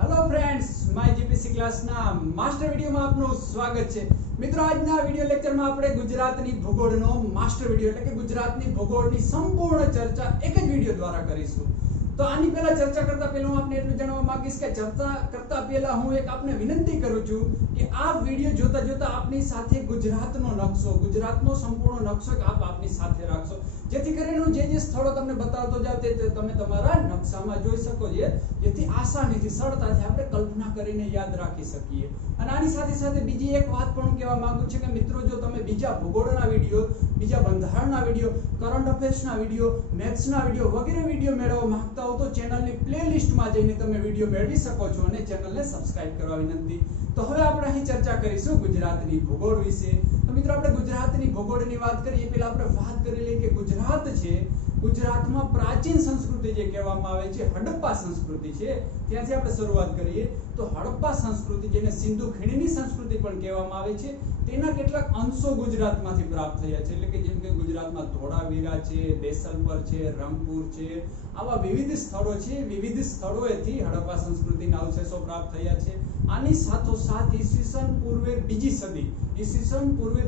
Hello friends, my GPC ક્લાસના master વિડિયોમાં આપનું સ્વાગત છે। મિત્રો, આજના વિડિયો લેક્ચરમાં આપણે ગુજરાતની ભૂગોળનો માસ્ટર વિડિયો એટલે કે ગુજરાતની ભૂગોળની સંપૂર્ણ ચર્ચા એક જ વિડિયો દ્વારા કરીશું। તો આની પહેલા ચર્ચા કરતા પહેલા હું આપને એટલું જણાવવા માંગીશ કે ચર્ચા કરતા પહેલા હું એક આપને વિનંતી કરું છું કે આ વિડિયો જોતા જોતા આપની સાથે ગુજરાતનો નકશો, ગુજરાતનો સંપૂર્ણ નકશો આપ આપની સાથે રાખશો, જેથી કરીને હું જે સ્થળો તમને બતાવતો જાઉં તે તમે તમારા નકશામાં જોઈ શકો છો, જેથી આસાનીથી સરળતાથી આપણે કલ્પના કરીને યાદ રાખી શકીએ। અને આની સાથે સાથે બીજી એક વાત પણ હું કહેવા માંગુ છું કે મિત્રો, જો તમે બીજા ભૂગોળના વિડિયો, બીજા બંધારણના વિડિયો, કરંટ અફેર્સના વિડિયો, મેથ્સના વિડિયો વગેરે વિડિયો મેળવવા માંગતા હો તો ચેનલની પ્લેલિસ્ટમાં જઈને તમે વિડિયો મેળવી શકો છો અને ચેનલને સબસ્ક્રાઇબ કરવા વિનંતી। તો હવે આપણે અહીં ચર્ચા કરીશું ગુજરાતની ભૂગોળ વિશે। તો મિત્રો, આપણે ગુજરાતની ભૂગોળની વાત કરીએ પહેલા આપણે વાત કરી લઈએ કે ગુજરાત છે, ગુજરાતમાં પ્રાચીન સંસ્કૃતિ જે કહેવામાં આવે છે હડપ્પા સંસ્કૃતિ છે, ત્યાંથી આપણે શરૂઆત કરીએ તો હડપ્પા સંસ્કૃતિ, જેને સિંધુ ખીણની સંસ્કૃતિ પણ કહેવામાં આવે છે, તેના કેટલાક અંશો ગુજરાતમાંથી પ્રાપ્ત થયા છે। એટલે કે જેમ કે ગુજરાતમાં ધોળાવીરા છે, દેસલપર છે, રંગપુર છે, આવા વિવિધ સ્થળો છે, વિવિધ સ્થળોએથી હડપ્પા સંસ્કૃતિના અવશેષો પ્રાપ્ત થયા છે। આની સાથોસાથ ઈસવીસન પૂર્વે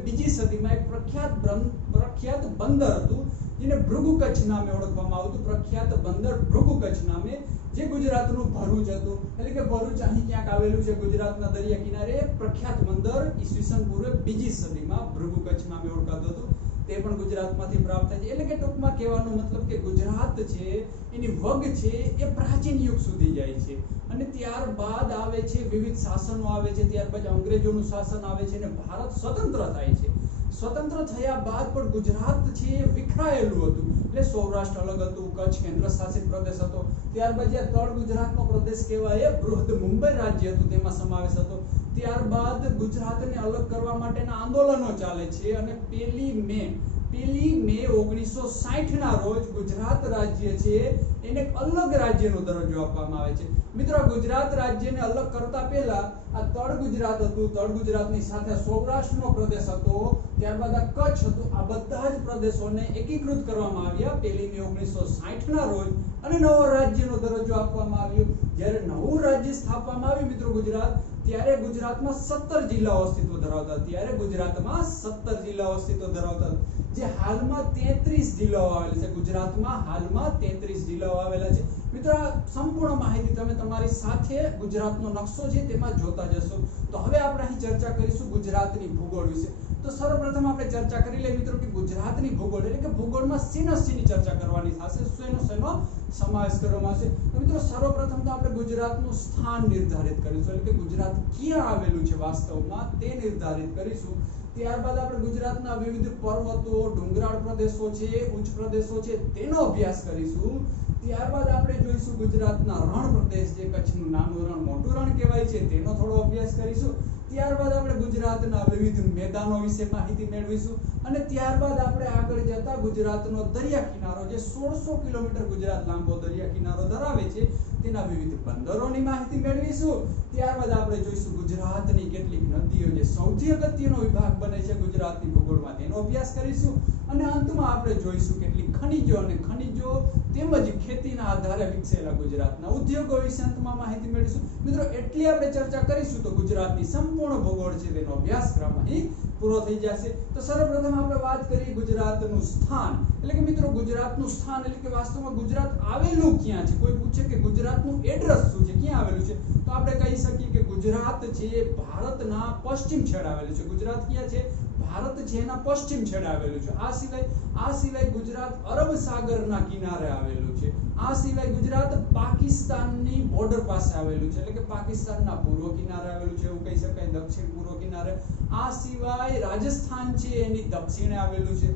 બીજી સદીમાં એક પ્રખ્યાત બંદર હતું, જેને ભૃગુ કચ્છ નામે ઓળખવામાં આવતું। પ્રખ્યાત બંદર ભૃગુ કચ્છ નામે, જે ગુજરાતનું ભરૂચ હતું, એટલે કે ભરૂચ અહીં ક્યાંક આવેલું છે ગુજરાતના દરિયા કિનારે। પ્રખ્યાત બંદર ઈસવીસન પૂર્વે બીજી સદીમાં ભૃગુ કચ્છ નામે ઓળખાતું હતું, તે પણ ગુજરાતમાંથી પ્રાપ્ત થાય છે। એટલે કે ટૂંકમાં કહેવાનો મતલબ કે ગુજરાત છે, એની વગ છે એ પ્રાચીન યુગ સુધી જાય છે અને ત્યારબાદ આવે છે વિવિધ શાસનો આવે છે, ત્યારબાદ અંગ્રેજોનું શાસન આવે છે અને ભારત સ્વતંત્ર થાય છે। સ્વતંત્ર થયા બાદ પણ ગુજરાત છે એ વિખરાયેલું હતું, એટલે સૌરાષ્ટ્ર અલગ હતું, કચ્છ કેન્દ્ર શાસિત પ્રદેશ હતો, ત્યારબાદ જે તળ ગુજરાતનો પ્રદેશ કહેવાય એ બૃહદ મુંબઈ રાજ્ય હતું, તેમાં સમાવેશ હતો। ત્યારબાદ ગુજરાતને અલગ કરવા માટેના આંદોલનો ચાલે છે અને પહેલી મે 1960 ના રોજ ગુજરાત રાજ્ય છે એને એક અલગ રાજ્યનો દરજ્જો આપવામાં આવે છે। મિત્રો, ગુજરાત રાજ્યને અલગ કરતા પહેલા આ તળ ગુજરાત હતું, તળ ગુજરાતની સાથે સૌરાષ્ટ્રનો પ્રદેશ હતો, ત્યારબાદ આ કચ્છ હતું, આ બધા જ પ્રદેશોને એકીકૃત કરવામાં આવ્યા પહેલી મે 1960 ના રોજ અને નવો રાજ્યનો દરજ્જો આપવામાં આવ્યો। જ્યારે નવું રાજ્ય સ્થાપવામાં આવ્યું મિત્રો ગુજરાત, ત્યારે ગુજરાતમાં 17 જિલ્લાઓ અસ્તિત્વ ધરાવતા, જે હાલમાં 33 જિલ્લાઓ આવેલા છે। ગુજરાતમાં હાલમાં 33 જિલ્લાઓ આવેલા છે। મિત્રો, આ સંપૂર્ણ માહિતી તમે તમારી સાથે ગુજરાતનો નકશો છે તેમાં જોતા જશો। તો હવે આપણે અહીં ચર્ચા કરીશું ગુજરાતની ભૂગોળ વિશે। તો સર્વપ્રથમ આપણે ચર્ચા કરી લઈએ મિત્રો કે ગુજરાતની ભૂગોળ એટલે કે ભૂગોળમાં શેની ચર્ચા કરવાની થશે, શેનો સમાવેશ કરવામાં આવશે। તો મિત્રો, સર્વપ્રથમ તો આપણે ગુજરાતનું સ્થાન નિર્ધારિત કરીશું, એટલે કે ગુજરાત ક્યાં આવેલું છે વાસ્તવમાં તે નિર્ધારિત કરીશું। ત્યારબાદ આપણે ગુજરાતના વિવિધ પર્વતો, ડુંગરાળ પ્રદેશો છે, ઉચ્ચ પ્રદેશો છે, તેનો અભ્યાસ કરીશું। ત્યારબાદ આપણે જોઈશું ગુજરાતના રણ પ્રદેશ, જે કચ્છનું નાનું રણ, મોટું રણ કહેવાય છે, તેનો થોડો અભ્યાસ કરીશું। ત્યારબાદ આપણે ગુજરાતના વિવિધ મેદાનો વિશે માહિતી મેળવીશું અને ત્યારબાદ આપણે આગળ જતા ગુજરાતનો દરિયા કિનારો, જે 1600 કિલોમીટર ગુજરાત લાંબો દરિયા કિનારો ધરાવે છે, તેના વિવિધ બંદરોની માહિતી મેળવીશું। ત્યારબાદ આપણે જોઈશું ગુજરાતની કેટલીક નદીઓ, જે સૌથી અગત્યનો વિભાગ બને છે ગુજરાતની ભૂગોળમાં, તેનો અભ્યાસ કરીશું અને અંતમાં આપણે જોઈશું કેટલીક ખનિજો તેમજ ખેતીના આધારે વિકસેલા ગુજરાતના ઉદ્યોગો વિશે અંતમાં માહિતી મેળવીશું। મિત્રો, એટલી આપણે ચર્ચા કરીશું તો ગુજરાતની સંપૂર્ણ ભૂગોળ છે તેનો અભ્યાસક્રમ અહીં પૂરો થઈ જશે। તો સર્વપ્રથમ આપણે વાત કરીએ ગુજરાતનું સ્થાન, એટલે કે મિત્રો ગુજરાતનું સ્થાન એટલે કે વાસ્તવમાં ગુજરાત આવેલું ક્યાં છે। કોઈ પૂછે કે ગુજરાતનું એડ્રેસ શું છે, ક્યાં આવેલું છે, તો આપણે કહી શકીએ કે ગુજરાત છે ભારતના પશ્ચિમ છેડે આવેલું છે। ગુજરાત ક્યાં છે? ભારત છે એના પશ્ચિમ છેડે આવેલું છે। આ સિવાય ગુજરાત અરબ સાગરના કિનારે આવેલું છે। આ સિવાય ગુજરાત પાકિસ્તાનની બોર્ડર પાસે આવેલું છે, એટલે કે પાકિસ્તાનના પૂર્વ કિનારે આવેલું છે, એવું કહી શકાય, દક્ષિણ પૂર્વ કિનારે। આ સિવાય રાજસ્થાન છે એની દક્ષિણે આવેલું છે।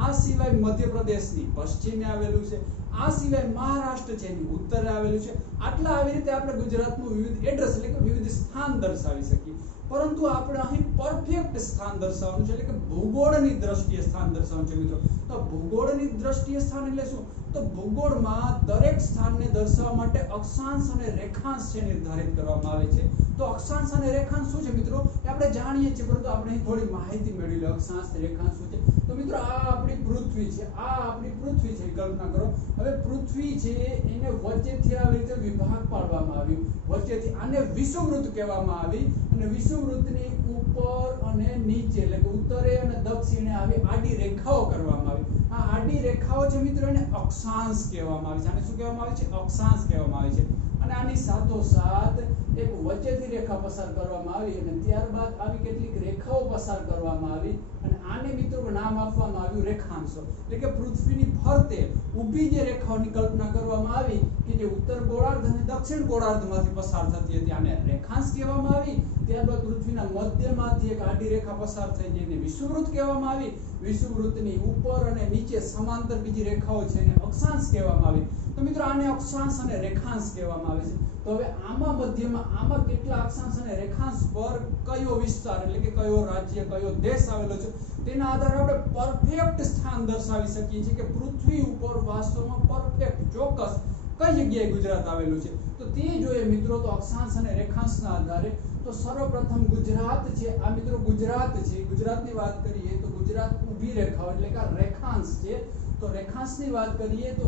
આ સિવાય મધ્યપ્રદેશની પશ્ચિમે આવેલું છે। આ સિવાય મહારાષ્ટ્ર છે એની ઉત્તરે આવેલું છે। આટલા આવી રીતે આપણે ગુજરાતનું વિવિધ એડ્રેસ એટલે કે વિવિધ સ્થાન દર્શાવી શકીએ, પરંતુ આપણે અહીં પરફેક્ટ સ્થાન દર્શાવવાનું છે, એટલે કે ભૂગોળની દ્રષ્ટિએ સ્થાન દર્શાવવાનું છે મિત્રો। તો ભૂગોળની દ્રષ્ટિએ સ્થાન એટલે શું? તો ભૂગોળમાં દરેક સ્થાનને દર્શાવવા માટે અક્ષાંશ અને રેખાંશ છે નિર્ધારિત કરવામાં આવે છે। તો અક્ષાંશ અને રેખાંશ શું છે મિત્રો, એ આપણે જાણીએ છીએ, પરંતુ આપણે થોડી માહિતી મેળવી લે અક્ષાંશ રેખાંશ શું છે। તો મિત્રો આ આપણી પૃથ્વી છે, આ આપણી પૃથ્વી છે, કલ્પના કરો. હવે પૃથ્વી છે એને વચ્ચેથી આવી રીતે વિભાગ પાડવામાં આવ્યો, વચ્ચેથી. આને વિષુવવૃત્ત કહેવામાં આવી, અને વિષુવવૃત્તની ઉપર અને નીચે એટલે કે ઉત્તરે અને દક્ષિણે આવી આડી રેખાઓ કરવામાં આવી. આ આડી રેખાઓ છે મિત્રો એને અક્ષાંશ કહેવામાં આવે છે. આને શું કહેવામાં આવે છે? અક્ષાંશ કહેવામાં આવે છે. અને આની સાથોસાથ એક વચ્ચેથી રેખા પસાર કરવામાં આવી, અને ત્યારબાદ આવી કેટલીક રેખાઓ પસાર કરવામાં આવી, અને આને મિત્રો નામ આપવામાં આવ્યું રેખાંશો. એટલે કે પૃથ્વીની ફરતે ઊભી જે રેખાઓની કલ્પના કરવામાં આવી કે જે ઉત્તર ગોળાર્ધ અને દક્ષિણ ગોળાર્ધમાંથી પસાર થતી હતી, આને રેખાંશ કહેવામાં આવી. ત્યારબાદ પૃથ્વીના મધ્યમાંથી એક આડી રેખા પસાર થઈ જેને વિષુવવૃત્ત કહેવામાં આવી. વિષુવવૃત્તની ઉપર અને નીચે સમાંતર બીજી રેખાઓ છે એને અક્ષાંશ કહેવામાં આવી. તો મિત્રો આને અક્ષાંશ અને રેખાંશ કહેવામાં આવે છે. તો હવે આમાં મધ્યમાં આમાં કેટલા અક્ષાંશ અને રેખાંશ પર કયો વિસ્તાર એટલે કે કયો રાજ્ય, કયો દેશ આવેલો છે, તેના આધારે આપણે પરફેક્ટ સ્થાન દર્શાવી શકીએ છીએ કે પૃથ્વી ઉપર વાસ્તવમાં પરફેક્ટ ચોક્કસ કઈ જગ્યાએ ગુજરાત આવેલું છે. તો તે જોઈએ મિત્રો તો અક્ષાંશ અને રેખાંશના આધારે. તો સર્વપ્રથમ ગુજરાત છે, આ મિત્રો ગુજરાત છે. ગુજરાતની વાત કરીએ તો ગુજરાત ઊભી રેખાઓ એટલે કે રેખાંશ છે. તો રેખાંશની વાત કરીએ તો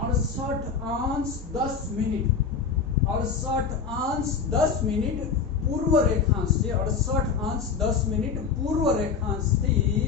68°10' 68°10' પૂર્વ રેખાંશ છે. 68°10' પૂર્વ રેખાંશથી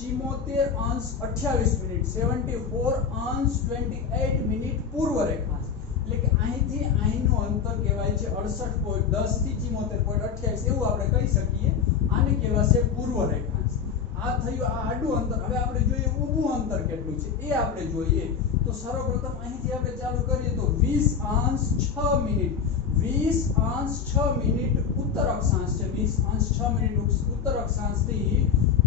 74°28' 74°28' પૂર્વ રેખાંશ. એટલે કે અહીંથી અહીંનું અંતર કહેવાય છે 68.10 થી 74.28 એવું આપણે કહી શકીએ. આને કહેવાશે પૂર્વ રેખાંશ. આ થયું આ આડું અંતર. હવે આપણે જોઈએ ઊભું અંતર કેટલું છે એ આપણે જોઈએ. તો સર્વપ્રથમ અહીંથી આપણે ચાલુ કરીએ તો 20°6' 20°6' ઉત્તર અક્ષાંશ છે. 20°6' ઉત્તર અક્ષાંશથી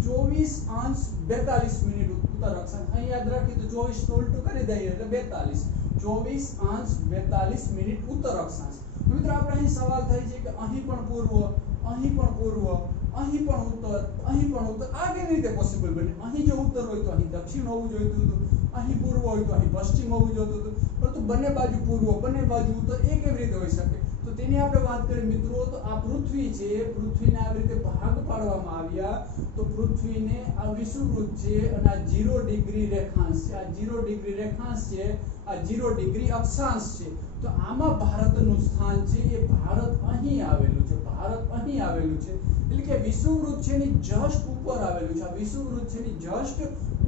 24°42' ઉત્તર અક્ષાંશ. અહીં યાદ રાખીએ તો 24 નું ઉલટું કરી દઈએ એટલે 42. 24°42' ઉત્તર અક્ષાંશ. મિત્રો આપણે અહીં સવાલ થાય છે કે અહીં પણ પૂર્વ, અહીં પણ પૂર્વ, અહીં પણ ઉત્તર, અહીં પણ ઉત્તર. આ કેવી રીતે પોસિબલ બને? અહીં જો ઉત્તર હોય તો અહીં દક્ષિણ હોવું જોઈતું હતું, અહીં પૂર્વ હોય તો અહીં પશ્ચિમ હોવું જોઈતું હતું, પરંતુ બંને બાજુ પૂર્વ, બંને બાજુ ઉત્તર, એ કેવી રીતે હોઈ શકે? તો તેની આપણે વાત કરીએ મિત્રો તો આ પૃથ્વી છે, પૃથ્વીને આવી રીતે ભાગ પાડવામાં આવ્યા. તો પૃથ્વીને આ વિષુવવૃત્ત છે અને આ 0° રેખાંશ છે. આ 0° રેખાંશ છે, આ 0° અક્ષાંશ છે. તો આમાં ભારતનું સ્થાન છે એ ભારત અહીં આવેલું છે. ભારત અહીં આવેલું છે એટલે કે વિષુવવૃત્ત છે એની જસ્ટ ઉપર આવેલું છે. આ વિષુવવૃત્ત છે એની જસ્ટ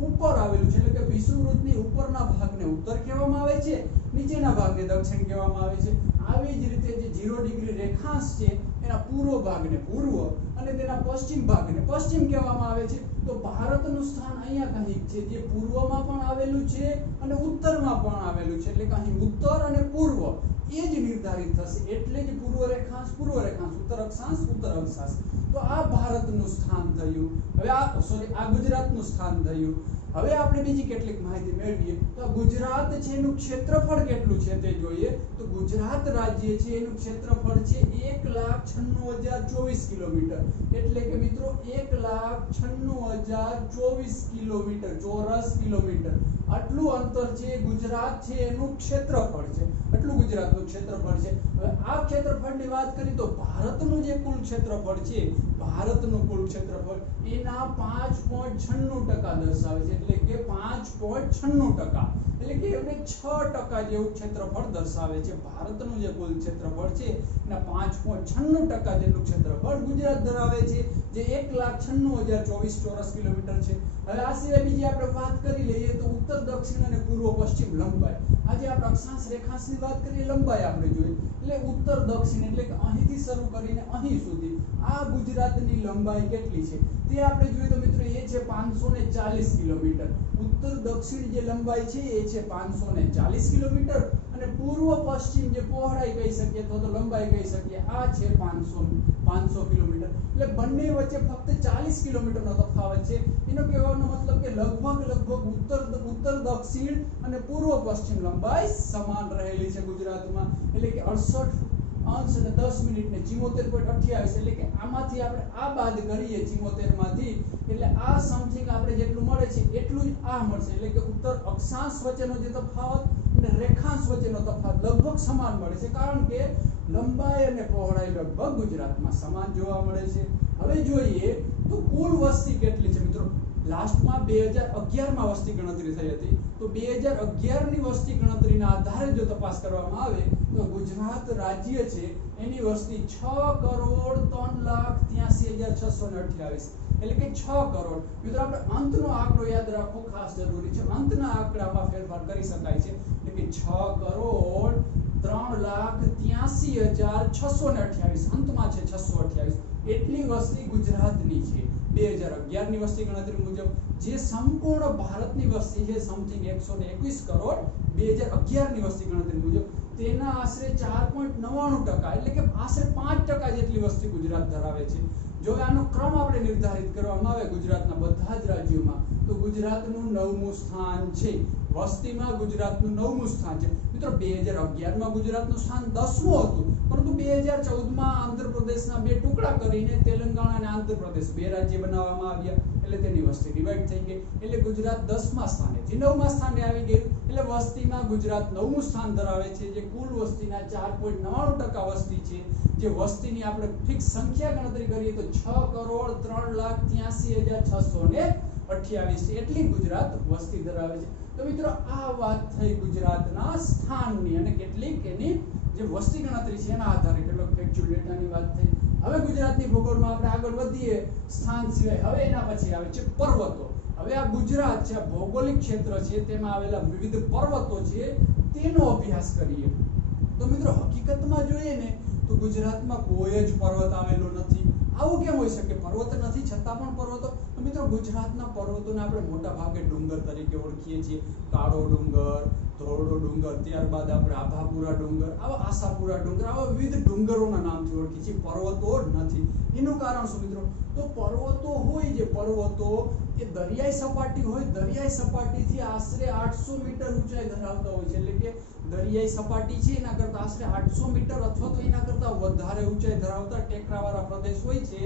ઉપર આવેલું છે. એટલે કે વિષુવવૃત્તની ઉપરના ભાગને ઉત્તર કહેવામાં આવે છે, નીચેના ભાગને દક્ષિણ કહેવામાં આવે છે. આવી જ રીતે જે 0° રેખાંશ છે એના પૂર્વ ભાગને પૂર્વ અને તેના પશ્ચિમ ભાગને પશ્ચિમ કહેવામાં આવે છે. તો ભારતનું સ્થાન અહીંયા કંઈક છે જે પૂર્વમાં પણ આવેલું છે અને ઉત્તરમાં પણ આવેલું છે. એટલે કે અહીં ઉત્તર અને પૂર્વ એ જ નિર્ધારિત થશે. એટલે જ પૂર્વ રેખાંશ, ઉત્તર અક્ષાંશ, ઉત્તર અક્ષાંશ. તો આ ભારતનું સ્થાન થયું. હવે આ ગુજરાતનું સ્થાન થયું. હવે આપણે બીજી કેટલીક માહિતી મેળવીએ તો ગુજરાત છે એનું ક્ષેત્રફળ કેટલું છે તે જોઈએ. તો ગુજરાત રાજ્ય છે એનું ક્ષેત્રફળ છે 1,96,024 કિલોમીટર. એટલે કે મિત્રો 1,96,024 કિલોમીટર, ચોરસ કિલોમીટર આટલું અંતર છે ગુજરાત છે એનું ક્ષેત્રફળ છે. આટલું ગુજરાતનું ક્ષેત્રફળ છે. હવે આ ક્ષેત્રફળની વાત કરીએ તો ભારતનું જે કુલ ક્ષેત્રફળ છે, ભારતનું કુલ ક્ષેત્રફળ એના 5.96% દર્શાવે છે. એટલે કે 5.96%. એટલે કે એને 6% જેવું ક્ષેત્રફળ દર્શાવે છે. ભારતનું જે કુલ ક્ષેત્રફળ છે એના 5.96% જેટલું ક્ષેત્રફળ ગુજરાત ધરાવે છે, જે 1,96,024 ચોરસ કિલોમીટર છે. હવે આ સિવાય બીજી આપણે વાત કરી લઈએ તો ઉત્તર, દક્ષિણ અને પૂર્વ પશ્ચિમ લંબાઈ. આજે આપણે અક્ષાંશ રેખાંશની વાત કરીએ, લંબાઈ આપણે જોઈએ. એટલે ઉત્તર દક્ષિણ એટલે કે અહીંથી શરૂ કરીને અહીં સુધી આ ગુજરાતની લંબાઈ કેટલી છે તે આપણે જોઈએ તો મિત્રો એ છે 540 કિલોમીટર. ઉત્તર દક્ષિણ જે લંબાઈ છે એ છે 540 કિલોમીટર અને પૂર્વ પશ્ચિમ જે પહોળાઈ કહી શકીએ તો લંબાઈ કહી શકીએ આ છે 500 કિલોમીટર. એટલે બંને વચ્ચે ફક્ત 40 કિલોમીટરનો તફાવત છે. એનો કહેવાનો મતલબ કે લગભગ ઉત્તર દક્ષિણ અને પૂર્વ પશ્ચિમ લંબાઈ સમાન રહેલી છે ગુજરાતમાં. એટલે કે 68°10' ને 74.28. એટલે કે આમાંથી આપણે આ બાદ કરીએ 74 માંથી એટલે આ સમથિંગ આપણે જેટલું મળે છે એટલું જ આ મળશે. એટલે કે ઉત્તર અક્ષાંશ વચ્ચેનો જે તફાવત અને રેખાંશ વચ્ચેનો તફાવત લગભગ સમાન મળે છે, કારણ કે લંબાઈ અને પહોળાઈ લગભગ ગુજરાતમાં સમાન જોવા મળે છે. હવે જોઈએ તો કુલ વસ્તી કેટલી છે મિત્રો. લાસ્ટમાં 2011 માં વસ્તી ગણતરી થઈ હતી, તો 2011 ની વસ્તી ગણતરીના આધારે જો તપાસ કરવામાં આવે તો ગુજરાત રાજ્ય છે એની વસ્તી 6,03,83,628, એટલે કે 6 કરોડ. મિત્રો આપણે અંતનો આંકડો યાદ રાખવો ખાસ જરૂરી છે. અંતના આંકડામાં ફેરફાર કરી શકાય છે, એટલે કે 6,03,83,628, અંતમાં છે 628, એટલી વસ્તી ગુજરાતની છે 2011 ની વસ્તી ગણતરી મુજબ. જે સંપૂર્ણ ભારતની વસ્તી છે સમથિંગ 121 કરોડ 2011 ની વસ્તી ગણતરી મુજબ, તેના આશરે 4.99%, એટલે કે આશરે 5% જેટલી વસ્તી ગુજરાત ધરાવે છે. જો આનો ક્રમ આપણે નિર્ધારિત કરવામાં આવે ગુજરાતના બધા જ રાજ્યોમાં, તો ગુજરાતનું 9મું સ્થાન છે. વસ્તીમાં ગુજરાતનું 9મું સ્થાન છે. મિત્રો 2011 માં ગુજરાતનું સ્થાન 10મું હતું, પરંતુ 2014 માં આંધ્રપ્રદેશના બે ટુકડા કરીને તેલંગાણા અને આંધ્રપ્રદેશ બે રાજ્ય બનાવવામાં આવ્યા, એટલે તેની વસ્તી ડિવાઈડ થઈ ગઈ, એટલે ગુજરાત 10મા સ્થાનેથી 9મા સ્થાને આવી ગયું. એટલે વસ્તીમાં ગુજરાત 9મું સ્થાન ધરાવે છે, જે કુલ વસ્તીના 4.99% વસ્તી છે. જે વસ્તીની આપણે ફિક્સ સંખ્યા ગણતરી કરીએ તો 6,03,83,628 એટલી ગુજરાત વસ્તી ધરાવે છે. તો મિત્રો આ વાત થઈ ગુજરાતના સ્થાનની અને કેટલીક એની જે વસ્તી ગણતરી છે એના આધારે કેટલોક ફેક્ચ્યુઅલ ડેટાની વાત થઈ. હવે ગુજરાતની ભૂગોળમાં આપણે આગળ વધીએ સ્થાન સિવાય. હવે એના પછી આવે છે પર્વતો. હવે આ ગુજરાત છે, ભૌગોલિક ક્ષેત્ર છે, તેમાં આવેલા વિવિધ પર્વતો છે તેનો અભ્યાસ કરીએ. તો મિત્રો હકીકતમાં જોઈએ ને તો ગુજરાતમાં કોઈ જ પર્વત આવેલો નથી. આવું કેમ હોઈ શકે? પર્વત નથી છતાં પણ પર્વતો. તો મિત્રો ગુજરાતના પર્વતોને આપણે મોટા ભાગે ડુંગર તરીકે ઓળખીએ છીએ. કાળો ડુંગર, ધોળો ડુંગર, ત્યારબાદ આપણે આભાપુરા ડુંગર, આવા આશાપુરા ડુંગર, આવા વિવિધ ડુંગરોના નામથી ઓળખીએ છીએ. પર્વતો નથી. એનું કારણ શું મિત્રો? તો પર્વતો હોય, જે પર્વતો એ દરિયાઈ સપાટી હોય, દરિયાઈ સપાટીથી આશરે 800 મીટર ઊંચાઈ ધરાવતા હોય છે. એટલે કે દરિયાઈ સપાટી છે એના કરતા આશરે 800 મીટર અથવા તો એના કરતા વધારે ઊંચાઈ ધરાવતા ટેકરાવાળા પ્રદેશ હોય છે,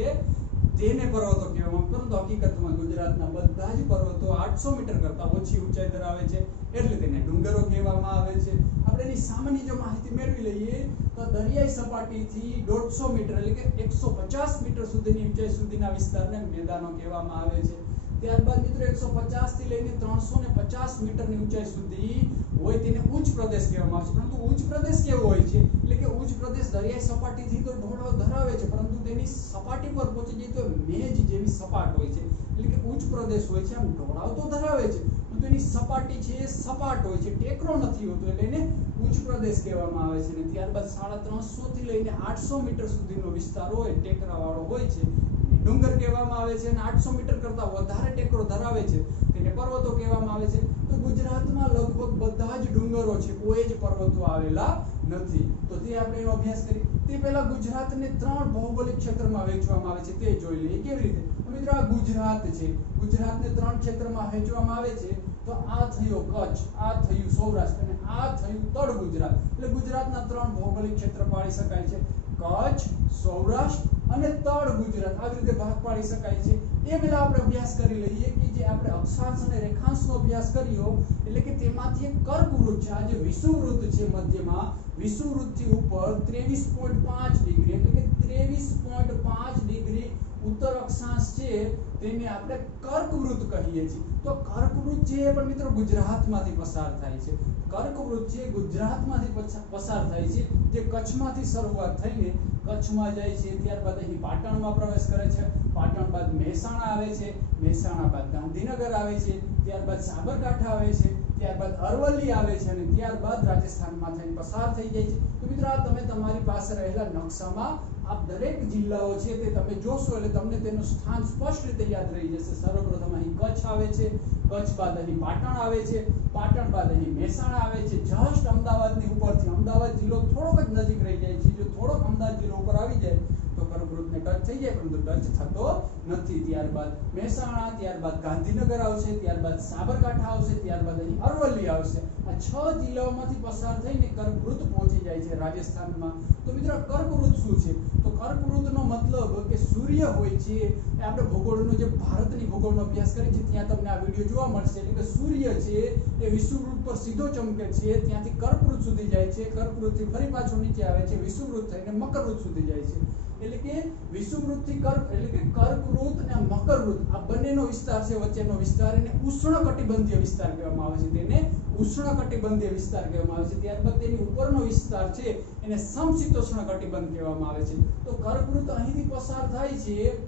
તેને પર્વતો કહેવામાં. પરંતુ હકીકતમાં ગુજરાતના બધા જ પર્વતો 800 મીટર કરતા ઓછી ઊંચાઈ ધરાવે છે, એટલે તેને ડુંગરો કહેવામાં આવે છે. આપણે એની સામાન્ય જો માહિતી મેળવી લઈએ તો દરિયાઈ સપાટીથી 150 મીટર, એટલે કે 150 મીટર સુધીની ઊંચાઈ સુધીના વિસ્તારને મેદાનો કહેવામાં આવે છે. ત્યારબાદ મિત્રો 150 થી લઈને 350 મીટરની ઊંચાઈ સુધી હોય તેને ઉચ્ચ પ્રદેશ કહેવામાં આવે છે. પરંતુ ઉચ્ચ પ્રદેશ કેવો હોય છે? એટલે કે ઉચ્ચ પ્રદેશ દરિયાઈ સપાટીથી તો ઢોળાવ ધરાવે છે, પરંતુ તેની સપાટી પર પહોંચી જાય તો મેજ જેવી સપાટ હોય છે. એટલે કે ઉચ્ચ પ્રદેશ હોય છે, આમ ઢોળાવ તો ધરાવે છે, પરંતુ એની સપાટી છે એ સપાટ હોય છે, ટેકરો નથી હોતો, એટલે એને ઉચ્ચ પ્રદેશ કહેવામાં આવે છે. અને ત્યારબાદ 350 થી લઈને 800 મીટર સુધીનો વિસ્તાર હોય, ટેકરાવાળો હોય છે, ડુંગર કહેવામાં આવે છે. અને 800 મીટર કરતા વધારે ટેકરો ધરાવે છે તેને પર્વતો કહેવામાં આવે છે. તો ગુજરાતમાં લગભગ બધા જ ડુંગરો છે, કોઈ જ પર્વતો આવેલા નથી. તો તે આપણે એનો અભ્યાસ કરીએ. તે પહેલા ગુજરાતને 3 ભૌગોલિક ક્ષેત્રમાં વહેંચવામાં આવે છે, તે જોઈ લઈએ કેવી રીતે. તો મિત્રો આ ગુજરાત છે, ગુજરાતને 3 ક્ષેત્રમાં વહેંચવામાં આવે છે. તો આ થયો કચ્છ, આ થયું સૌરાષ્ટ્ર અને આ થયું તળ ગુજરાત. એટલે ગુજરાતના 3 ભૌગોલિક ક્ષેત્ર પાડી શકાય છે, કચ્છ, સૌરાષ્ટ્ર અને તળ ગુજરાત. આવી રીતે ભાગ પાડી શકાય છે. એ પહેલા આપણે અભ્યાસ કરી લઈએ કે જે આપણે અક્ષાંશ અને રેખાંશનો અભ્યાસ કર્યો, એટલે કે તેમાંથી એક કર્કવૃત્ત છે, આ જે વિષુવવૃત્ત છે મધ્યમાં, વિષુવવૃત્તથી ઉપર 23.5 ડિગ્રી, એટલે કે 23.5 ડિગ્રી ઉત્તર અક્ષાંશ છે તેને આપણે કર્કવૃત્ત કહીએ છીએ. તો કર્કવૃત્ત છે પણ મિત્રો ગુજરાતમાંથી પસાર થાય છે. કર્કવૃત્ત છે ગુજરાતમાંથી પસાર થાય છે, જે કચ્છમાંથી શરૂઆત થઈને કચ્છમાં જાય છે, ત્યારબાદ અહીં પાટણમાં પ્રવેશ કરે છે, પાટણ બાદ મહેસાણા આવે છે, મહેસાણા બાદ ગાંધીનગર આવે છે, ત્યારબાદ સાબરકાંઠા આવે છે, ત્યારબાદ અરવલ્લી આવે છે અને ત્યારબાદ રાજસ્થાનમાં થઈને પસાર થઈ જાય છે. તો મિત્રો આ તમે તમારી પાસે રહેલા નકશામાં આ દરેક જિલ્લાઓ છે તે તમે જોશો એટલે તમને તેનું સ્થાન સ્પષ્ટ રીતે યાદ રહી જશે. સર્વપ્રથમ અહીં કચ્છ આવે છે, કચ્છ બાદ અહીં પાટણ આવે છે, પાટણ બાદ અહીં મહેસાણા આવે છે, જસ્ટ અમદાવાદની ઉપરથી અમદાવાદ જિલ્લો થોડોક જ નજીક રહી જાય છે. જો થોડોક અમદાવાદ જિલ્લો ઉપર આવી જાય તો કર્કવૃત્તને ટચ થઈ જાય, પરંતુ ટચ થતો નથી. ત્યારબાદ મહેસાણા, ત્યારબાદ ગાંધીનગર આવશે, ત્યારબાદ સાબરકાંઠા આવશે, ત્યારબાદ અહીં અરવલ્લી આવશે. આ 6 જિલ્લાઓમાંથી પસાર થઈને કર્કવૃત્ત પહોંચી જાય છે રાજસ્થાનમાં. તો મિત્રો કર્કવૃત્ત શું છે? તો કર્કવૃત્તનો મતલબ કે સૂર્ય હોય છે, એ આપણે ભૂગોળનો જે ભારતની ભૂગોળનો અભ્યાસ કરી છે ત્યાં તમને આ વિડિયો જોવા મળશે. એટલે કે સૂર્ય છે એ વિષુવવૃત્ત પર સીધો ચમકે છે, ત્યાંથી કર્કવૃત્ત સુધી જાય છે, કર્કવૃત્તથી ફરી પાછો નીચે આવે છે, વિષુવવૃત્ત થઈને મકરવૃત્ત સુધી જાય છે. એટલે કે વિષુવવૃત્તથી કર્ક એટલે કે કર્કવૃત્ત અને મકરવૃત્ત આ બંનેનો વિસ્તાર છે, વચ્ચેનો વિસ્તાર એને ઉષ્ણકટિબંધીય વિસ્તાર કહેવામાં આવે છે, તેને ઉષ્ણકટિબંધીય વિસ્તાર કહેવામાં આવે છે। ત્યારબાદ તેની ઉપરનો વિસ્તાર છે એને સમશીતોષ્ણ કટિબંધ કહેવામાં આવે છે। તો કર્કવૃત્ત અહીંથી પસાર થાય છે,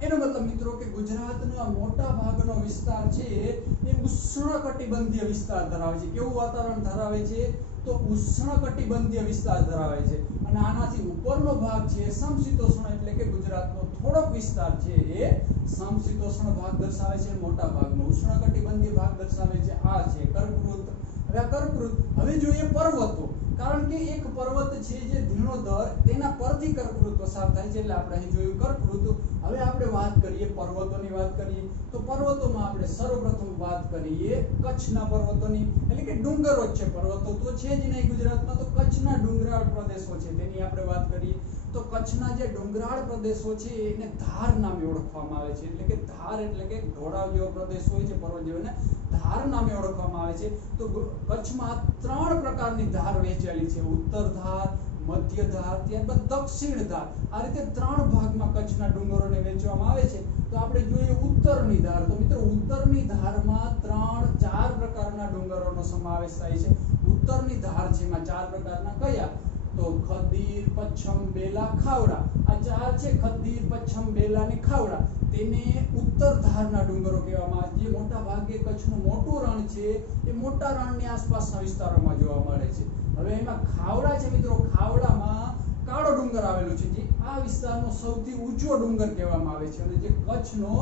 એનો મતલબ મિત્રો કે ગુજરાતનો આ મોટા ભાગનો વિસ્તાર છે એ ઉષ્ણકટિબંધીય વિસ્તાર ધરાવે છે। કેવું વાતાવરણ ધરાવે છે? તો ઉષ્ણકટિબંધીય વિસ્તાર ધરાવે છે। અને આનાથી ઉપરનો ભાગ છે સમશીતોષ્ણ એટલે કે ગુજરાતનો થોડોક વિસ્તાર છે એ સમશીતોષ્ણ ભાગ દર્શાવે છે, મોટા ભાગનો ઉષ્ણકટિબંધીય ભાગ દર્શાવે છે। આ છે કર્કવૃત્ત। હવે આ કર્કવૃત્ત હવે જોઈએ પર્વતો, કારણ કે એક પર્વત છે જે ધીણોધર તેના પરથી કર્કવૃત્ત પસાર થાય છે, એટલે આપણે અહીં જોયું કર્કવૃત્ત। હવે આપણે વાત કરીએ પર્વતોની વાત કરીએ તો પર્વતોમાં આપણે સર્વપ્રથમ વાત કરીએ કચ્છના પર્વતોની, એટલે કે ડુંગરો જ છે, પર્વતો તો છે જ નહીં ગુજરાતમાં, તો કચ્છના ડુંગરાળ પ્રદેશો છે તેની આપણે વાત કરીએ તો કચ્છના જે ડુંગરાળ પ્રદેશો છે એને ધાર નામે ઓળખવામાં આવે છે। એટલે કે ધાર એટલે કે ઢોળાવ જેવો પ્રદેશ હોય છે, પર્વત જેવો, ને ધાર નામે ઓળખવામાં આવે છે। તો કચ્છમાં 3 પ્રકારની ધાર વહેંચાયેલી છે, ઉત્તર ધાર, મધ્ય ધાર, ત્યારબાદ દક્ષિણ ધાર। આ રીતે 3 ભાગમાં કચ્છના ડુંગરોને વહેંચવામાં આવે છે। તો આપણે જોઈએ ઉત્તરની ધાર। તો મિત્રો ઉત્તરની ધારમાં 4 પ્રકારના ડુંગરોનો સમાવેશ થાય છે। ઉત્તરની ધાર છે એમાં 4 પ્રકારના કયા? તો ખદીર, પચ્છમ, બેલા, ખાવડા। આ 4 છે, ખદીર, પચ્છમ, બેલા અને ખાવડા, તેને ઉત્તર ધારના ડુંગરો કહેવામાં આવે છે। જે મોટા ભાગે કચ્છનું મોટું રણ છે એ મોટા રણની આસપાસના વિસ્તારોમાં જોવા મળે છે। હવે એમાં ખાવડા છે મિત્રો, ખાવડામાં કાળો ડુંગર આવેલો છે, જે આ વિસ્તારનો સૌથી ઊંચો ડુંગર કહેવામાં આવે છે, અને જે કચ્છનો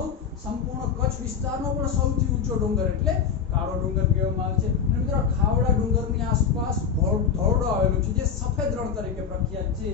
સંપૂર્ણ કચ્છ વિસ્તારનો પણ સૌથી ઊંચો ડુંગર એટલે કાળો ડુંગર કહેવામાં આવે છે। અને મિત્રો ખાવડા ડુંગરની આસપાસ ધોરડો આવેલો છે, જે સફેદ રણ તરીકે પ્રખ્યાત છે।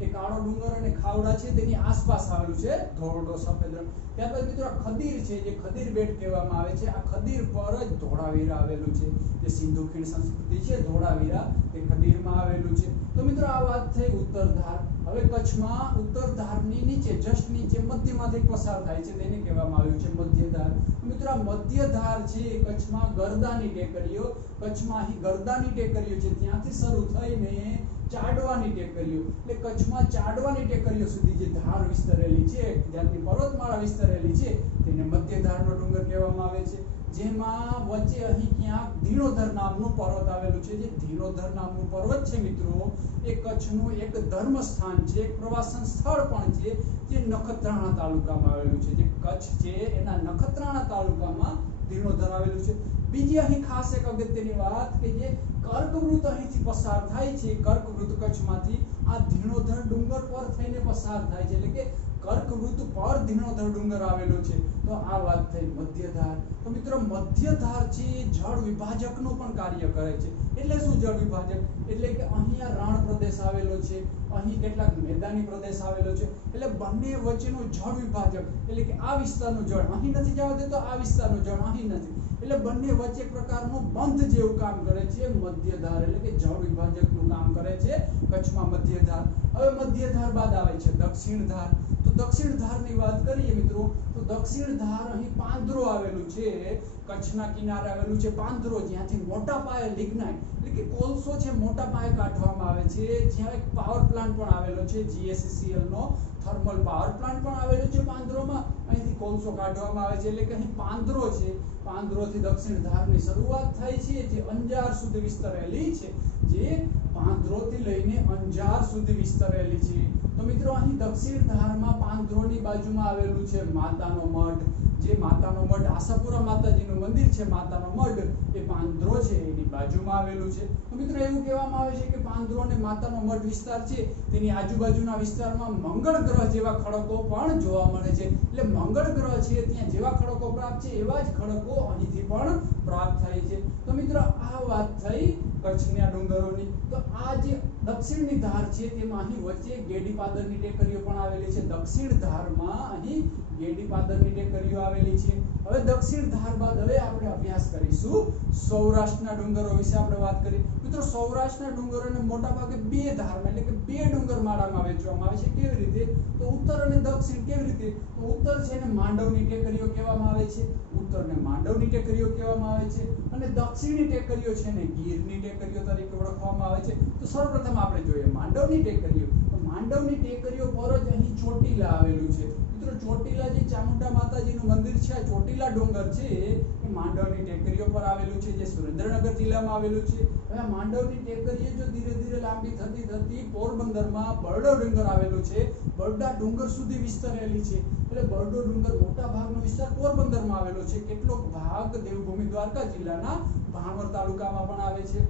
એ કાળો ડુંગર અને ખાવડા છે તેની આસપાસ આવેલું છે ધોરડો, સફેદ રણ। ત્યારબાદ મિત્રો ખદીર છે, જે ખદીર બેટ કહેવામાં આવે છે, આ ખદીર પર જ ધોળાવીરા આવેલું છે, જે સિંધુ ખીણ સંસ્કૃતિ છે, ધોળાવીરા તે ખદીરમાં આવેલું છે। તો મિત્રો આ વાત થઈ ઉત્તર ધાર। હવે કચ્છમાં ઉત્તર ધારની નીચે જસ્ટ નીચે મધ્યમાંથી પસાર થાય છે, તેને કહેવામાં આવ્યું છે મધ્ય ધાર। મિત્રો આ મધ્ય ધાર છે કચ્છમાં ગરદાની ટેકરીઓ, કચ્છમાં અહીં ગરદાની ટેકરીઓ છે, ત્યાંથી શરૂ થઈને ચાડવાની ટેકરીઓ, એટલે કચ્છમાં ચાડવાની ટેકરીઓ સુધી જે ધાર વિસ્તરેલી છે, જ્યાંથી પર્વતમાળા વિસ્તરેલી છે, તેને મધ્ય ધારનો ડુંગર કહેવામાં આવે છે। જેમાં વચ્ચે અહીં ક્યાંક ધીણોધર નામનું પર્વત આવેલું છે। જે ધીણોધર નામનું પર્વત છે મિત્રો એ કચ્છનું એક ધર્મ સ્થાન છે, એક પ્રવાસન સ્થળ પણ છે, જે નખત્રાણા તાલુકામાં આવેલું છે। જે કચ્છ છે એના નખત્રાણા તાલુકામાં ધીણોધર આવેલું છે। બીજી અહીં ખાસ એક અગત્યની વાત કે જે કર્કવૃત્ત અહીંથી પસાર થાય છે, કર્કવૃત્ત કચ્છમાંથી આ ધીણોધર ડુંગર પર થઈને પસાર થાય છે, એટલે કે કર્કવૃત્ત પર ધીણોધર ડુંગર આવેલો છે। તો આ વાત થઈ મધ્ય ધાર। તો મિત્રો મધ્ય ધાર છે એ જળ વિભાજકનું પણ કાર્ય કરે છે। એટલે શું જળ વિભાજક? એટલે કે અહીંયા રણ પ્રદેશ આવેલો છે, અહીં કેટલાક મેદાની પ્રદેશ આવેલો છે, એટલે બંને વચ્ચેનો જળ વિભાજક, એટલે કે આ વિસ્તારનું જળ અહીં નથી જવા દેતો, આ વિસ્તારનું જળ અહીં નથી, એટલે બંને વચ્ચે એક પ્રકારનું બંધ જેવું કામ કરે છે મધ્ય ધાર, એટલે કે જળ વિભાજકનું કામ કરે છે કચ્છમાં મધ્ય ધાર। હવે મધ્ય ધાર બાદ આવે છે દક્ષિણ ધાર। તો દક્ષિણ ધારની વાત કરીએ મિત્રો તો દક્ષિણ ધાર અહીં પાંદરો આવેલું છે, કચ્છના કિનારે આવેલું છે પાંદરો, જ્યાંથી મોટા પાયે લિગ્નાઇટ એટલે કે કોલસો છે મોટા પાયે કાઢવામાં આવે છે, જ્યાં એક પાવર પ્લાન્ટ પણ આવેલો છે, GSCL નો થર્મલ પાવર પ્લાન્ટ પણ આવેલો છે પાંદરોમાં, અહીંથી કોલસો કાઢવામાં આવે છે, એટલે કે અહીં પાંદરો છે, પાંદરોથી દક્ષિણ ધારની શરૂઆત થાય છે, જે અંજાર સુધી વિસ્તરેલી છે, જે પાંદરોથી લઈને અંજાર સુધી વિસ્તરેલી છે। તો મિત્રો અહીં દક્ષિણ ધારમાં પાંદરોની બાજુમાં આવેલું છે માતાનો મઢ, જે માતાનો મઢ આશાપુરા માતાજીનું મંદિર છે, માતાનો મઢ એ પાંદરો છે એની બાજુમાં આવેલું છે। તો મિત્રો એવું કહેવામાં આવે છે કે પાંદરો અને માતાનો મઢ વિસ્તાર છે તેની આજુબાજુના વિસ્તારમાં મંગળ ગ્રહ જેવા ખડકો પણ જોવા મળે છે, એટલે મંગળ ગ્રહ છે ત્યાં જેવા ખડકો પ્રાપ્ત છે એવા જ ખડકો અહીંથી પણ પ્રાપ્ત થાય છે। તો મિત્રો આ વાત થઈ કચ્છના ડુંગરોની। તો આ જે દક્ષિણની ધાર છે તેમાં અહીં વચ્ચે ગેડીપાદરની ટેકરીઓ પણ આવેલી છે, દક્ષિણ ધારમાં અહીં ગેડીપાદરની ટેકરીઓ આવેલી છે। હવે દક્ષિણ ધાર બાદ હવે આપણે અભ્યાસ કરીશું સૌરાષ્ટ્રના ડુંગરો વિશે આપણે વાત કરી। મિત્રો સૌરાષ્ટ્રના ડુંગરોને મોટા ભાગે 2 ધારમાં એટલે કે 2 ડુંગર માળામાં વહેંચવામાં આવે છે। કેવી રીતે? તો ઉત્તર અને દક્ષિણ। કેવી રીતે? તો ઉત્તર છે એને માંડવની ટેકરીઓ કહેવામાં આવે છે, ઉત્તરને માંડવની ટેકરીઓ કહેવામાં આવે છે, અને દક્ષિણની ટેકરીઓ છે ને ગીરની ટેકરીઓ તરીકે ઓળખવામાં આવે છે। તો સૌપ્રથમ આપણે જોઈએ માંડવની ટેકરીઓ। તો માંડવની ટેકરીઓ પર જ અહીં ચોટીલા આવેલું છે। મિત્રો ચોટીલા જે ચામુંડા માતાજીનું મંદિર છે, આ ચોટીલા ડુંગર છે એ માંડવની ટેકરીઓ પર આવેલું છે, જે સુરેન્દ્રનગર જિલ્લામાં આવેલું છે। હવે આ માંડવની ટેકરીએ જો ધીરે ધીરે લાંબી થતી થતી પોરબંદરમાં બરડો ડુંગર આવેલો છે, બરડા ડુંગર સુધી વિસ્તરેલી છે। એટલે બરડો ડુંગર મોટા ભાગનો વિસ્તાર પોરબંદરમાં આવેલો છે, કેટલોક ભાગ દેવભૂમિ દ્વારકા જિલ્લાના ભાણવડ તાલુકામાં પણ આવે છે।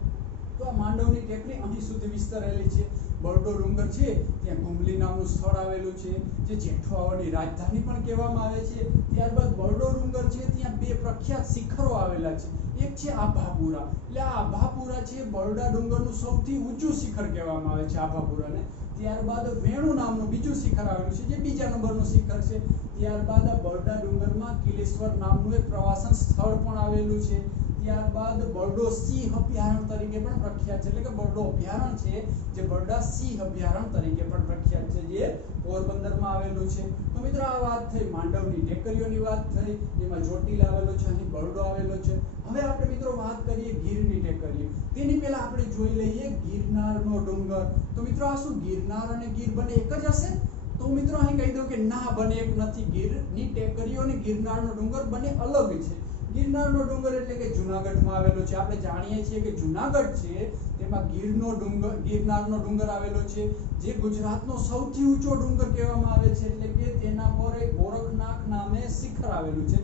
તો આ માંડવની ટેકરી અહીં સુધી વિસ્તરેલી છે। બરડો ડુંગર છે ત્યાં ઘુમલી નામનું સ્થળ આવેલું છે, જે જેઠવાઓની રાજધાની પણ કહેવામાં આવે છે। ત્યારબાદ બરડો ડુંગર છે ત્યાં બે પ્રખ્યાત શિખરો આવેલા છે, એક છે આભાપુરા। એટલે આ આભાપુરા છે બરડા ડુંગરનું સૌથી ઊંચું શિખર કહેવામાં આવે છે આભાપુરાને। ત્યારબાદ વેણુ નામનું બીજું શિખર આવેલું છે, જે બીજા નંબરનું શિખર છે। ત્યારબાદ આ બરડા ડુંગરમાં કિલેશ્વર નામનું એક પ્રવાસન સ્થળ પણ આવેલું છે। ત્યારબાદ બરડો સિંહ અભયારણ્ય તરીકે પણ પ્રખ્યાત છે, એટલે કે બરડો અભયારણ્ય છે જે બરડા સિંહ અભયારણ્ય તરીકે પણ પ્રખ્યાત છે, જે પોરબંદરમાં આવેલું છે। તો મિત્રો આ વાત થઈ માંડવની ટેકરીઓની વાત થઈ, જેમાં ચોટીલા આવેલો છે, અહીં બરડો આવેલો છે। હવે આપણે મિત્રો વાત કરીએ ગીરની ટેકરીઓ। તેની પહેલા આપણે જોઈ લઈએ ગિરનારનો ડુંગર। તો મિત્રો આ શું ગિરનાર અને ગીર બંને એક જ હશે? તો મિત્રો અહીં કહી દઉં કે ના, બંને એક નથી। ગીરની ટેકરીઓ અને ગિરનારનો ડુંગર બંને અલગ છે। ગિરનારનો ડુંગર એટલે કે જૂનાગઢમાં આવેલો છે। આપણે જાણીએ છીએ કે જૂનાગઢ છે તેમાં ગિરનારનો ડુંગર આવેલો છે, જે ગુજરાતનો સૌથી ઊંચો ડુંગર કહેવામાં આવે છે, એટલે કે તેના પર એક ગોરખનાથ નામે શિખર આવેલું છે।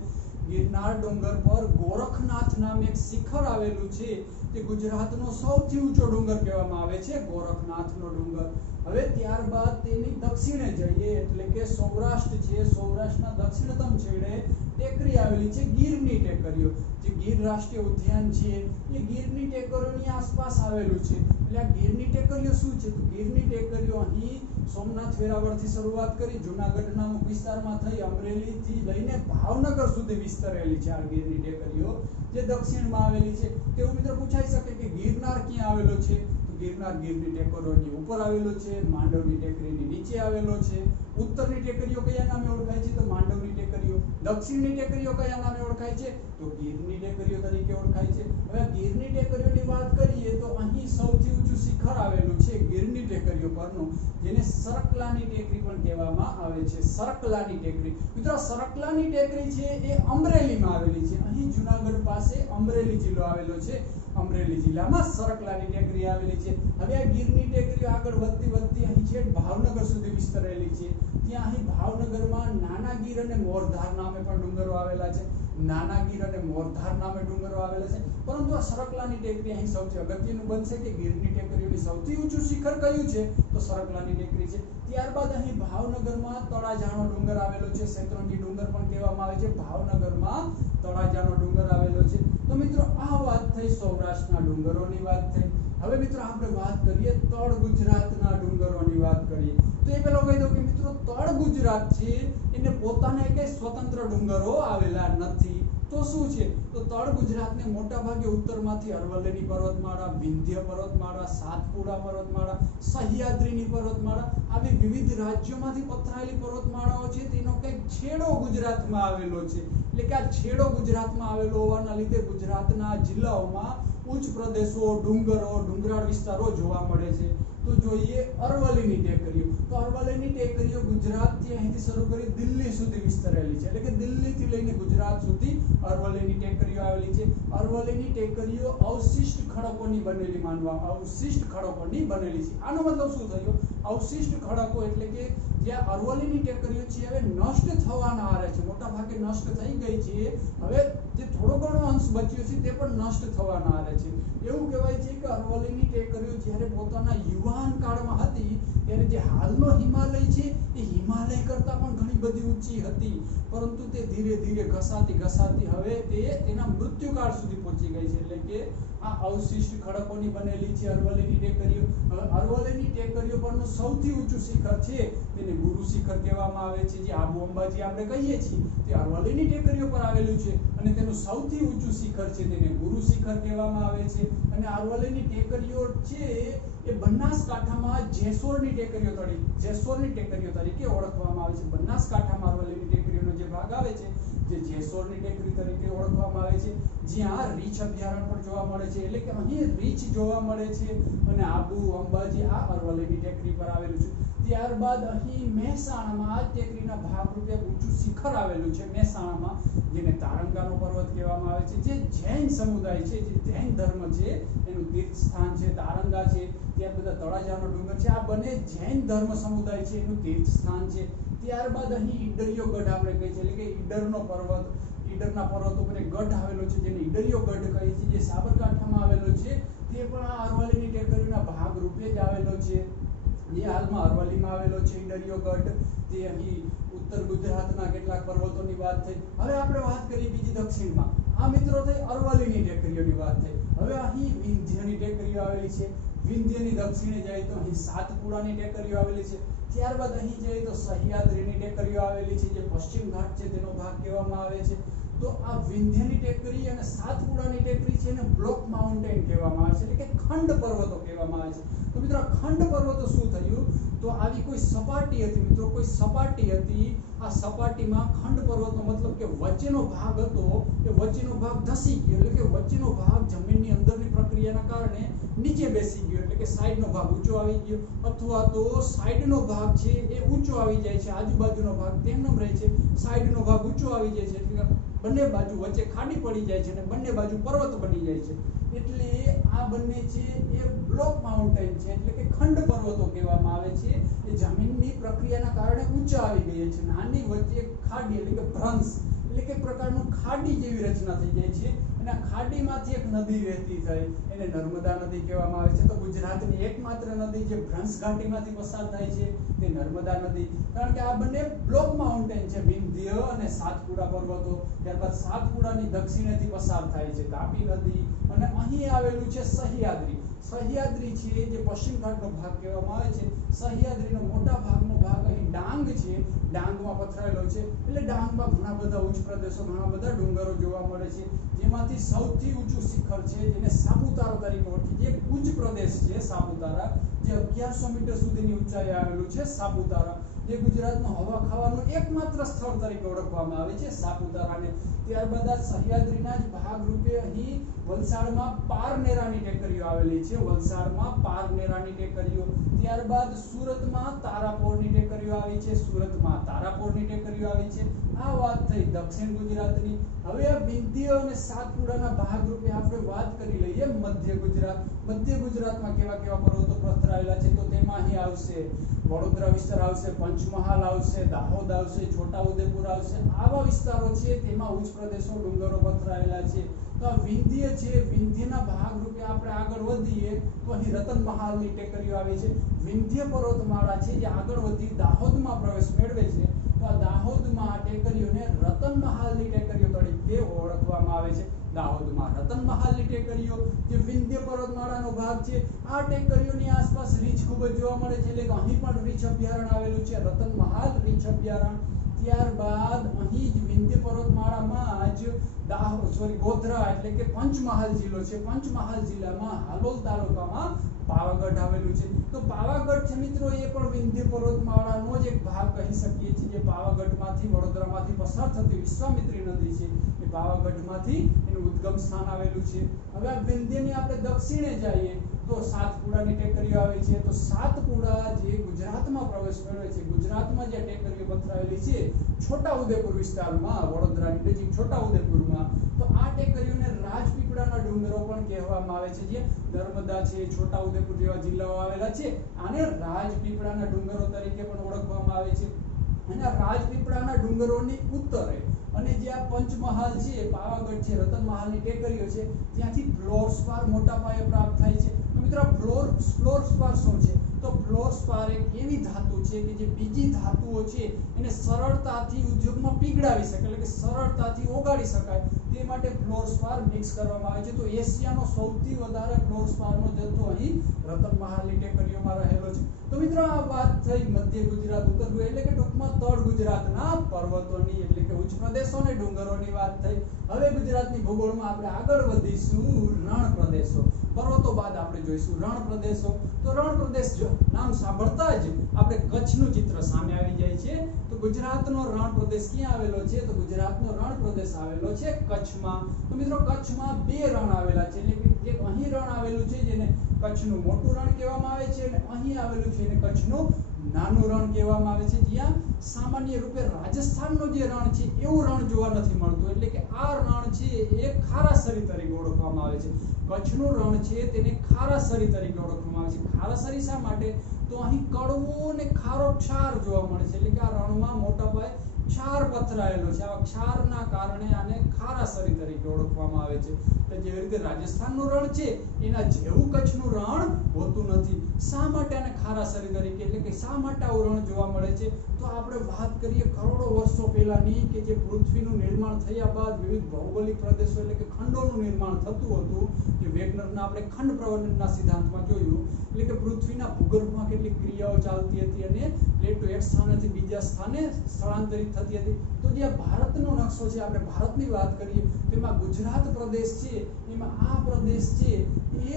ગિરનાર ડુંગર પર ગોરખનાથ નામે એક શિખર આવેલું છે, તે ગુજરાતનો સૌથી ઊંચો ડુંગર કહેવામાં આવે છે, ગોરખનાથનો ડુંગર। હવે ત્યારબાદ તેની દક્ષિણે જઈએ એટલે કે સૌરાષ્ટ્ર છે, સૌરાષ્ટ્રના દક્ષિણતમ છેડે ટેકરી આવેલી છે ગીરની ટેકરીઓ। જે ગીર રાષ્ટ્રીય ઉદ્યાન છે એ ગીરની ટેકરીઓની આસપાસ આવેલું છે। એટલે આ ગીરની ટેકરીઓ શું છે? તો ગીરની ટેકરીઓ અહીં સોમનાથ વેરાવળથી શરૂઆત કરી જૂનાગઢના મુખ વિસ્તારમાં થઈ અમરેલીથી લઈને ભાવનગર સુધી વિસ્તરેલી છે આ ગીરની ટેકરીઓ, જે દક્ષિણમાં આવેલી છે। તેવું મિત્રો પૂછાઈ શકે કે ગિરનાર ક્યાં આવેલો છે? તો ગિરનાર ગીરની ટેકરીઓની ઉપર આવેલો છે, માંડવની ટેકરીની નીચે આવેલો છે। ઉત્તરની ટેકરીઓ કયા નામે ઓળખાય છે? તો માંડવની ટેકરીઓ। દક્ષિણની ટેકરીઓ કયા નામે ઓળખાય છે? તો ગીરની ટેકરીઓ તરીકે ઓળખાય છે। હવે ગીરની ટેકરીઓની વાત કરીએ તો અહીં સૌથી ઊંચું શિખર આવેલું છે ગીરની ટેકરીઓ પરનું, જેને સરકલાની ટેકરી પણ કહેવામાં આવે છે। સરકલાની ટેકરી મિત્રો, સરકલાની ટેકરી છે એ અમરેલીમાં આવેલી છે। અહીં જૂનાગઢ પાસે અમરેલી જિલ્લો આવેલો છે, અમરેલી જિલ્લામાં સરકલાની ટેકરી આવેલી છે। હવે આ ગીરની ટેકરીઓ આગળ વધતી વધતી અહીં છેક ભાવનગર સુધી વિસ્તરેલી છે। ત્યાં અહીં ભાવનગરમાં નાના ગીર અને મોરધાર નામે પણ ડુંગરો આવેલા છે, નાના ગીર અને મોરધાર નામે ડુંગરો આવેલા છે। પરંતુ આ સરકલાની ટેકરી અહીં સૌથી અગત્યનું બનશે કે ગીરની ટેકરીઓની સૌથી ઊંચું શિખર કયું છે? તો સરકલાની ટેકરી છે। ત્યારબાદ અહીં ભાવનગરમાં તળાજાનો ડુંગર આવેલો છે, શેત્રુંજી ડુંગર પણ કહેવામાં આવે છે। ભાવનગરમાં તળાજાનો ડુંગર આવેલો છે। તો મિત્રો આ વાત થઈ સૌરાષ્ટ્રના ડુંગરોની વાત થઈ। હવે મિત્રો આપણે વાત કરીએ તળ ગુજરાતના ડુંગરોની વાત કરીએ તો એ પેલો કહી દઉં કે મિત્રો તળ ગુજરાત છે એને પોતાના કઈ સ્વતંત્ર ડુંગરો આવેલા નથી। તો શું છે? તો તળ ગુજરાતને મોટા ભાગે ઉત્તરમાંથી અરવલ્લીની પર્વતમાળા, વિંધ્ય પર્વતમાળા, સાતપુડા પર્વતમાળા, સહ્યાદ્રીની પર્વતમાળા આવી વિવિધ રાજ્યોમાંથી પથરાયેલી પર્વતમાળાઓ છે, તેનો કંઈક છેડો ગુજરાતમાં આવેલો છે। એટલે કે આ છેડો ગુજરાતમાં આવેલો હોવાના લીધે ગુજરાતના જિલ્લાઓમાં ઉચ્ચ પ્રદેશો, ડુંગરો, ડુંગરાળ વિસ્તારો જોવા મળે છે। તો જોઈએ અરવલ્લીની ટેકરીઓ। તો અરવલ્લીની ટેકરીઓ ગુજરાતથી અહીંથી શરૂ કરી દિલ્હી સુધી વિસ્તરેલી છે, એટલે કે દિલ્હીથી લઈને ગુજરાત સુધી અરવલ્લીની ટેકરીઓ આવેલી છે। અરવલ્લીની ટેકરીઓ અવશિષ્ટ ખડકોની બનેલી અવશિષ્ટ ખડકોની બનેલી છે। આનો મતલબ શું થયો? અવશિષ્ટ ખડકો એટલે કે જે અરવલ્લીની ટેકરીઓ છે હવે નષ્ટ થવાના આરે છે, મોટા ભાગે નષ્ટ થઈ ગઈ છે, હવે જે થોડો ઘણો અંશ બચ્યો છે તે પણ નષ્ટ થવાના આરે છે। એવું કહેવાય છે કે અરવલ્લીની ટેકરીઓ જ્યારે પોતાના યુવાન કાળમાં હતી ત્યારે જે હાલનો હિમાલય છે એ હિમાલય કરતાં પણ ઘણી બધી ઊંચી હતી, પરંતુ તે ધીરે ધીરે ઘસાતી હવે તે તેના મૃત્યુકાળ સુધી પહોંચી ગઈ છે। એટલે કે આ અવશિષ્ટ ખડકોની બનેલી છે અરવલ્લીની ટેકરીઓ। હવે અરવલ્લીની ટેકરીઓ પરનું સૌથી ઊંચું શિખર છે તેને ગુરુ શિખર કહેવામાં આવે છે। જે આબુ અંબાજી આપણે કહીએ છીએ તે અરવલ્લીની ટેકરીઓ પર આવેલું છે અને તેનું સૌથી ઊંચું શિખર છે તેને ગુરુ શિખર કહેવામાં આવે છે। અને અરવલ્લીની ટેકરીઓ છે એ બનાસકાંઠામાં જેસોરની ટેકરીઓ તરીકે ઓળખવામાં આવે છે। બનાસકાંઠામાં અરવલ્લીની ટેકરીઓનો જે ભાગ આવે છે જે જેસોરની ટેકરી તરીકે ઓળખવામાં આવે છે, જ્યાં રીંછ અભયારણ્ય પણ જોવા મળે છે। એટલે કે અહીં રીંછ જોવા મળે છે અને આબુ અંબાજી આ અરવલ્લીની ટેકરી પર આવેલું છે। ત્યારબાદ અહીં મહેસાણામાં આ ટેકરીના ભાગરૂપે ઊંચું શિખર આવેલું છે મહેસાણામાં, જેને તારંગાનો પર્વત કહેવામાં આવે છે, જે જૈન સમુદાય છે, જે જૈન ધર્મ છે એનું તીર્થ સ્થાન છે તારંગા છે. ત્યાર બધા તળાજાનો ડુંગર છે, આ બંને જૈન ધર્મ સમુદાય છે એનું તીર્થ સ્થાન છે. ત્યારબાદ અહીં ઈડરિયો ગઢ આપણે કહીએ છીએ, એટલે કે ઈડરનો પર્વત, ઈડરના પર્વત ઉપર એક ગઢ આવેલો છે જેને ઈડરિયો ગઢ કહીએ છીએ, જે સાબરકાંઠામાં આવેલો છે. તે પણ આ અરવલ્લીની ટેકરીના ભાગ રૂપે જ આવેલો છે, જે હાલમાં અરવલ્લીમાં આવેલો છે ઈડરિયો ગઢ. તે અહીં ઉત્તર ગુજરાતના કેટલાક પર્વતોની વાત થઈ. હવે આપણે વાત કરીએ બીજી દક્ષિણમાં. આ મિત્રો થઈ અરવલ્લીની ટેકરીઓની વાત થઈ. હવે અહીં વિંધ્યની ટેકરીઓ આવેલી છે. વિંધ્યની દક્ષિણે જાય તો અહીં સાતપુડાની ટેકરીઓ આવેલી છે. ત્યારબાદ અહીં જઈએ તો સહ્યાદ્રીની ટેકરીઓ આવેલી છે, જે પશ્ચિમ ઘાટ છે તેનો ભાગ કહેવામાં આવે છે. તો આ વિંધ્યની ટેકરી અને સાતપુડાની ટેકરી છે એને બ્લોક માઉન્ટેન કહેવામાં આવે છે, એટલે કે ખંડ પર્વતો કહેવામાં આવે છે. તો મિત્રો ખંડ પર્વતો શું થયું, તો આવી કોઈ સપાટી હતી મિત્રો, કોઈ સપાટી હતી. આ સપાટીમાં ખંડ પર્વતનો મતલબ કે વચ્ચેનો ભાગ હતો, એ વચ્ચેનો ભાગ ધસી ગયો, એટલે કે વચ્ચેનો ભાગ જમીનની અંદરની પ્રક્રિયાના કારણે નીચે બેસી ગયો, એટલે કે સાઈડનો ભાગ ઊંચો આવી ગયો, અથવા તો સાઈડનો ભાગ છે એ ઊંચો આવી જાય છે, આજુબાજુનો ભાગ તેમનો રહે છે, સાઈડનો ભાગ ઊંચો આવી જાય છે, એટલે બંને બાજુ વચ્ચે ખાડી પડી જાય છે અને બંને બાજુ પર્વત બની જાય છે. એટલે આ બંને છે એ બ્લોક માઉન્ટેન છે, એટલે કે ખંડ પર્વતો કહેવામાં આવે છે. એ જમીનની પ્રક્રિયાના કારણે ઊંચા આવી ગયા છે. નાની વચ્ચે ખાડી એટલે કે ભ્રંશ, એટલે કે પ્રકારનું ખાડી જેવી રચના થઈ જાય છે, અને આ ખાડીમાંથી એક નદી વહેતી થઈ, એને નર્મદા નદી કહેવામાં આવે છે. તો ગુજરાતની એકમાત્ર નદી જે ભ્રંશ ઘાટીમાંથી પસાર થાય છે તે નર્મદા નદી. કારણ કે આ બંને બ્લોક માઉન્ટેન છે, વિંધ્ય અને સાતપુડા પર્વતો. ત્યારબાદ સાતપુડાની દક્ષિણેથી પસાર થાય છે તાપી નદી, અને અહીં આવેલું છે સહ્યાદ્રી. સહ્યાદ્રી છે જે પશ્ચિમ ઘાટનો ભાગ કહેવામાં આવે છે. સહ્યાદ્રીનો મોટા ભાગનો ભાગ અહીં ડાંગ છે, ડાંગમાં પથરાયેલો છે. એટલે ડાંગમાં ઘણા બધા ઉચ્ચ પ્રદેશો, ઘણા બધા ડુંગરો જોવા મળે છે, જેમાંથી સૌથી ઊંચું શિખર છે જેને સાપુતારા તરીકે ઓળખી, જે ઉચ્ચ પ્રદેશ છે સાપુતારા, જે 1100 મીટર સુધીની ઊંચાઈએ આવેલું છે સાપુતારા, જે ગુજરાતનું હવા ખાવાનું એકમાત્ર સ્થળ તરીકે ઓળખવામાં આવે છે સાપુતારાને. ત્યારબાદ આ સહ્યાદ્રીના જ ભાગરૂપે અહીં વલસાડમાં પારનેરાની ટેકરીઓ આવેલી છે, વલસાડમાં પારનેરાની ટેકરીઓ. ત્યારબાદ સુરતમાં તારાપોરની ટેકરીઓ આવી છે, સુરતમાં તારાપોરની ટેકરીઓ આવી છે. આ વાત થઈ દક્ષિણ ગુજરાતની. હવે આ વિંધ્ય અને સાતપુડાના ભાગરૂપે આપણે વાત કરી લઈએ મધ્ય ગુજરાત. મધ્ય ગુજરાતમાં કેવા કેવા પર્વતો પથરાયેલા છે, તો તેમાં અહીં આવશે વડોદરા વિસ્તાર આવશે, પંચમહાલ આવશે, દાહોદ આવશે, છોટાઉદેપુર આવશે. આવા વિસ્તારો છે તેમાં ઉચ્ચ પ્રદેશો, ડુંગરો પથરાયેલા છે. તો આ વિંધ્ય છે, વિંધ્યના ભાગરૂપે આપણે આગળ વધીએ તો અહીં રતનમહાલની ટેકરીઓ આવી છે. વિંધ્ય પર્વતમાળા છે જે આગળ વધી દાહોદમાં પ્રવેશ મેળવે છે. તો આ દાહોદમાં આ ટેકરીઓને રતનમહાલની ટેકરીઓ તરીકે ઓળખવામાં આવે છે. દાહોદમાં રતનમહાલની ટેકરીઓ જે વિંધ્ય પર્વતમાળાનો ભાગ છે. આ ટેકરીઓની આસપાસ રીંછ ખૂબ જ જોવા મળે છે, એટલે કે અહીં પણ રીંછ અભયારણ્ય આવેલું છે, રતનમહાલ રીંછ અભયારણ્ય. ત્યારબાદ અહીં જ વિંધ્ય પર્વતમાળામાં જ ગોધરા એટલે કે પંચમહાલ જિલ્લો છે. પંચમહાલ જિલ્લામાં હાલોલ તાલુકામાં પાવાગઢ આવેલું છે. તો પાવાગઢ છે મિત્રો, એ પણ વિંધ્ય પર્વતમાળાનો જ એક ભાગ કહી શકીએ છીએ, જે પાવાગઢમાંથી વડોદરામાંથી પસાર થતી વિશ્વામિત્રી નદી છે, એ પાવાગઢમાંથી એનું ઉદ્ગમ સ્થાન આવેલું છે. હવે આ વિંધ્યની આપણે દક્ષિણે જઈએ તો સાતપુડાની ટેકરીઓ આવી છે. તો સાતપુડા જે ગુજરાતમાં પ્રવેશ મેળવે છે, ગુજરાતમાં જે ટેકરીઓ પથરાયેલી છે છોટાઉદેપુર વિસ્તારમાં, વડોદરાની નજીક છોટાઉદેપુરમાં. તો આ ટેકરીઓને રાજપીપળાના ડુંગરો પણ કહેવામાં આવે છે, જે નર્મદા છે, છોટાઉદેપુર જેવા જિલ્લાઓ આવેલા છે, આને રાજપીપળાના ડુંગરો તરીકે પણ ઓળખવામાં આવે છે. અને આ રાજપીપળાના ડુંગરોની ઉત્તરે અને જે આ પંચમહાલ છે, પાવાગઢ છે, રતનમહાલની ટેકરીઓ છે, ત્યાંથી ફ્લોરસ્પાર મોટા પાયે પ્રાપ્ત થાય છે. તો મિત્રો ફ્લોરસ્પાર શું છે, તો ફ્લોરસ્પાર એક એવી ધાતુ છે કે જે બીજી ધાતુઓ છે એને સરળતાથી ઉદ્યોગમાં પીગળાવી શકે, એટલે કે સરળતાથી ઓગાળી શકાય, તે માટે ફ્લોરસ્પાર મિક્સ કરવામાં આવે છે. તો એશિયાનો સૌથી વધારે ફ્લોરસ્પારનો જથ્થો અહીં રતનમહાલની ટેકરીઓમાં રહેલો છે. તો મિત્રો આ વાત થઈ મધ્ય ગુજરાત, ઉત્તર ગુજરાત, એટલે કે ટૂંકમાં તળ ગુજરાતના પર્વતોની, એટલે કે ઉચ્ચ પ્રદેશો અને ડુંગરોની વાત થઈ. હવે ગુજરાતની ભૂગોળમાં આપણે આગળ વધીશું રણ પ્રદેશો. પર્વતો બાદ આપણે જોઈશું રણ પ્રદેશો. તો રણ પ્રદેશ નામ સાંભળતા જ આપણે કચ્છનું ચિત્ર સામે આવી જાય છે. તો ગુજરાતનો રણ પ્રદેશ ક્યાં આવેલો છે, તો ગુજરાતનો રણ પ્રદેશ આવેલો છે કચ્છમાં. તો મિત્રો કચ્છમાં બે રણ આવેલા છે, એટલે કે એક અહીં રણ આવેલું છે જેને કચ્છનું મોટું રણ કહેવામાં આવે છે, અને અહીં આવેલું છે એને કચ્છનું નાનું રણ કહેવામાં આવે છે, જ્યાં સામાન્ય રૂપે રાજસ્થાનનો જે રણ છે એવું રણ જોવા નથી મળતું. એટલે કે આ રણ છે એ ખારાસરી તરીકે ઓળખવામાં આવે છે. કચ્છનું રણ છે તેને ખારાસરી તરીકે ઓળખવામાં આવે છે. ખારાસરી શા માટે? તો અહીં કડવો અને ખારો ક્ષાર જોવા મળે છે. એટલે કે આ રણમાં મોટા પાયે ક્ષાર પથરાયેલો છે. આ ક્ષારના કારણે આને ખારાસરી તરીકે ઓળખવામાં આવે છે. તો જેવી રીતે રાજસ્થાનનું રણ છે એના જેવું કચ્છનું રણ હોતું નથી. શા માટે આને ખારાસરી તરીકે, એટલે કે શા માટે આવું રણ જોવા મળે છે? તો આપણે વાત કરીએ કરોડો વર્ષો પહેલાની, કે જે પૃથ્વીનું નિર્માણ થયા બાદ વિવિધ ભૌગોલિક પ્રદેશો એટલે કે ખંડોનું નિર્માણ થતું હતું. જે વેગનરના આપણે ખંડ પ્રવર્તનના સિદ્ધાંતમાં જોયું, એટલે કે પૃથ્વીના ભૂગર્ભમાં કેટલીક ક્રિયાઓ ચાલતી હતી અને પ્લેટો એક સ્થાનેથી બીજા સ્થાને સ્થળાંતરિત થતી હતી. તો જે ભારતનો નકશો છે, આપણે ભારતની વાત કરીએ તેમાં ગુજરાત પ્રદેશ છે, એમાં આ પ્રદેશ છે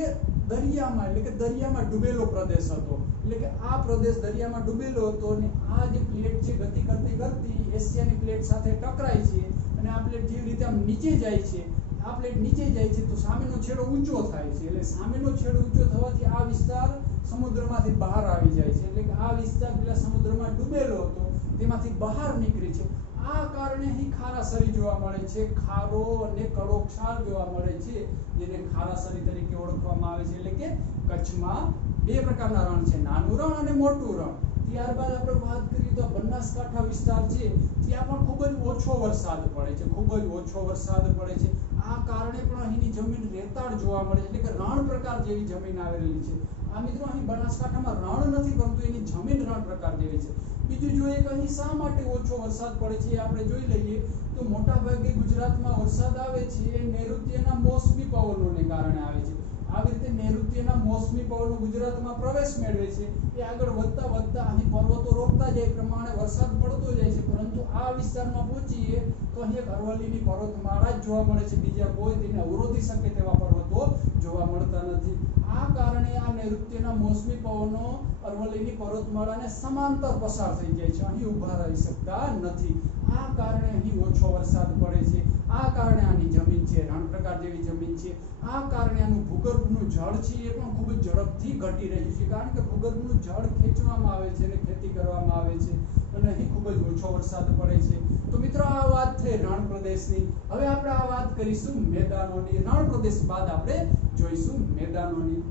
એ દરિયામાં, એટલે કે દરિયામાં ડૂબેલો પ્રદેશ હતો. એટલે કે આ પ્રદેશ દરિયામાં ડૂબેલો હતો અને આ જે પ્લેટ છે ગતિ કરતી કરતી એશિયાની પ્લેટ સાથે ટકરાય છે અને આ પ્લેટ જેવી રીતે આમ નીચે જાય છે, આ પ્લેટ નીચે જાય છે તો સામેનો છેડો ઊંચો થાય છે. એટલે સામેનો છેડો ઊંચો થવાથી આ વિસ્તાર સમુદ્રમાંથી બહાર આવી જાય છે. એટલે કે આ વિસ્તાર પેલા સમુદ્રમાં ડૂબેલો હતો તેમાંથી બહાર નીકળે છે. આ કારણે અહીં ખારાસરી જોવા મળે છે, ખારો અને કડો ક્ષાર જોવા મળે છે, જેને ખારાસરી તરીકે ઓળખવામાં આવે છે. એટલે કે કચ્છમાં બે પ્રકારના રણ છે, નાનું રણ અને મોટું રણ. ત્યારબાદ આપણે વાત કરીએ તો બનાસકાંઠા વિસ્તાર છે ત્યાં પણ ખૂબ જ ઓછો વરસાદ પડે છે, ખૂબ જ ઓછો વરસાદ પડે છે. આ કારણે પણ અહીંની જમીન રેતાળ જોવા મળે છે, એટલે કે રણ પ્રકાર જેવી જમીન આવેલી છે. આ મિત્રો અહીં બનાસકાંઠામાં રણ નથી, પરંતુ એની જમીન રણ પ્રકાર જેવી છે. બીજું જોઈએ કે અહીં શા માટે ઓછો વરસાદ પડે છે, આપણે જોઈ લઈએ તો મોટા ભાગે ગુજરાતમાં વરસાદ આવે છે એ નૈઋત્યના મોસમી પવનોને કારણે આવે છે. આવી રીતે નૈઋત્યના મોસમી પવનો ગુજરાતમાં પ્રવેશ મેળવે છે, એ આગળ વધતા વધતા અહીં પર્વતો રોકતા જાય પ્રમાણે વરસાદ પડતો જાય છે. પરંતુ આ વિસ્તારમાં પહોંચીએ તો અહીં એક અરવલ્લીની પર્વતમાળા જ જોવા મળે છે, બીજા કોઈ તેને અવરોધી શકે તેવા પર્વતો જોવા મળતા નથી. આ કારણે આ નૈઋત્યના મોસમી પવનો અરવલ્લીની પર્વતમાળાને સમાંતર પસાર થઈ જાય છે, અહીં ઊભા રહી શકતા નથી. આ કારણે અહીં ઓછો વરસાદ પડે છે. આ કારણે આની જમીન છે રણ પ્રકાર જેવી જમીન છે. આ કારણે આનું ભૂગર્ભનું જળ છે એ પણ ખૂબ જ ઝડપથી ઘટી રહ્યું છે, કારણ કે ભૂગર્ભનું જળ ખેંચવામાં આવે છે અને ખેતી કરવામાં આવે છે અને અહીં ખૂબ જ ઓછો વરસાદ પડે છે. તો મિત્રો આ વાત થઈ રણ પ્રદેશની. હવે આપણે આ વાત કરીશું મેદાનોની. રણ પ્રદેશ બાદ આપણે જોઈશું મેદાનોની.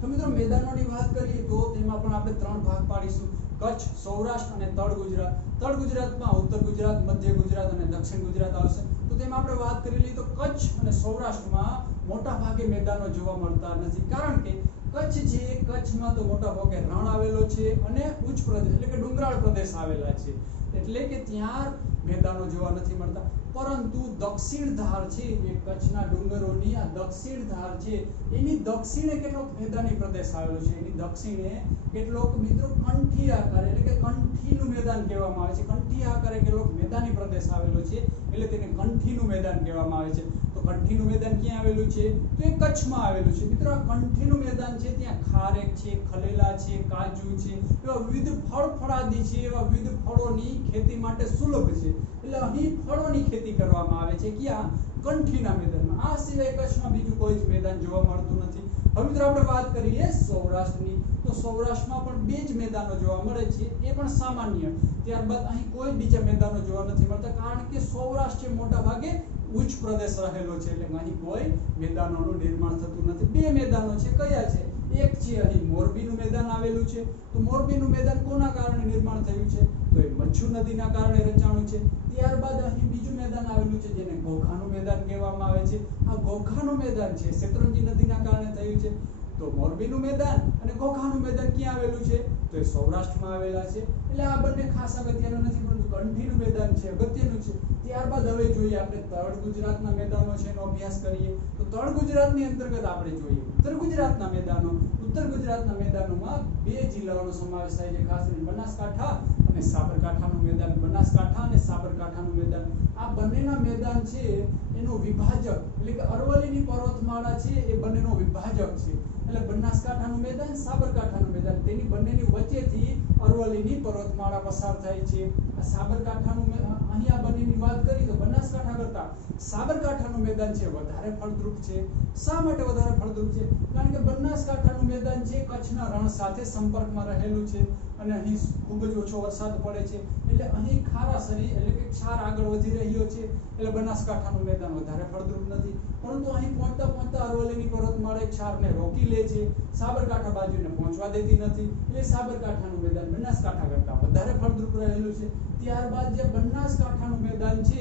તો મિત્રો મેદાનોની વાત કરીએ તો તેમાં પણ આપણે ત્રણ ભાગ પાડીશું: કચ્છ, સૌરાષ્ટ્ર અને તળ ગુજરાત. તળ ગુજરાતમાં ઉત્તર ગુજરાત, મધ્ય ગુજરાત અને દક્ષિણ ગુજરાત આવશે. તો તેમાં આપણે વાત કરી લઈએ તો કચ્છ અને સૌરાષ્ટ્રમાં મોટા ભાગે મેદાનો જોવા મળતા નથી, કારણ કે કચ્છ છે, કચ્છમાં તો મોટા ભાગે રણ આવેલો છે અને ઉચ્ચ પ્રદેશ એટલે કે ડુંગરાળ પ્રદેશ આવેલા છે, એટલે કે ત્યાં મેદાનો જોવા નથી મળતા. પરંતુ દક્ષિણ ધાર છે એ કચ્છના ડુંગરોની આ દક્ષિણ ધાર છે એની દક્ષિણે કેટલોક મેદાની પ્રદેશ આવેલો છે. એની દક્ષિણે કેટલોક મિત્રો કંઠી આકાર એટલે કે કંઠીનું મેદાન કહેવામાં આવે છે. કંઠી આકારે કેટલોક મેદાની પ્રદેશ આવેલો છે, એટલે તેને કંઠીનું મેદાન કહેવામાં આવે છે. તો કંઠીનું મેદાન ક્યાં આવેલું છે? તો એ કચ્છમાં આવેલું છે. મિત્રો આ કંઠીનું મેદાન છે ત્યાં ખારેક છે, ખલેલા છે, કાજુ છે, એવા વિવિધ ફળ ફળાદી છે, એવા વિવિધ ફળોની ખેતી માટે સુલભ છે. એટલે અહીં ફળોની ખેતી કરવામાં આવે છે. ક્યાં? કંઠીના મેદાનમાં. આ સિવાય કચ્છમાં બીજું કોઈ જ મેદાન જોવા મળતું નથી. હવે મિત્રો આપણે વાત કરીએ સૌરાષ્ટ્રની. તો સૌરાષ્ટ્રમાં પણ બે જ મેદાનો જોવા મળે છે, એ પણ સામાન્ય. ત્યારબાદ અહીં કોઈ બીજા મેદાનો જોવા નથી મળતા, કારણ કે સૌરાષ્ટ્ર મોટા ભાગે ઉચ્ચ પ્રદેશ રહેલો છે, એટલે અહીં કોઈ મેદાનોનું નિર્માણ થતું નથી. બે મેદાનો છે, કયા છે? એક છે અહીં મોરબીનું મેદાન આવેલું છે. તો મોરબીનું મેદાન કોના કારણે નિર્માણ થયું છે? તો એ મચ્છુ નદીના કારણે રચાણું છે. ત્યારબાદ અહીં બીજું મેદાન આવેલું છે જેને ઘોઘાનું મેદાન કહેવામાં આવે છે. આ ઘોઘાનું મેદાન છે શેત્રુંજી નદીના કારણે થયું છે. તો મોરબીનું મેદાન અને ઘોઘાનું મેદાન ક્યાં આવેલું છે? તો એ સૌરાષ્ટ્રમાં આવેલા છે. એટલે આ બંને ખાસ અગત્યનું નથી, પરંતુ કંઠીનું મેદાન છે અગત્યનું છે. ત્યારબાદ હવે જોઈએ આપણે તળ ગુજરાતના મેદાનો છે એનો અભ્યાસ કરીએ. તો તળ ગુજરાતની અંતર્ગત આપણે જોઈએ ઉત્તર ગુજરાતના મેદાનો. ઉત્તર ગુજરાતના મેદાનોમાં બે જિલ્લાઓનો સમાવેશ થાય છે, ખાસ કરીને બનાસકાંઠા અને સાબરકાંઠાનું મેદાન. બનાસકાંઠા અને સાબરકાંઠાનું મેદાન, આ બંનેના મેદાન છે એનો વિભાજક એટલે કે અરવલ્લીની પર્વતમાળા છે એ બંનેનો વિભાજક છે. એટલે બનાસકાંઠાનું મેદાન, સાબરકાંઠાનું મેદાન, તેની બંનેની વચ્ચેથી અરવલ્લીની પર્વતમાળા પસાર થાય છે। આ સાબરકાંઠાનું અહીંયા બંનેની વાત કરી તો બનાસકાંઠા કરતા સાબરકાંઠાનું મેદાન છે વધારે ફળદ્રુપ છે। શા માટે વધારે ફળદ્રુપ છે? કારણ કે બનાસકાંઠાનું મેદાન છે કચ્છના રણ સાથે સંપર્કમાં રહેલું છે અને અહીં ખૂબ જ ઓછો વરસાદ પડે છે, એટલે અહીં ખારાશરી એટલે કે ક્ષાર આગળ વધી રહ્યો છે, એટલે બનાસકાંઠાનું મેદાન વધારે ફળદ્રુપ નથી। પરંતુ અહીં પહોંચતા પહોંચતા અરવલ્લીની પર્વતમાળા ક્ષારને રોકી લે છે, સાબરકાંઠા બાજુને પહોંચવા દેતી નથી, એટલે સાબરકાંઠાનું મેદાન બનાસકાંઠા કરતા વધારે ફળદ્રુપ રહેલું છે। ત્યારબાદ જે બનાસકાંઠાનું મેદાન છે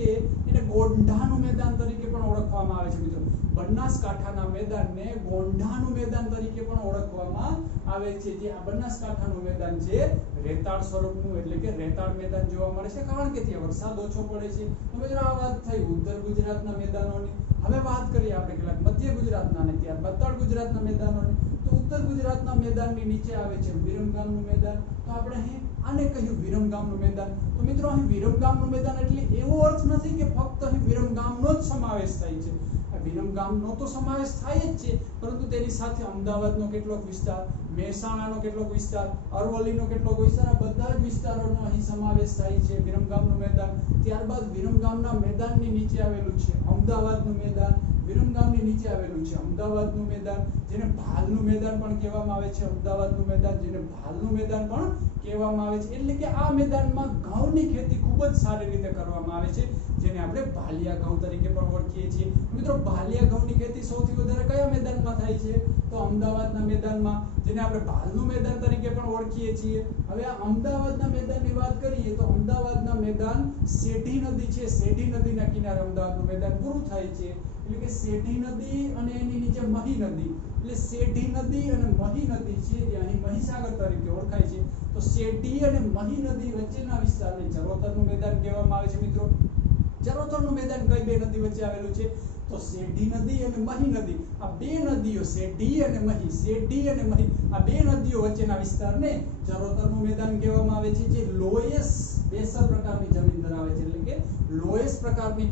એને ગોંઢાનું મેદાન તરીકે પણ ઓળખવામાં આવે છે મિત્રો। બનાસકાંઠાના મેદાનને ગોંઢાનું મેદાન તરીકે પણ ઓળખવામાં આવે છે। જે આ બનાસકાંઠાનું મેદાન છે રેતાળ સ્વરૂપનું એટલે કે રેતાળ મેદાન જોવા મળે છે, કારણ કે ત્યાં વરસાદ ઓછો પડે છે। તો મિત્રો આ વાત થઈ ઉત્તર ગુજરાતના મેદાનોની। હવે વાત કરીએ આપણે કેટલાક મધ્ય ગુજરાતના અને ત્યારબાદ તળ ગુજરાતના મેદાનોની। તો ઉત્તર ગુજરાતના મેદાનની નીચે આવે છે વિરમગામનું મેદાન। તો આપણે અહીં આને કહ્યું વિરમગામનું મેદાન। તો મિત્રો અહીં વિરમગામનું મેદાન એટલે એવો અર્થ નથી કે ફક્ત અહીં વિરમગામનો જ સમાવેશ થાય છે। વિરમગામનો તો સમાવેશ થાય જ છે, પરંતુ તેની સાથે અમદાવાદનો કેટલોક વિસ્તાર, મહેસાણાનો કેટલોક વિસ્તાર, અરવલ્લીનો કેટલોક વિસ્તાર, આ બધા જ વિસ્તારોનો અહીં સમાવેશ થાય છે વિરમગામનું મેદાન। ત્યારબાદ વિરમગામના મેદાનની નીચે આવેલું છે અમદાવાદનું મેદાન। વિરમગામની નીચે આવેલું છે અમદાવાદનું મેદાન, જેને ભાલનું મેદાન પણ કહેવામાં આવે છે। અમદાવાદનું મેદાન જેને ભાલનું મેદાન પણ કહેવામાં આવે છે, એટલે કે આ મેદાનમાં ઘઉંની ખેતી ખૂબ જ સારી રીતે કરવામાં આવે છે, જેને આપણે ભાલિયા ઘઉં તરીકે પણ ઓળખીએ છીએ। મિત્રો ભાલિયા ઘઉંની ખેતી સૌથી વધારે કયા મેદાનમાં થાય છે? તો અમદાવાદના મેદાનમાં, જેને આપણે ભાલનું મેદાન તરીકે પણ ઓળખીએ છીએ। હવે આ અમદાવાદના મેદાનની વાત કરીએ તો અમદાવાદના મેદાન સેઢી નદી છે, સેઢી નદીના કિનારે અમદાવાદનું મેદાન પૂરું થાય છે, એટલે કે સેઢી નદી અને એની નીચે મહી નદી, એટલે સેઢી નદી અને મહી નદી છે જે અહીં મહીસાગર તરીકે ઓળખાય છે। તો સેઢી અને મહી નદી વચ્ચેના વિસ્તારને ચરોતરનું મેદાન કહેવામાં આવે છે મિત્રો। ચરોતરનું મેદાન કઈ બે નદી વચ્ચે આવેલું છે? તો સેઢી નદી અને મહી નદી, આ બે નદીઓ સેઢી અને મહી, સેઢી અને મહી આ બે નદીઓ વચ્ચેના વિસ્તારને ચરોતરનું મેદાન કહેવામાં આવે છે, જે લોયસ બેસર પ્રકારની જમીન ધરાવે છે, એટલે કે લોયસ પ્રકારની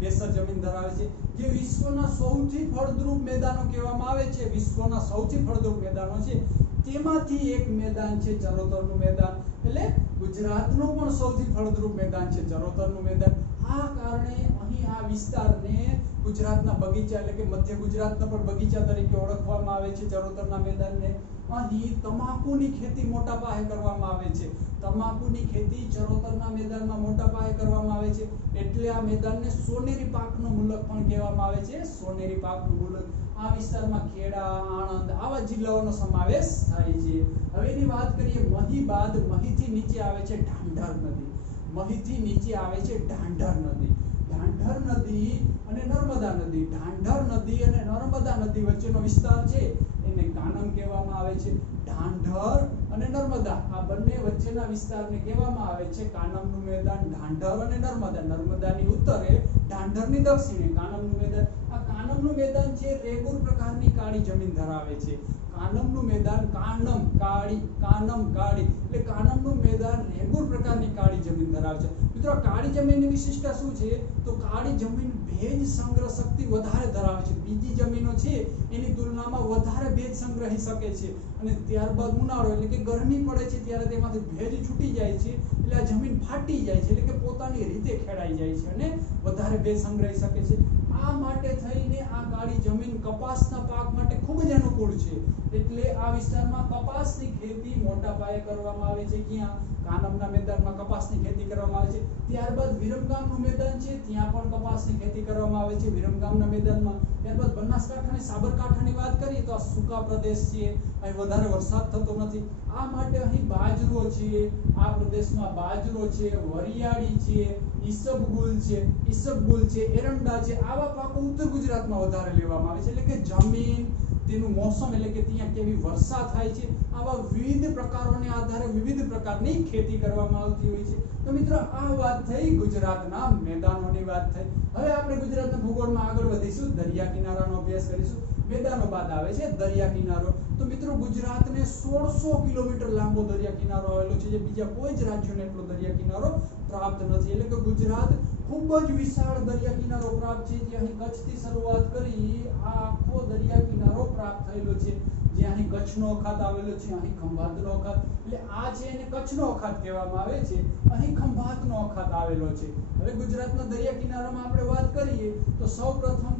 બેસર જમીન ધરાવે છે, જે વિશ્વના સૌથી ફળદ્રુપ મેદાનો કહેવામાં આવે છે। વિશ્વના સૌથી ફળદ્રુપ મેદાનો છે તેમાંથી એક મેદાન છે ચરોતરનું મેદાન, એટલે ગુજરાતનું પણ સૌથી ફળદ્રુપ મેદાન છે ચરોતરનું મેદાન। આ કારણે અહીં આ વિસ્તારને ગુજરાતના બગીચા એટલે કે મધ્ય ગુજરાતના પણ બગીચા તરીકે ઓળખવામાં આવે છે ચરોતરના મેદાનને। અહીં તમાકુની ખેતી મોટા પાયે કરવામાં આવે છે, તમાકુની ખેતી ચરોતરના મેદાનમાં મોટા પાયે કરવામાં આવે છે, એટલે આ મેદાનને સોનેરી પાકનો મુલક પણ કહેવામાં આવે છે, સોનેરી પાકનો મુલક। આ વિસ્તારમાં ખેડા, આણંદ આવા જિલ્લાઓનો સમાવેશ થાય છે। હવે એની વાત કરીએ મહી બાદ, મહીથી નીચે આવે છે ઢાંઢર નદી, મહીથી નીચે આવે છે ઢાંઢર નદી। ઢાંઢર નદી અને નર્મદા નદી, ઢાંઢર નદી અને નર્મદા નદી વચ્ચેનો વિસ્તાર છે એને કાનમ કહેવામાં આવે છે। ઢાંઢર અને નર્મદા આ બંને વચ્ચેના વિસ્તારને કહેવામાં આવે છે કાનમનું મેદાન। ઢાંઢર અને નર્મદા, નર્મદાની ઉત્તરે, ઢાંઢરની દક્ષિણે કાનમનું મેદાન। આ કાનમનું મેદાન છે રેગુર પ્રકારની કાળી જમીન ધરાવે છે। કાનમનું મેદાન, કાનમ કાળી, કાનમ કાળી, એટલે કાનમનું મેદાન રેગુર પ્રકારની કાળી જમીન ધરાવે છે। મિત્રો કાળી જમીનની વિશેષતા શું છે? તો કાળી જમીન ભેજ સંગ્રહ શક્તિ વધારે ધરાવે છે, બીજી જમીનો છે એની તુલનામાં વધારે ભેજ સંગ્રહી શકે છે, અને ત્યારબાદ ઉનાળો એટલે કે ગરમી પડે છે ત્યારે તેમાંથી ભેજ છૂટી જાય છે, એટલે આ જમીન ફાટી જાય છે, એટલે કે પોતાની રીતે ખેડાઈ જાય છે અને વધારે ભેજ સંગ્રહી શકે છે। આ માટે થઈને આ કાળી જમીન કપાસના પાક માટે ખૂબ જ અનુકૂળ છે, એટલે આ વિસ્તારમાં કપાસની ખેતી મોટા પાયે કરવામાં આવે છે। ક્યાં? કાનમના મેદાનમાં કપાસની ખેતી કરવામાં આવે છે। ત્યારબાદ વિરમગામનું મેદાન છે ત્યાં પણ કપાસની ખેતી કરવામાં આવે છે વિરમગામના મેદાનમાં। ત્યારબાદ બનાસકાંઠા અને સાબરકાંઠાની વાત કરીએ તો આ સૂકા પ્રદેશ છે, અહીં વધારે વરસાદ થતો નથી, આ માટે અહીં બાજરો છે, આ પ્રદેશમાં બાજરો છે, વરિયાળી છે, ઈસબગુલ છે, એરંડા છે, આવા પાકો ઉત્તર ગુજરાતમાં વધારે લેવામાં આવે છે, એટલે કે જમીન, તેનું મોસમ એટલે કે ત્યાં કેવી વર્ષા થાય છે, આવા વિવિધ પ્રકારોને આધારે વિવિધ પ્રકારની ખેતી કરવામાં આવતી હોય છે। તો મિત્રો આ વાત થઈ ગુજરાતના મેદાનોની વાત થઈ। હવે આપણે ગુજરાતના ભૂગોળમાં આગળ વધીશું, દરિયા કિનારાનો અભ્યાસ કરીશું। મેદાનો બાદ આવે છે દરિયા કિનારો। તો મિત્રો ગુજરાતને 1600 કિલોમીટર લાંબો દરિયા કિનારો આવેલો છે, જે બીજા કોઈ જ રાજ્યોને એટલો દરિયા કિનારો પ્રાપ્ત નથી, એટલે કે ગુજરાત ખૂબ જ વિશાળ દરિયા કિનારો પ્રાપ્ત છે, જે અહીં કચ્છથી શરૂઆત કરી આ આખો દરિયા કિનારો પ્રાપ્ત થયેલો છે। જે અહીં કચ્છનો અખાત આવેલો છે, અહીં ખંભાતનો અખાત, એટલે આ છે એને કચ્છનો અખાત કહેવામાં આવે છે, અહીં ખંભાતનો અખાત આવેલો છે. હવે ગુજરાતના દરિયા કિનારામાં આપણે વાત કરીએ તો સૌપ્રથમ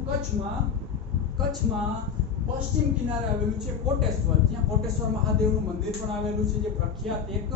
કચ્છમાં પશ્ચિમ કિનારે આવેલું છે કોટેશ્વર. ત્યાં કોટેશ્વર મહાદેવનું મંદિર પણ આવેલું છે, જે પ્રખ્યાત એક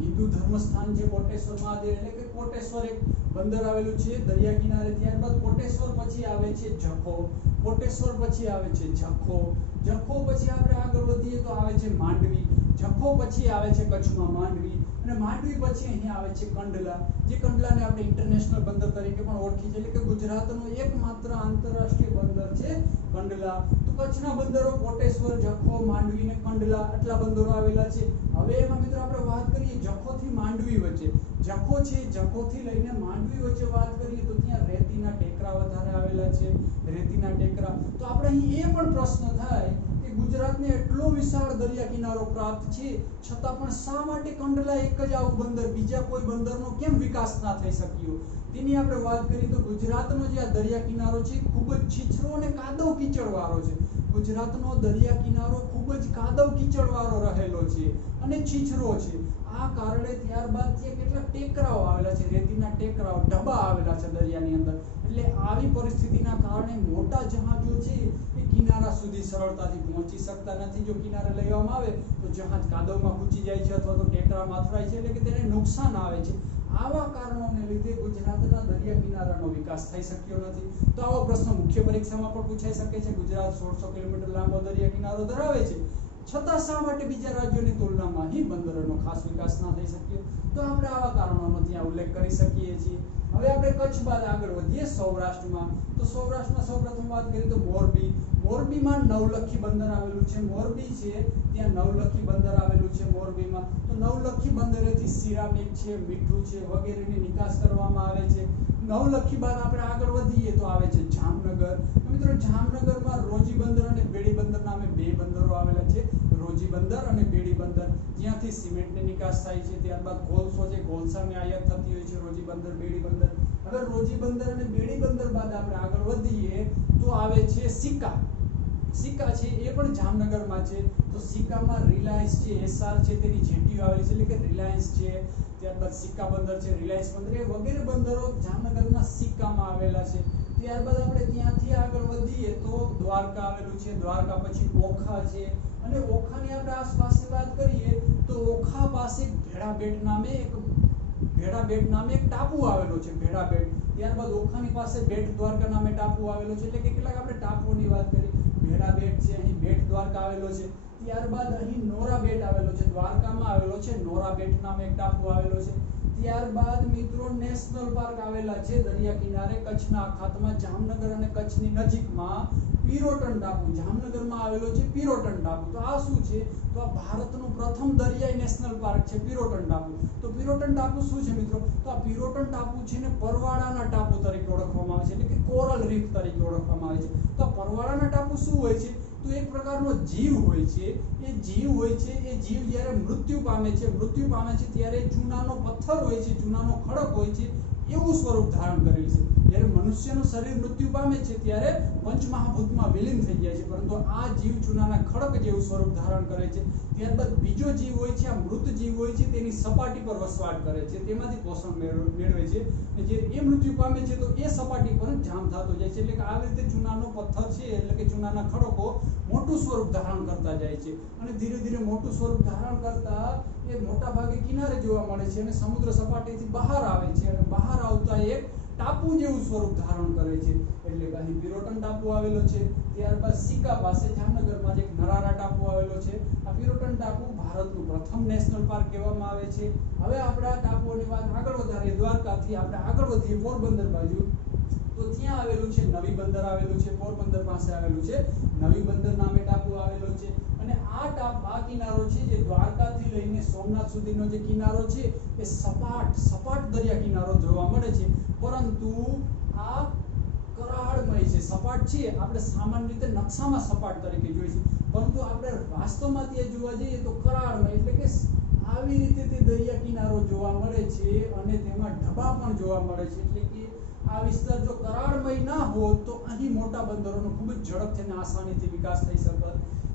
હિન્દુ ધર્મસ્થાન છે કોટેશ્વર મહાદેવ, એટલે કે કોટેશ્વર એક બંદર આવેલું છે દરિયા કિનારે. ત્યારબાદ કોટેશ્વર પછી આવે છે જખો, કોટેશ્વર પછી આવે છે જખો, જખો પછી આપણે આગળ વધીએ તો આવે છે માંડવી, જખો પછી આવે છે કચ્છમાં માંડવી, અને માંડવી પછી અહીં આવે છે કંડલા, જે કંડલાને આપણે ઇન્ટરનેશનલ બંદર તરીકે પણ ઓળખી છે, એટલે કે ગુજરાતનું એકમાત્ર આંતરરાષ્ટ્રીય બંદર છે કંડલા. તો કચ્છના બંદરો કોટેશ્વર, જખો, માંડવી ને કંડલા આટલા બંદરો આવેલા છે. હવે એમાં મિત્રો આપણે વાત કરીએ જખોથી માંડવી વચ્ચે, જખો છે જખોથી લઈને માંડવી વચ્ચે વાત કરીએ તો ત્યાં રેતીના ટેકરા વધારે આવેલા છે, રેતીના ટેકરા. તો આપણે અહીં એ પણ પ્રશ્ન થાય કે ગુજરાતને એટલો વિશાળ દરિયા કિનારો પ્રાપ્ત છે, છતાં પણ શા માટે કંડલા એક જ આવું બંદર, બીજા કોઈ બંદરનો કેમ વિકાસ ના થઈ શક્યો? તેની આપણે વાત કરીએ તો ગુજરાતનો જે આ દરિયા કિનારો છે ખૂબ જ છીછરો અને કાદવ કીચડ વાળો છે. ગુજરાતનો દરિયા કિનારો ખૂબ જ કાદવ કીચડ વાળો રહેલો છે અને છીછરો છે. આ કારણે ત્યારબાદ ત્યાં કેટલાક ટેકરાઓ આવેલા છે, રેતીના ટેકરાઓ, ઢબા આવેલા છે દરિયાની અંદર. એટલે આવી પરિસ્થિતિના કારણે મોટા જહાજો છે એ કિનારા સુધી સરળતાથી પહોંચી શકતા નથી. જો કિનારે લેવામાં આવે તો જહાજ કાદવમાં ખૂંચી જાય છે અથવા તો ટેકરામાં અથડાય છે, એટલે કે તેને નુકસાન આવે છે. આવા કારણોને લીધે ગુજરાતના દરિયા કિનારાનો વિકાસ થઈ શક્યો નથી. તો આવો પ્રશ્ન મુખ્ય પરીક્ષામાં પણ પૂછાઈ શકે છે. ગુજરાત 1600 કિલોમીટર લાંબો દરિયા કિનારો ધરાવે છે, છતાં શા માટે બીજા રાજ્યોની તુલનામાં અહીં બંદરોનો ખાસ વિકાસ ના થઈ શક્યો? તો આપણે આવા કારણોનો ત્યાં ઉલ્લેખ કરી શકીએ છીએ. હવે આપણે કચ્છ બાદ આગળ વધીએ સૌરાષ્ટ્રમાં. તો સૌરાષ્ટ્રમાં સૌપ્રથમ વાત કરીએ તો મોરબી, મોરબીમાં નવલખી બંદર આવેલું છે. મોરબી છે ત્યાં નવલખી બંદર આવેલું છે મોરબીમાં. તો નવલખી બંદરેથી સિરામિક છે, મીઠું છે વગેરેની નિકાસ કરવામાં આવે છે. નવલખી બાદ આપણે આગળ વધીએ તો આવે છે જામનગર. મિત્રો જામનગરમાં રોજી બંદર અને બેડી બંદર નામે બે બંદરો આવેલા છે, રોજી બંદર અને બેડી બંદર, જ્યાંથી સિમેન્ટની નિકાસ થાય છે. ત્યારબાદ કોલસો છે, કોલસાની આયાત થતી હોય છે રોજી બંદર, બેડી બંદર. હવે રોજી બંદર અને બેડી બંદર બાદ આપણે આગળ વધીએ તો આવે છે સિક્કા. સિક્કા છે એ પણ જામનગરમાં છે. તો સિક્કામાં રિલાયન્સ છે, એસઆર છે તેની જેટીઓ આવેલી છે, એટલે કે રિલાયન્સ છે. ત્યારબાદ સિક્કા બંદર છે, રિલાયન્સ બંદર, એ વગેરે બંદરો જામનગરના સિક્કામાં આવેલા છે. ત્યારબાદ આપણે ત્યાંથી આગળ વધીએ તો દ્વારકા આવેલું છે, દ્વારકા પછી ઓખા છે, અને ઓખાની આપણે આસપાસની વાત કરીએ તો ઓખા પાસે ભેડાબેટ નામે એક ટાપુ આવેલો છે, ભેડાબેટ. ત્યારબાદ ઓખાની પાસે બેટ દ્વારકા નામે ટાપુ આવેલો છે, એટલે કે કેટલાક આપણે ટાપુઓની વાત કરી. ભેડાબેટ છે, અહીં બેટ દ્વારકા આવેલો છે. ત્યારબાદ અહીં નોરા બેટ આવેલો છે, દ્વારકામાં આવેલો છે, નોરા બેટ નામે એક ટાપુ આવેલો છે. ત્યારબાદ મિત્રો નેશનલ પાર્ક આવેલા છે દરિયા કિનારે કચ્છના અખાતમાં, જામનગર અને કચ્છની નજીકમાં. પિરોટન ટાપુ જામનગરમાં આવેલો છે, પિરોટન ટાપુ. તો આ શું છે? તો આ ભારતનું પ્રથમ દરિયાઈ નેશનલ પાર્ક છે પિરોટન ટાપુ. તો પિરોટન ટાપુ શું છે મિત્રો? તો આ પિરોટન ટાપુ છે ને પરવાળાના ટાપુ તરીકે ઓળખવામાં આવે છે, એટલે કે કોરલ રીફ તરીકે ઓળખવામાં આવે છે. તો પરવાળાના ટાપુ શું હોય છે? તો એક પ્રકારનો જીવ હોય છે. એ જીવ જ્યારે મૃત્યુ પામે છે ત્યારે ચૂનાનો પથ્થર હોય છે, ચૂનાનો ખડક હોય છે, એવું સ્વરૂપ ધારણ કરેલ છે. જ્યારે મનુષ્યનું શરીર મૃત્યુ પામે છે ત્યારે પંચમહાભૂતમાં વિલીન થઈ જાય છે, પરંતુ આ જીવ ચૂનાના ખડક જેવું સ્વરૂપ ધારણ કરે છે. ત્યારબાદ બીજો જીવ હોય છે, આ મૃત જીવ હોય છે, તેની સપાટી પર વસવાટ કરે છે, તેમાંથી પોષણ મેળવે છે. જે એ મૃત્યુ પામે છે તો એ સપાટી પર જામ થતો જાય છે. એટલે કે આવી રીતે ચૂનાનો પથ્થર છે, એટલે કે ચૂનાના ખડકો મોટું સ્વરૂપ ધારણ કરતા જાય છે, અને ધીરે ધીરે મોટું સ્વરૂપ ધારણ કરતા એ મોટા ભાગે કિનારે જોવા મળે છે અને સમુદ્ર સપાટીથી બહાર આવે છે, અને બહાર આવતા એક ટાપુ જેવું સ્વરૂપ ધારણ કરે છે. એટલે કે અહીં પિરોટન ટાપુ આવેલો છે. ત્યારબાદ સિક્કા પાસે જામનગરમાં એક નરારા ટાપુ આવેલો છે. આ પિરોટન ટાપુ ભારતનું પ્રથમ નેશનલ પાર્ક કહેવામાં આવે છે. હવે આપણે આ ટાપુઓની વાત આગળ વધારીએ, દ્વારકાથી આપણે આગળ વધીએ પોરબંદર બાજુ. તો ત્યાં આવેલું છે નવી બંદર આવેલું છે, પોરબંદર પાસે આવેલું છે નવી બંદર નામે ટાપુ આવેલો છે. અને આ કિનારો છે જે દ્વારકાથી લઈને સોમનાથ સુધીનો જે કિનારો છે એ સપાટ દરિયા કિનારો જોવા મળે છે, પરંતુ આ કરાળમય છે. સપાટ છે આપણે સામાન્ય રીતે નકશામાં સપાટ તરીકે જોઈશું, પરંતુ આપણે વાસ્તવમાં ત્યાં જોવા જઈએ તો કરાળમય, એટલે કે આવી રીતે તે દરિયા કિનારો જોવા મળે છે અને તેમાં ઢબા પણ જોવા મળે છે. એટલે કે આ વિસ્તાર જો કરાળમય ના હોત તો અહીં મોટા બંદરોનો ખૂબ જ ઝડપથી અને આસાનીથી વિકાસ થઈ શકત.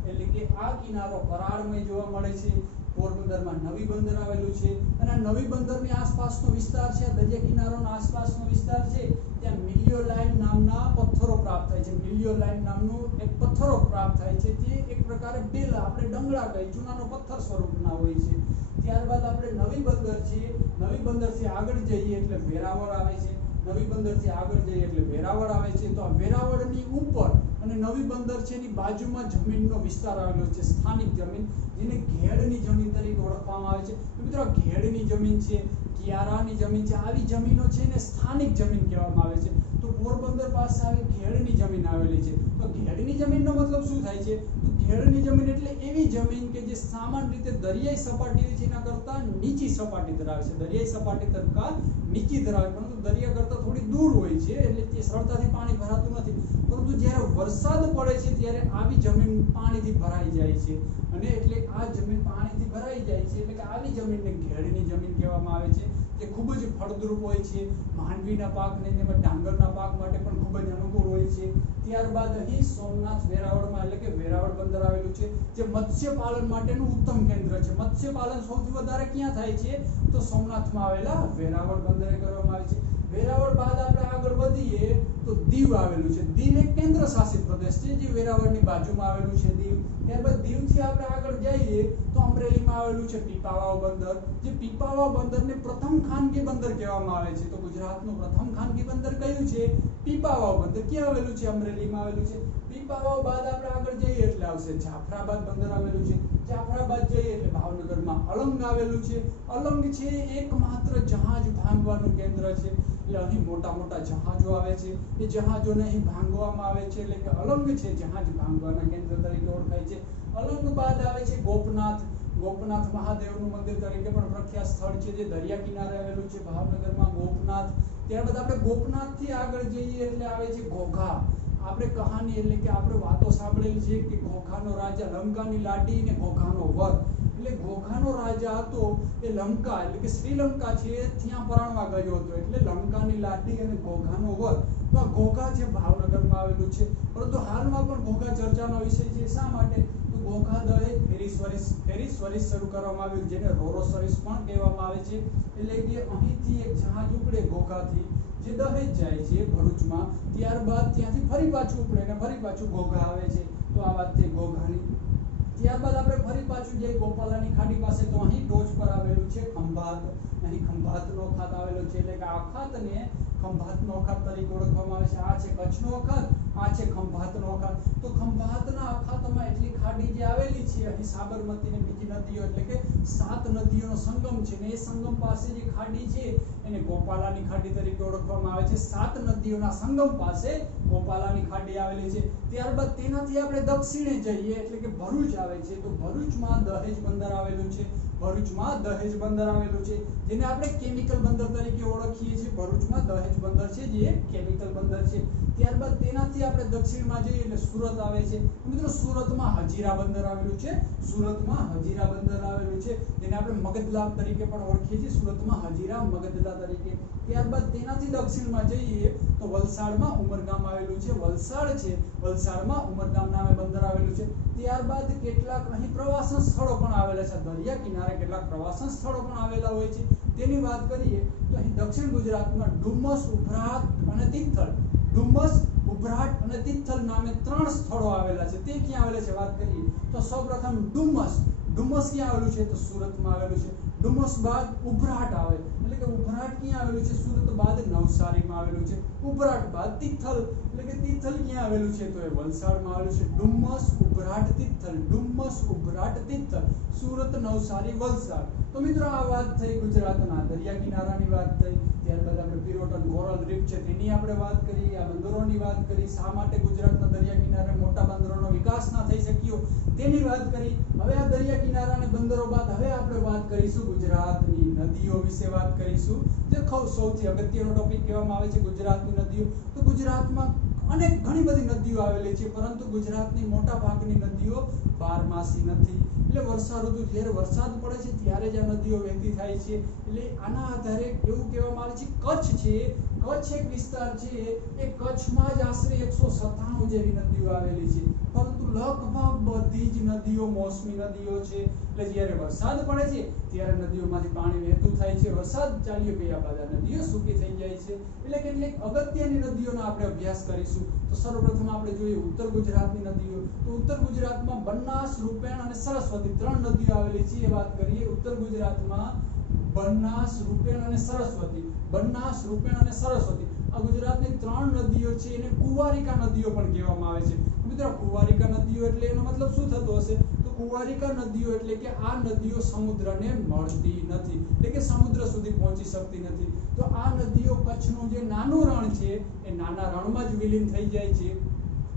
એટલે કે આ કિનારો કરાળમય જોવા મળે છે। પોરબંદરમાં નવી બંદર આવેલું છે અને નવી બંદરની આસપાસનો વિસ્તાર છે, દરિયા કિનારાનો આસપાસનો વિસ્તાર છે, ત્યાં મિલિયોલાઇન નામના પથ્થરો પ્રાપ્ત થાય છે। મિલિયોલાઇન નામનું એક પથ્થરો પ્રાપ્ત થાય છે, જે એક પ્રકારે બેલા આપણે ડંગળા કહી ચૂનાનો પથ્થર સ્વરૂપના હોય છે। ત્યારબાદ આપણે નવી બંદર છે, નવી બંદરથી આગળ જઈએ એટલે વેરાવળ આવે છે। નવી બંદરથી આગળ જઈએ એટલે વેરાવળ આવે છે। તો આ વેરાવળની ઉપર અને નવી બંદર છે એની બાજુમાં જમીનનો વિસ્તાર આવેલો છે, સ્થાનિક જમીન, જેને ઘેડની જમીન તરીકે ઓળખવામાં આવે છે। મિત્રો ઘેડની જમીન છે, કિયારાની જમીન છે, આવી જમીનો છે ને સ્થાનિક જમીન કહેવામાં આવે છે। તો પોરબંદર પાસે આવી ઘેડની જમીન આવેલી છે। તો ઘેડની જમીનનો મતલબ શું થાય છે? તો ઘેડની જમીન એટલે એવી જમીન કે જે સામાન્ય રીતે દરિયાઈ સપાટી છે એના કરતા નીચી સપાટી ધરાવે છે। દરિયાઈ સપાટી કરતા નીચી ધરાવે, પરંતુ દરિયા કરતા થોડી દૂર હોય છે, એટલે તે સરળતાથી પાણી ભરાતું નથી। પરંતુ જ્યારે વરસાદ પડે છે ત્યારે આવી જમીન પાણીથી ભરાઈ જાય છે, અને એટલે આ જમીન પાણીથી ભરાઈ જાય છે એટલે કે આવી જમીનને ઘેડની જમીન કહેવામાં આવે છે, જે ખૂબ જ ફળદ્રુપ હોય છે। માંડવીના પાકને તેમજ ડાંગરના પાક માટે પણ ખૂબ જ અનુકૂળ હોય છે। ત્યારબાદ અહીં સોમનાથ વેરાવળમાં એટલે કે વેરાવળ બંદર આવેલું છે, જે મત્સ્ય પાલન માટેનું ઉત્તમ કેન્દ્ર છે। મત્સ્ય પાલન સૌથી વધારે ક્યાં થાય છે? તો સોમનાથમાં આવેલા વેરાવળ બંદરે કરવામાં આવે છે। વેરાવળ બાદ આપણે આગળ વધીએ તો દીવ આવેલું છે। દીવ એક કેન્દ્ર શાસિત પ્રદેશ છે, જે વેરાવળની બાજુમાં આવેલું છે દીવ। ત્યારબાદ દીવથી આપણે આગળ જઈએ તો અમરેલીમાં આવેલું છે પીપાવાવ બંદર, જે પીપાવાવ બંદરને પ્રથમ ખાનગી બંદર કહેવામાં આવે છે। તો ગુજરાતનું પ્રથમ ખાનગી બંદર કયું છે? પીપાવાવ બંદર। ક્યાં આવેલું છે? અમરેલીમાં આવેલું છે। પીપાવાવ બાદ આપણે આગળ જઈએ એટલે આવશે જાફરાબાદ બંદર આવેલું છે। જાફરાબાદ જઈએ એટલે ભાવનગરમાં અલંગ આવેલું છે। અલંગ છે એકમાત્ર જહાજ ભાંગવાનું કેન્દ્ર છે, એટલે અહીં મોટા મોટા જહાજો આવે છે, એ જહાજોને અહીં ભાંગવામાં આવે છે, એટલે કે અલંગ છે જહાજ ભાંગવાના કેન્દ્ર તરીકે ઓળખાય છે। અલંગ બાદ આવે છે ગોપનાથ। ગોપનાથ મહાદેવનું મંદિર તરીકે પણ પ્રખ્યાત સ્થળ છે, જે દરિયા કિનારે આવેલું છે ભાવનગરમાં ગોપનાથ। ત્યારબાદ આપણે ગોપનાથથી આગળ જઈએ એટલે આવે છે ઘોઘા। આપણે કહાની એટલે કે આપણે વાતો સાંભળેલી છે કે ઘોઘાનો રાજા, લંકાની લાડી ને ઘોઘાનો વર, એટલે ઘોઘાનો રાજા હતો એ લંકા એટલે કે શ્રીલંકા છે ત્યાં પરણવા ગયો હતો, એટલે લંકાની લાડી અને ઘોઘાનો વર। તો આ ઘોઘા છે ભાવનગરમાં આવેલું છે, પરંતુ હાલમાં પણ ઘોઘા ચર્ચાનો વિષય છે। શા માટે? તો ઘોઘા દહેજ ફેરી સર્વિસ શરૂ કરવામાં આવ્યું, જેને રોરો સર્વિસ પણ કહેવામાં આવે છે। એટલે કે અહીંથી એક જહાજ ઉપડે ઘોઘાથી, જે દહેજ જાય છે ભરૂચમાં, ત્યારબાદ ત્યાંથી ફરી પાછું ઉપડે અને ફરી પાછું ઘોઘા આવે છે। તો આ વાત છે ઘોઘાની। ત્યારબાદ આપણે ફરી પાછું જઈએ ગોપાલાની ખાડી પાસે, તો અહીં ટોચ પર આવેલું છે ખંભાત। અહીં ખંભાતનો અખાત આવેલો છે, એટલે કે આ અખાતને ખંભાતનો અખાત તરીકે ઓળખવામાં આવે છે। આ છે કચ્છનો અખાત, આ છે ખંભાતનો અખાત। તો ખંભાતના અખાતમાં એટલી ખાડી જે આવેલી છે, અહીં સાબરમતી ને બીજી નદીઓ એટલે કે 7 નદીઓનો સંગમ છે, ને એ સંગમ પાસે જે ખાડી છે એને ગોપાલાની ખાડી તરીકે ઓળખવામાં આવે છે। 7 નદીઓના સંગમ પાસે ગોપાલાની ખાડી આવેલી છે। ત્યારબાદ તેનાથી આપણે દક્ષિણે જઈએ એટલે કે ભરૂચ આવે છે, તો ભરૂચમાં દહેજ બંદર આવેલું છે। ભરૂચમાં દહેજ બંદર આવેલું છે, જેને આપણે કેમિકલ બંદર તરીકે ઓળખીએ છીએ। ભરૂચમાં દહેજ બંદર છે, જે કેમિકલ બંદર છે। ત્યારબાદ તેનાથી આપણે દક્ષિણમાં જઈએ એટલે સુરત આવે છે। મિત્રો સુરતમાં હજીરા બંદર આવેલું છે। સુરતમાં હજીરા બંદર આવેલું છે, જેને આપણે મગદલા તરીકે પણ ઓળખીએ છીએ। સુરતમાં હજીરા મગદલા તરીકે। ત્યારબાદ તેનાથી દક્ષિણમાં જઈએ તો વલસાડમાં ઉમરગામ આવેલું છે। વલસાડ છે, વલસાડમાં ઉમરગામ નામે બંદર આવેલું છે। ત્યારબાદ કેટલાક અહીં પ્રવાસન સ્થળો પણ આવેલા છે, દરિયા કિનારે કેટલાક પ્રવાસન સ્થળો પણ આવેલા હોય છે। તેની વાત કરીએ તો અહીં દક્ષિણ ગુજરાતમાં ડુમસ, ઉભરાટ અને તિથલ, ડુમસ, ઉભરાટ અને તિથલ નામે 3 સ્થળો આવેલા છે। તે ક્યાં આવેલા છે વાત કરીએ તો સૌપ્રથમ ડુમસ। ડુમસ ક્યાં આવેલું છે? તો સુરતમાં આવેલું છે। ડુમસ બાદ ઉભરાટ આવે, એટલે કે ઉભરાટ ક્યાં આવેલું છે? સુરત બાદ નવસારીમાં આવેલું છે। ઉભરાટ બાદ તિથલ, એટલે કે તિથલ ક્યાં આવેલું છે? તો એ વલસાડમાં આવેલું છે। ડુમસ, ઉભરાટ, તિથલ, ડુમસ, ઉભરાટ, તિથલ, સુરત, નવસારી, વલસાડ। તો મિત્રો આ વાત થઈ ગુજરાતના દરિયા કિનારાની વાત થઈ। ત્યારબાદ આપણે પિરોટન કોરલ રીફ છે તેની આપણે વાત કરી, આ બંદરોની વાત કરી, શા માટે ગુજરાતના દરિયા કિનારે મોટા બંદરોનો વિકાસ ના થઈ શક્યો તેની વાત કરી। હવે આ દરિયા કિનારા અને બંદરો બાદ હવે આપણે વાત કરીશું ગુજરાતની નદીઓ વિશે વાત કરીશું, જે સૌથી અગત્યનો ટોપિક કહેવામાં આવે છે ગુજરાતની નદીઓ। તો ગુજરાતમાં ઘણી બધી નદીઓ આવેલી છે, પરંતુ ગુજરાતની મોટા ભાગની નદીઓ બારમાસી નથી, એટલે વર્ષા ઋતુ જ્યારે વરસાદ પડે છે ત્યારે જ આ નદીઓ વહેતી થાય છે। એટલે આના આધારે એવું કહેવામાં આવે છે કચ્છ છે, કચ્છ એક વિસ્તાર છે, એ કચ્છમાં જ આશરે 197 જેવી નદીઓ આવેલી છે, પરંતુ લગભગ બધી જ નદીઓ મોસમી નદીઓ છે। એટલે જ્યારે વરસાદ પડે છે ત્યારે નદીઓમાંથી પાણી વહેતું થાય છે, વરસાદ ચાલ્યો ગયા બાદ આ નદીઓ સૂકી થઈ જાય છે। એટલે કેટલીક અગત્યની નદીઓનો આપણે અભ્યાસ કરીશું। તો સર્વપ્રથમ આપણે જોઈએ ઉત્તર ગુજરાતની નદીઓ। તો ઉત્તર ગુજરાતમાં બનાસ, રૂપેણ અને સરસ્વતી 3 નદીઓ આવેલી છે એ વાત કરીએ। ઉત્તર ગુજરાતમાં બનાસ, રૂપેણ અને સરસ્વતી, બનાસ, રૂપેણ અને સરસ્વતી આ ગુજરાતની 3 નદીઓ છે, એને કુંવારિકા નદીઓ પણ કહેવામાં આવે છે। મિત્રો કુંવારિકા નદીઓ એટલે એનો મતલબ શું થતો હશે? તો કુંવારિકા નદીઓ એટલે કે આ નદીઓ સમુદ્રને મળતી નથી, એટલે કે સમુદ્ર સુધી પહોંચી શકતી નથી। તો આ નદીઓ કચ્છનું જે નાનું રણ છે એ નાના રણમાં જ વિલીન થઈ જાય છે,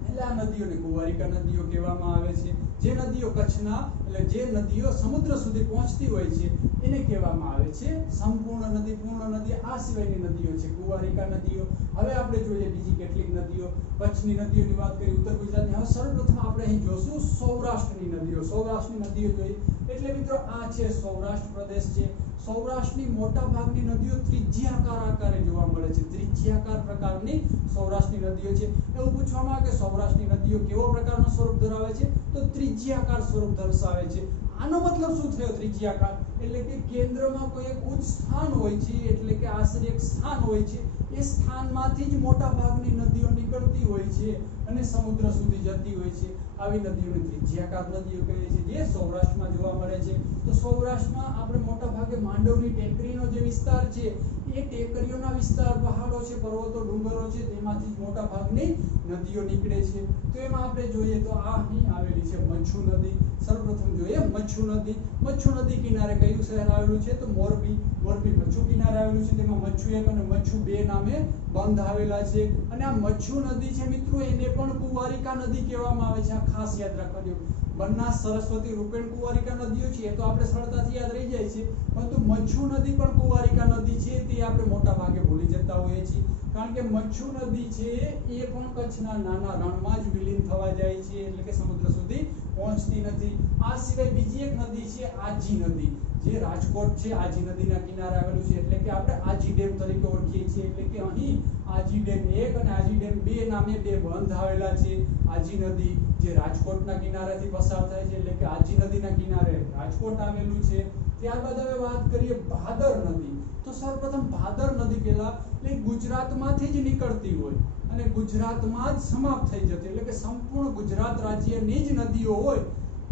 એટલે આ નદીઓને કુંવારિકા નદીઓ કહેવામાં આવે છે। જે નદીઓ કચ્છના એટલે જે નદીઓ સમુદ્ર સુધી પહોંચતી હોય છે એને કહેવામાં આવે છે સંપૂર્ણ નદી, પૂર્ણ નદી, આ સિવાયની નદીઓ છે કુંવારિકા નદીઓ। હવે આપણે જોઈએ બીજી કેટલીક નદીઓ। કચ્છની નદીઓની વાત કરી, ઉત્તર ગુજરાતની। હવે સર્વપ્રથમ આપણે અહીં જોશું સૌરાષ્ટ્રની નદીઓ। સૌરાષ્ટ્રની નદીઓ જોઈએ એટલે મિત્રો આ છે સૌરાષ્ટ્ર પ્રદેશ છે। સૌરાષ્ટ્રની મોટા ભાગની નદીઓ ત્રિજ્યાકાર આકારે જોવા મળે છે, ત્રિજ્યાકાર પ્રકારની સૌરાષ્ટ્રની નદીઓ છે। એવું પૂછવામાં આવે કે સૌરાષ્ટ્રની નદીઓ કેવો પ્રકારનું સ્વરૂપ ધરાવે છે? તો ત્રિજ્યાકાર સ્વરૂપ દર્શાવે છે। આનો મતલબ શું થયો ત્રિજ્યાકાર? એટલે કે કેન્દ્રમાં કોઈ એક ઉચ્ચ સ્થાન હોય છે, એટલે કે આશરે એક સ્થાન હોય છે, એ સ્થાનમાંથી જ મોટા ભાગની નદીઓ નીકળતી હોય છે અને સમુદ્ર સુધી જતી હોય છે। આવી નદીઓને ત્રિજ્યાકાર નદીઓ કહે છે, જે સૌરાષ્ટ્રમાં જોવા મળે છે। તો સૌરાષ્ટ્રમાં આપણે મોટા ભાગે માંડવની ટેકરીનો જે વિસ્તાર છે એ ટેકરીઓના વિસ્તાર, પહાડો છે, પર્વતો, ડુંગરો છે, તેમાંથી જ મોટા ભાગની નદીઓ નીકળે છે। તો એમાં આપણે જોઈએ તો આ અહીં આવેલી છે મચ્છુ નદી। સર્વપ્રથમ જોઈએ મચ્છુ નદી। મચ્છુ નદી કિનારે કયું શહેર આવેલું છે? તો મોરબી। મોરબી મચ્છુ કિનારે આવેલું છે, તેમાં મચ્છુ 1 અને મચ્છુ 2 નામે બંધ આવેલા છે। અને આ મચ્છુ નદી છે મિત્રો, એને પણ કુંવારિકા નદી કહેવામાં આવે છે, આ ખાસ યાદ રાખજો। બનાસ, સરસ્વતી, રૂપેણ કુંવારિકા નદીઓ છે તો આપણે સરળતાથી યાદ રહી જાય છે, પરંતુ મચ્છુ નદી પણ કુંવારિકા નદી છે તે આપણે મોટા ભાગે ભૂલી જતા હોઈએ છીએ, કારણ કે મચ્છુ નદી છે એ પણ કચ્છના નાના રણમાં જ વિલીન થવા જાય છે, એટલે કે સમુદ્ર સુધી પહોંચતી નથી। આ સિવાય બીજી એક નદી છે આજી નદી, જે રાજકોટ છે આજી નદીના કિનારે આવેલું છે, એટલે કે આપણે આજી ડેમ તરીકે ઓળખીએ છીએ। એટલે કે અહીં આજી ડેમ 1 અને આજી ડેમ 2 નામે 2 બંધ આવેલા છે। આજી નદી જે રાજકોટના કિનારેથી પસાર થાય છે, એટલે કે આજી નદીના કિનારે રાજકોટ આવેલું છે। ત્યારબાદ હવે વાત કરીએ ભાદર નદી। તો સર્વપ્રથમ ભાદર નદી પહેલા એટલે ગુજરાતમાંથી જ નીકળતી હોય અને ગુજરાતમાં જ સમાપ્ત થઈ જતી, એટલે કે સંપૂર્ણ ગુજરાત રાજ્યની જ નદીઓ હોય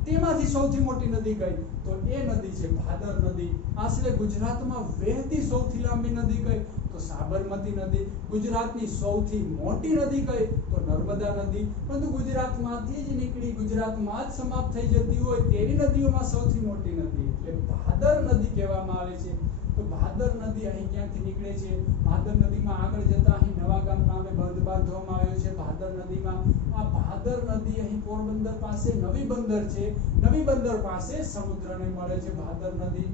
તેમાંથી સૌથી મોટી નદી કઈ? તો એ નદી છે ભાદર નદી। આશરે ગુજરાતમાં વહેતી સૌથી લાંબી નદી કઈ? તો સાબરમતી નદી। ગુજરાતની સૌથી મોટી નદી કઈ? તો નર્મદા નદી। પરંતુ ગુજરાતમાંથી જ નીકળી ગુજરાતમાં જ સમાપ્ત થઈ જતી હોય તેવી નદીઓમાં સૌથી મોટી નદી એટલે ભાદર નદી કહેવામાં આવે છે। તો ભાદર નદી અહીં ક્યાંથી નીકળે છે? ભાદર નદીમાં આગળ જતા અહીં નવાગામ નામે બંધ બાંધવામાં આવ્યો છે ભાદર નદીમાં। આ ભાદર નદી અહીં પોરબંદર પાસે નવી બંદર છે, નવી બંદર પાસે સમુદ્રને મળે છે ભાદર નદી।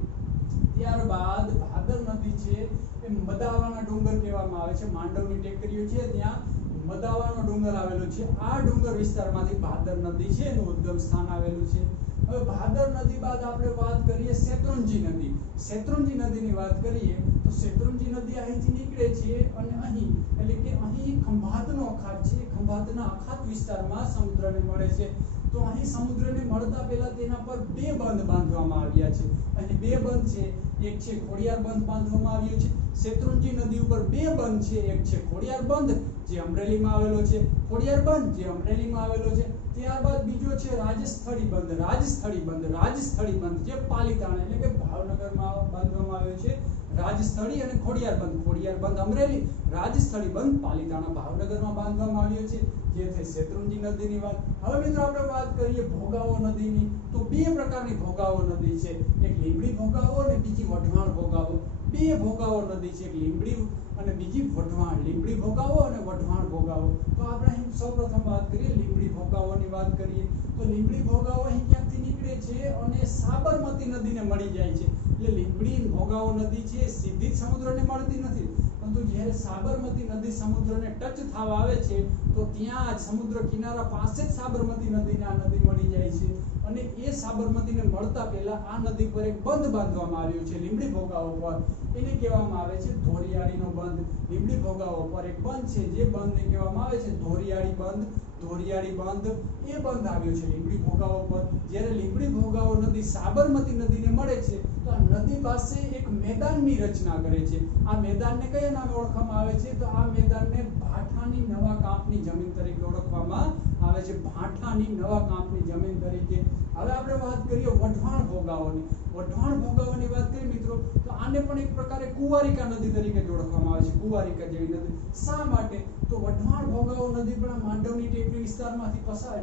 ત્યારબાદ ભાદર નદી છે એ મદાવાના ડુંગર કહેવામાં આવે છે, માંડવની ટેકરીઓ છે ત્યાં મદાવાનો ડુંગર આવેલો છે, આ ડુંગર વિસ્તારમાંથી ભાદર નદી છે એનું ઉદ્ગમ સ્થાન આવેલું છે। હવે ભાદર નદી બાદ આપણે વાત કરીએ શેત્રુંજી નદી। શેત્રુંજી નદીની વાત કરીએ તો શેત્રુંજી નદી અહીંથી નીકળે છે અને અહીં એટલે કે અહીં ખંભાતનો અખાત છે, ખંભાતના અખાત વિસ્તારમાં સમુદ્રને મળે છે। તો અહીં સમુદ્રને મળતા પહેલા તેના પર 2 બંધ બાંધવામાં આવ્યા છે। અહીં 2 બંધ છે, એક છે ખોડિયાર બંધ બાંધવામાં આવ્યો છે। શેત્રુંજી નદી ઉપર 2 બંધ છે, એક છે ખોડિયાર બંધ જે અમરેલીમાં આવેલો છે, ખોડિયાર બંધ જે અમરેલીમાં આવેલો છે। ત્યારબાદ બીજો છે રાજસ્થળી બંધ, રાજસ્થળી બંધ, રાજસ્થળી બંધ જે પાલીતાણા એટલે કે ભાવનગરમાં બાંધવામાં આવ્યો છે। રાજસ્થળી અને ખોડિયાર બંધ, ખોડિયાર બંધ અમરેલી, રાજસ્થળી બંધ પાલીતાણા ભાવનગરમાં બાંધવામાં આવ્યો છે, જે થઈ શેત્રુંજી નદીની વાત। હવે મિત્રો આપણે વાત કરીએ ભોગાવો નદીની। તો 2 પ્રકારની ભોગાવો નદી છે, એક લીંબડી ભોગાવો અને બીજી વઢવાણ ભોગાવો। 2 ભોગાવો નદી છે, એક લીંબડી અને બીજી વઢવાણ, લીંબડી ભોગાવો અને વઢવાણ ભોગાવો। તો આપણે અહીં સૌપ્રથમ વાત કરીએ લીંબડી ભોગાવોની વાત કરીએ તો લીંબડી ભોગાવો અહીં ક્યાંથી નીકળે છે અને સાબરમતી નદીને મળી જાય છે। એટલે લીંબડી ભોગાવો નદી છે સીધી સમુદ્રને મળતી નથી, પરંતુ જ્યારે સાબરમતી નદી સમુદ્રને ટચ થવા આવે છે તો ત્યાં જ સમુદ્ર કિનારા પાસે જ સાબરમતી નદીને આ નદી મળી જાય છે અને એ સાબરમતીને મળતા પહેલા આ નદી પર એક બંધ બાંધવામાં આવ્યો છે લીંબડી ભોગાવો પર. એને કહેવામાં આવે છે ધોરિયાળીનો બંધ. લીંબડી ભોગાવો પર એક બંધ છે, જે બંધને કહેવામાં આવે છે ધોરિયાળી બંધ. ધોરિયાળી બંધ એ બંધ આવ્યો છે લીંબડી ભોગાવો પર. જ્યારે લીંબડી ભોગાવો નદી સાબરમતી નદીને મળે છે તો આ નદી પાસે એક મેદાનની રચના કરે છે. આ મેદાનને કયા નામે ઓળખવામાં આવે છે? તો આ મેદાનને ભાઠાની નવા કાંપની જમીન તરીકે ઓળખવામાં આવે છે. ભાઠાની નવા કાંપની જમીન તરીકે. હવે આપણે વાત કરીએ વઢવાણ ભોગાવોની. વઢવાણ ભોગાવોની વાત કરીએ મિત્રો તો આને પણ એક પ્રકારે કુંવારિકા નદી તરીકે જ ઓળખવામાં આવે છે. કુંવારિકા જેવી નદી. શા માટે? તો વઢવાણ ભોગાવો નદી પણ માંડવની ટેકરી વિસ્તારમાંથી પસાર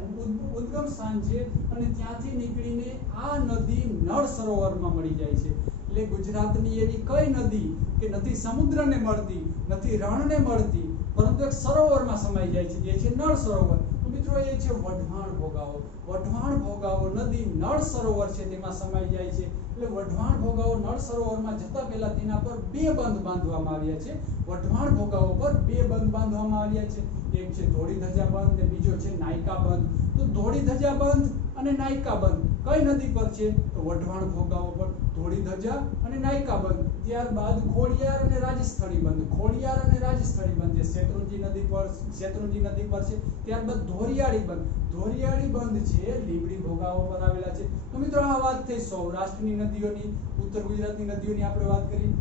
ઉદ્ગમ સ્થાન છે અને ત્યાંથી નીકળીને આ નદી નળ સરોવરમાં મળી જાય છે. એટલે ગુજરાતની એવી કઈ નદી કે નથી સમુદ્રને મળતી, નથી રણને મળતી, પરંતુ એક સરોવરમાં સમાઈ જાય છે, જે છે નળ સરોવર. તો મિત્રો એ છે વઢવાણ ભોગાવો. વઢવાણ ભોગાવો નદી નળ સરોવર છે તેમાં સમાઈ જાય છે. એટલે વઢવાણ ભોગાવો નળ સરોવરમાં જતા પહેલા તેના પર બે બંધ બાંધવામાં આવ્યા છે. વઢવાણ ભોગાવો પર બે બંધ બાંધવામાં આવ્યા છે. એક છે ધોળી ધજા બંધ અને બીજો છે નાયકા બંધ. તો ધોળી ધજા બંધ અને નાયકા બંધ કઈ નદી પર છે? તો વઢવાણ ભોગાવો પર ધોળી ધજા અને નાયકા બંધ. ત્યારબાદ ખોડિયાર અને રાજસ્થળી બંધ. ખોડિયાર અને રાજસ્થળી બંધ જે શેત્રુંજી નદી પર છે. ત્યારબાદ ધોરિયાળી બંધ. ધોરિયાળી બંધ છે લીંબડી ભોગાવો પર આવેલા છે. તો મિત્રો આ વાત થઈ સૌરાષ્ટ્રની નદીઓની. ઉત્તર ગુજરાતની નદીઓની આપણે વાત કરી.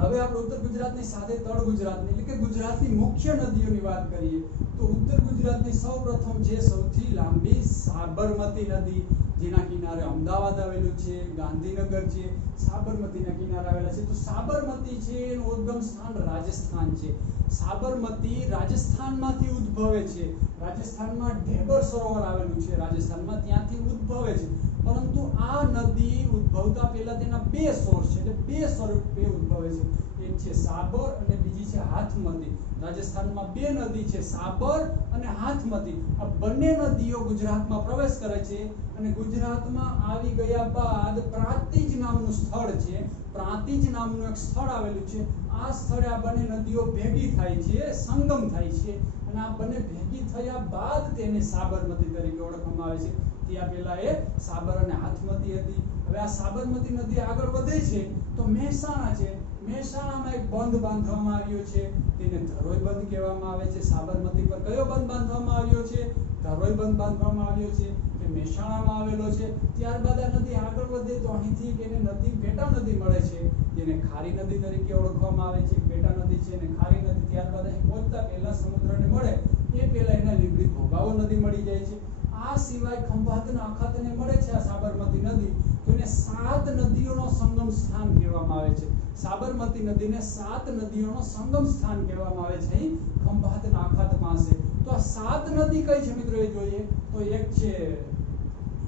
હવે આપણે ઉત્તર ગુજરાતની સાથે તળ ગુજરાતની એટલે કે ગુજરાતની મુખ્ય નદીઓની વાત કરીએ તો ઉત્તર ગુજરાતની સૌપ્રથમ છે સૌથી લાંબી સાબરમતી નદી, જેના કિનારે અમદાવાદ આવેલું છે, ગાંધીનગર છે, સાબરમતીના કિનારે આવેલા છે. તો સાબરમતી છે એનું ઉદ્ગમ સ્થાન રાજસ્થાન છે. સાબરમતી રાજસ્થાનમાંથી ઉદ્ભવે છે. રાજસ્થાનમાં ઢેબર સરોવર આવેલું છે રાજસ્થાનમાં, ત્યાંથી ઉદ્ભવે છે. પરંતુ આ નદી ઉદ્ભવતા પહેલા તેના બે સોર્સ છે, એટલે બે સ્વરૂપે ઉદ્ભવે છે. એક છે સાબર અને બીજી છે હાથમતી. રાજસ્થાનમાં બે નદી છે, સાબર અને હાથમતી. આ બંને નદીઓ ગુજરાતમાં પ્રવેશ કરે છે અને ગુજરાતમાં આવી ગયા બાદ પ્રાંતિજ નામનું સ્થળ છે. પ્રાંતિજ નામનું એક સ્થળ આવેલું છે. આ સ્થળે આ બંને નદીઓ ભેગી થાય છે, સંગમ થાય છે અને આ બંને ભેગી થયા બાદ તેને સાબરમતી તરીકે ઓળખવામાં આવે છે. ત્યાં પહેલા એ સાબર અને હાથમતી હતી. હવે આ સાબરમતી નદી આગળ વધે છે તો મહેસાણા છે. મહેસાણામાં એક બંધ બાંધવામાં આવ્યો છે, તેને ધરોઈ બંધ કહેવામાં આવે છે. સાબરમતી પર કયો બંધ બાંધવામાં આવ્યો છે? ધરોઈ બંધ બાંધવામાં આવ્યો છે, તે મહેસાણામાં આવેલો છે. ત્યારબાદ આ નદી આગળ વધે તો અહીંથી તેને નદી પેટા નદી મળે છે, જેને ખારી નદી તરીકે ઓળખવામાં આવે છે. પેટા નદી છે અને ખારી નદી. ત્યારબાદ અહીં પહોંચતા પહેલા સમુદ્રને મળે એ પહેલા એને લીંબડી ભોગાવો નદી મળી જાય છે. આ સિવાય ખંભાતના અખાતને મળે છે આ સાબરમતી નદી, તો એને સાત નદીઓનો સંગમ સ્થાન કહેવામાં આવે છે. સાબરમતી નદીને સાત નદીઓનો સંગમ સ્થાન કહેવામાં આવે છે ખંભાતના અખાત પાસે. તો આ સાત નદી કઈ છે મિત્રો એ જોઈએ તો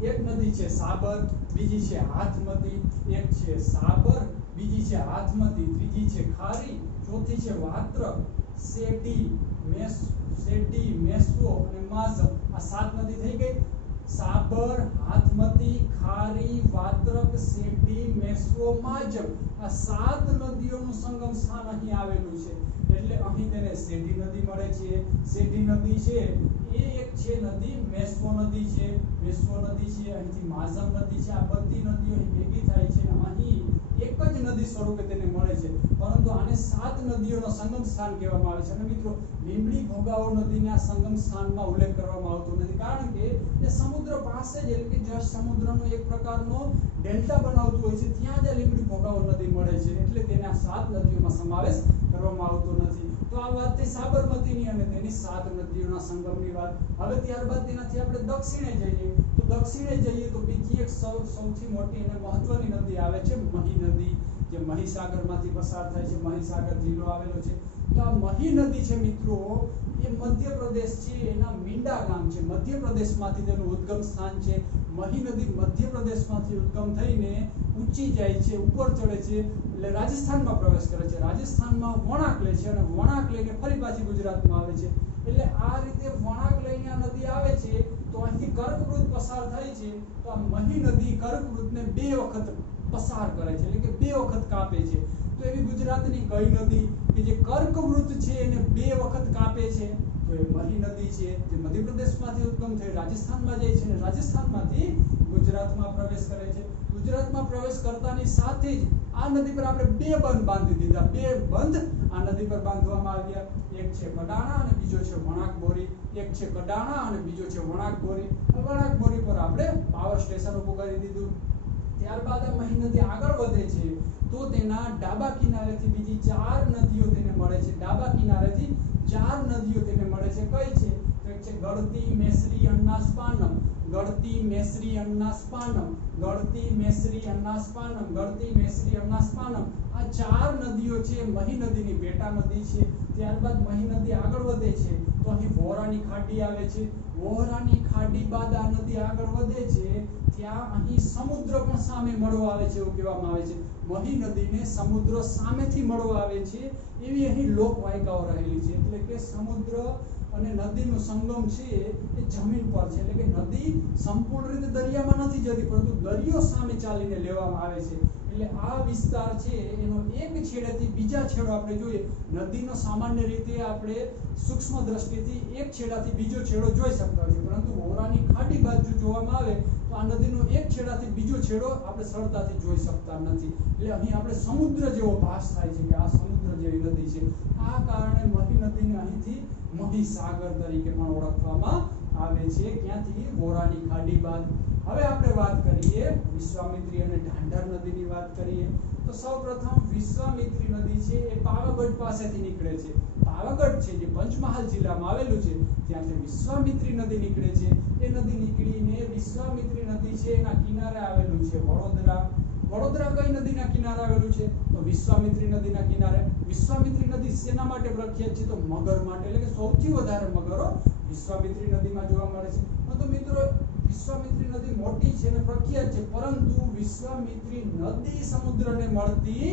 એક નદી છે સાબર, બીજી છે હાથમતી, એક છે સાબર, બીજી છે હાથમતી, ત્રીજી છે ખારી, ચોથી છે વાત્રક, શેટી, મેસવો અને માઝમ. આ સાત નદી થઈ ગઈ. સાબર, હાથમતી, ખારી, વાત્રક, શેટી, મેસવો, માઝમ. આ સાત નદીઓનું સંગમ સ્થાન અહીં આવેલું છે. એટલે અહીં તેને શેટી નદી મળે છે. શેટી નદી છે એ એક છે નદી, મેસવો નદી છે, અહીંથી માઝમ નદી છે. આ બધી નદીઓ અહીં ભેગી થાય છે અને અહીં એક જ નદી સ્વરૂપે તેને મળે છે, પરંતુ આને સાત નદીઓનો સંગમ સ્થાન કહેવામાં આવે છે. અને મિત્રો લીંબડી ભોગાવો નદીના સંગમ સ્થાનમાં ઉલ્લેખ કરવામાં આવતો નથી, કારણ કે તે સમુદ્ર પાસે જ એટલે કે જળ સમુદ્રનો એક પ્રકારનો ડેલ્ટા બનાવતું હોય છે, ત્યાં જ લીંબડી ભોગાવો નદી મળે છે, એટલે તેના સાત નદીઓમાં સમાવેશ કરવામાં આવતો નથી. તો આ વાત થઈ સાબરમતીની અને તેની સાત નદીઓના સંગમની વાત. હવે ત્યારબાદ તેનાથી આપણે દક્ષિણે જઈએ તો બીજી એક સૌથી મોટી અને મહત્વની નદી આવે છે મહી નદી, જે મહીસાગરમાંથી પસાર થાય છે. મહીસાગર જિલ્લો આવેલો છે. તો આ મહી નદી છે મિત્રો એ મધ્યપ્રદેશ છે, એના મીંડા ગામ છે, મધ્યપ્રદેશમાંથી તેનું ઉદ્ગમ સ્થાન છે. મહી નદી મધ્યપ્રદેશમાંથી ઉદ્ગમ થઈને ઊંચી જાય છે, ઉપર ચડે છે, એટલે રાજસ્થાનમાં પ્રવેશ કરે છે. રાજસ્થાનમાં વળાંક લે છે અને વળાંક લઈને ફરી પાછી ગુજરાતમાં આવે છે. એટલે આ રીતે વળાંક લઈને આ નદી આવે છે તો અહીંથી કર્કવૃત પસાર થાય છે. તો આ મહી નદી કર્કવૃતને બે વખત પસાર કરે છે, એટલે કે બે વખત કાપે છે. તો એવી ગુજરાતની કઈ નદી કે જે કર્કવૃત છે એને બે વખત કાપે છે? તો તો એ મહી નદી છે જે મધ્યપ્રદેશમાંથી ઉદ્ગમ થઈ રાજસ્થાનમાં જાય છે અને રાજસ્થાનમાંથી ગુજરાતમાં પ્રવેશ કરે છે. ગુજરાતમાં પ્રવેશ કરતાની સાથે જ આ નદી પર આપણે બે બંધ બાંધી દીધા. બે બંધ આ નદી પર બાંધવામાં આવ્યા. એક છે કડાણા અને બીજો છે વણાકબોરી. એક છે કડાણા અને બીજો છે વણાકબોરી. વણાકબોરી પર આપણે પાવર સ્ટેશન ઊભું કરી દીધું. ત્યારબાદ આ મહી નદી આગળ વધે છે તો તેના ડાબા કિનારેથી બીજી 4 નદીઓ તેને મળે છે. ડાબા કિનારેથી 4 નદીઓ તેને મળે છે. કઈ છે? તો એક છે ગળતી, મેસરી, અન્નાસ્પાનમ. ગળતી, મેસરી, અન્નાસ્પાનમ. ગળતી, મેસરી, અન્નાસ્પાનમ. ગળતી, મેસરી, અન્નાસ્પાનમ. આ 4 નદીઓ છે મહી નદીની પેટા નદી છે. ત્યારબાદ મહી નદી આગળ વધે છે તો અહીં વોરાની ખાડી આવે છે. વોરાની ખાડી બાદ આ નદી આગળ વધે છે ત્યાં અહીં સમુદ્ર પણ સામે મળવા આવે છે એવું કહેવામાં આવે છે. મહી નદીને સમુદ્ર સામેથી મળવા આવે છે એવી અહીં લોકવાયકાઓ રહેલી છે. એટલે કે સમુદ્ર અને નદીનો સંગમ છે એ જમીન પર છે. એટલે કે નદી સંપૂર્ણ રીતે દરિયામાં નથી જતી પરંતુ દરિયો સામે ચાલીને લેવામાં આવે છે. એટલે આ વિસ્તાર છે એનો એક છેડેથી બીજા છેડો આપણે જોઈએ. નદીનો સામાન્ય રીતે આપણે સૂક્ષ્મ દ્રષ્ટિથી એક છેડાથી બીજો છેડો જોઈ શકતા હોઈએ પરંતુ વોરાની ખાડી બાજુ જોવામાં આવે તો આ નદીનો એક છેડાથી બીજો છેડો આપણે સરળતાથી જોઈ શકતા નથી. એટલે અહીં આપણે સમુદ્ર જેવો ભાસ થાય છે કે આ સમુદ્ર જેવી નદી છે. આ કારણે મહી નદીને અહીંથી મહીસાગર તરીકે પણ ઓળખવામાં આવે છે. ક્યાંથી? વોરાની ખાડી બાદ. હવે આપણે વાત કરીએ વિશ્વામિત્રી અને ઢાંઢર નદીની વાત કરીએ તો સૌપ્રથમ વિશ્વામિત્રી નદી છે એ પાવાગઢ પાસેથી નીકળે છે. પાવાગઢ છે જે પંચમહાલ જિલ્લામાં આવેલું છે ત્યાંથી વિશ્વામિત્રી નદી નીકળે છે. એ નદી નીકળીને વિશ્વામિત્રી નદી છે એના કિનારે આવેલું છે વડોદરા. વડોદરા કઈ નદીના કિનારે આવેલું છે? તો વિશ્વામિત્રી નદીના કિનારે. વિશ્વામિત્રી નદી શેના માટે પ્રખ્યાત છે? તો મગર માટે. એટલે કે સૌથી વધારે મગરો વિશ્વામિત્રી નદીમાં જોવા મળે છે. તો મિત્રો વિશ્વામિત્રી નદી મોટી છે અને પ્રખ્યાત છે પરંતુ વિશ્વામિત્રી નદી સમુદ્રને મળતી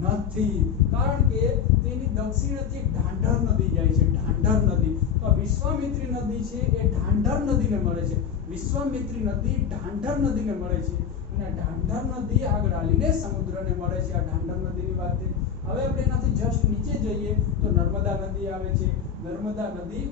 નથી કારણ કે તેની દક્ષિણેથી ઢાંઢર નદી જાય છે. ઢાંઢર નદી. તો વિશ્વામિત્રી નદી છે એ ઢાંઢર નદીને મળે છે. વિશ્વામિત્રી નદી ઢાંઢર નદીને મળે છે અને ઢાંઢર નદી આગળ હાલીને સમુદ્રને મળે છે. આ ઢાંઢર નદીની વાત છે. હવે આપણે એનાથી જસ્ટ નીચે જઈએ તો નર્મદા નદી આવે છે. નર્મદા નદી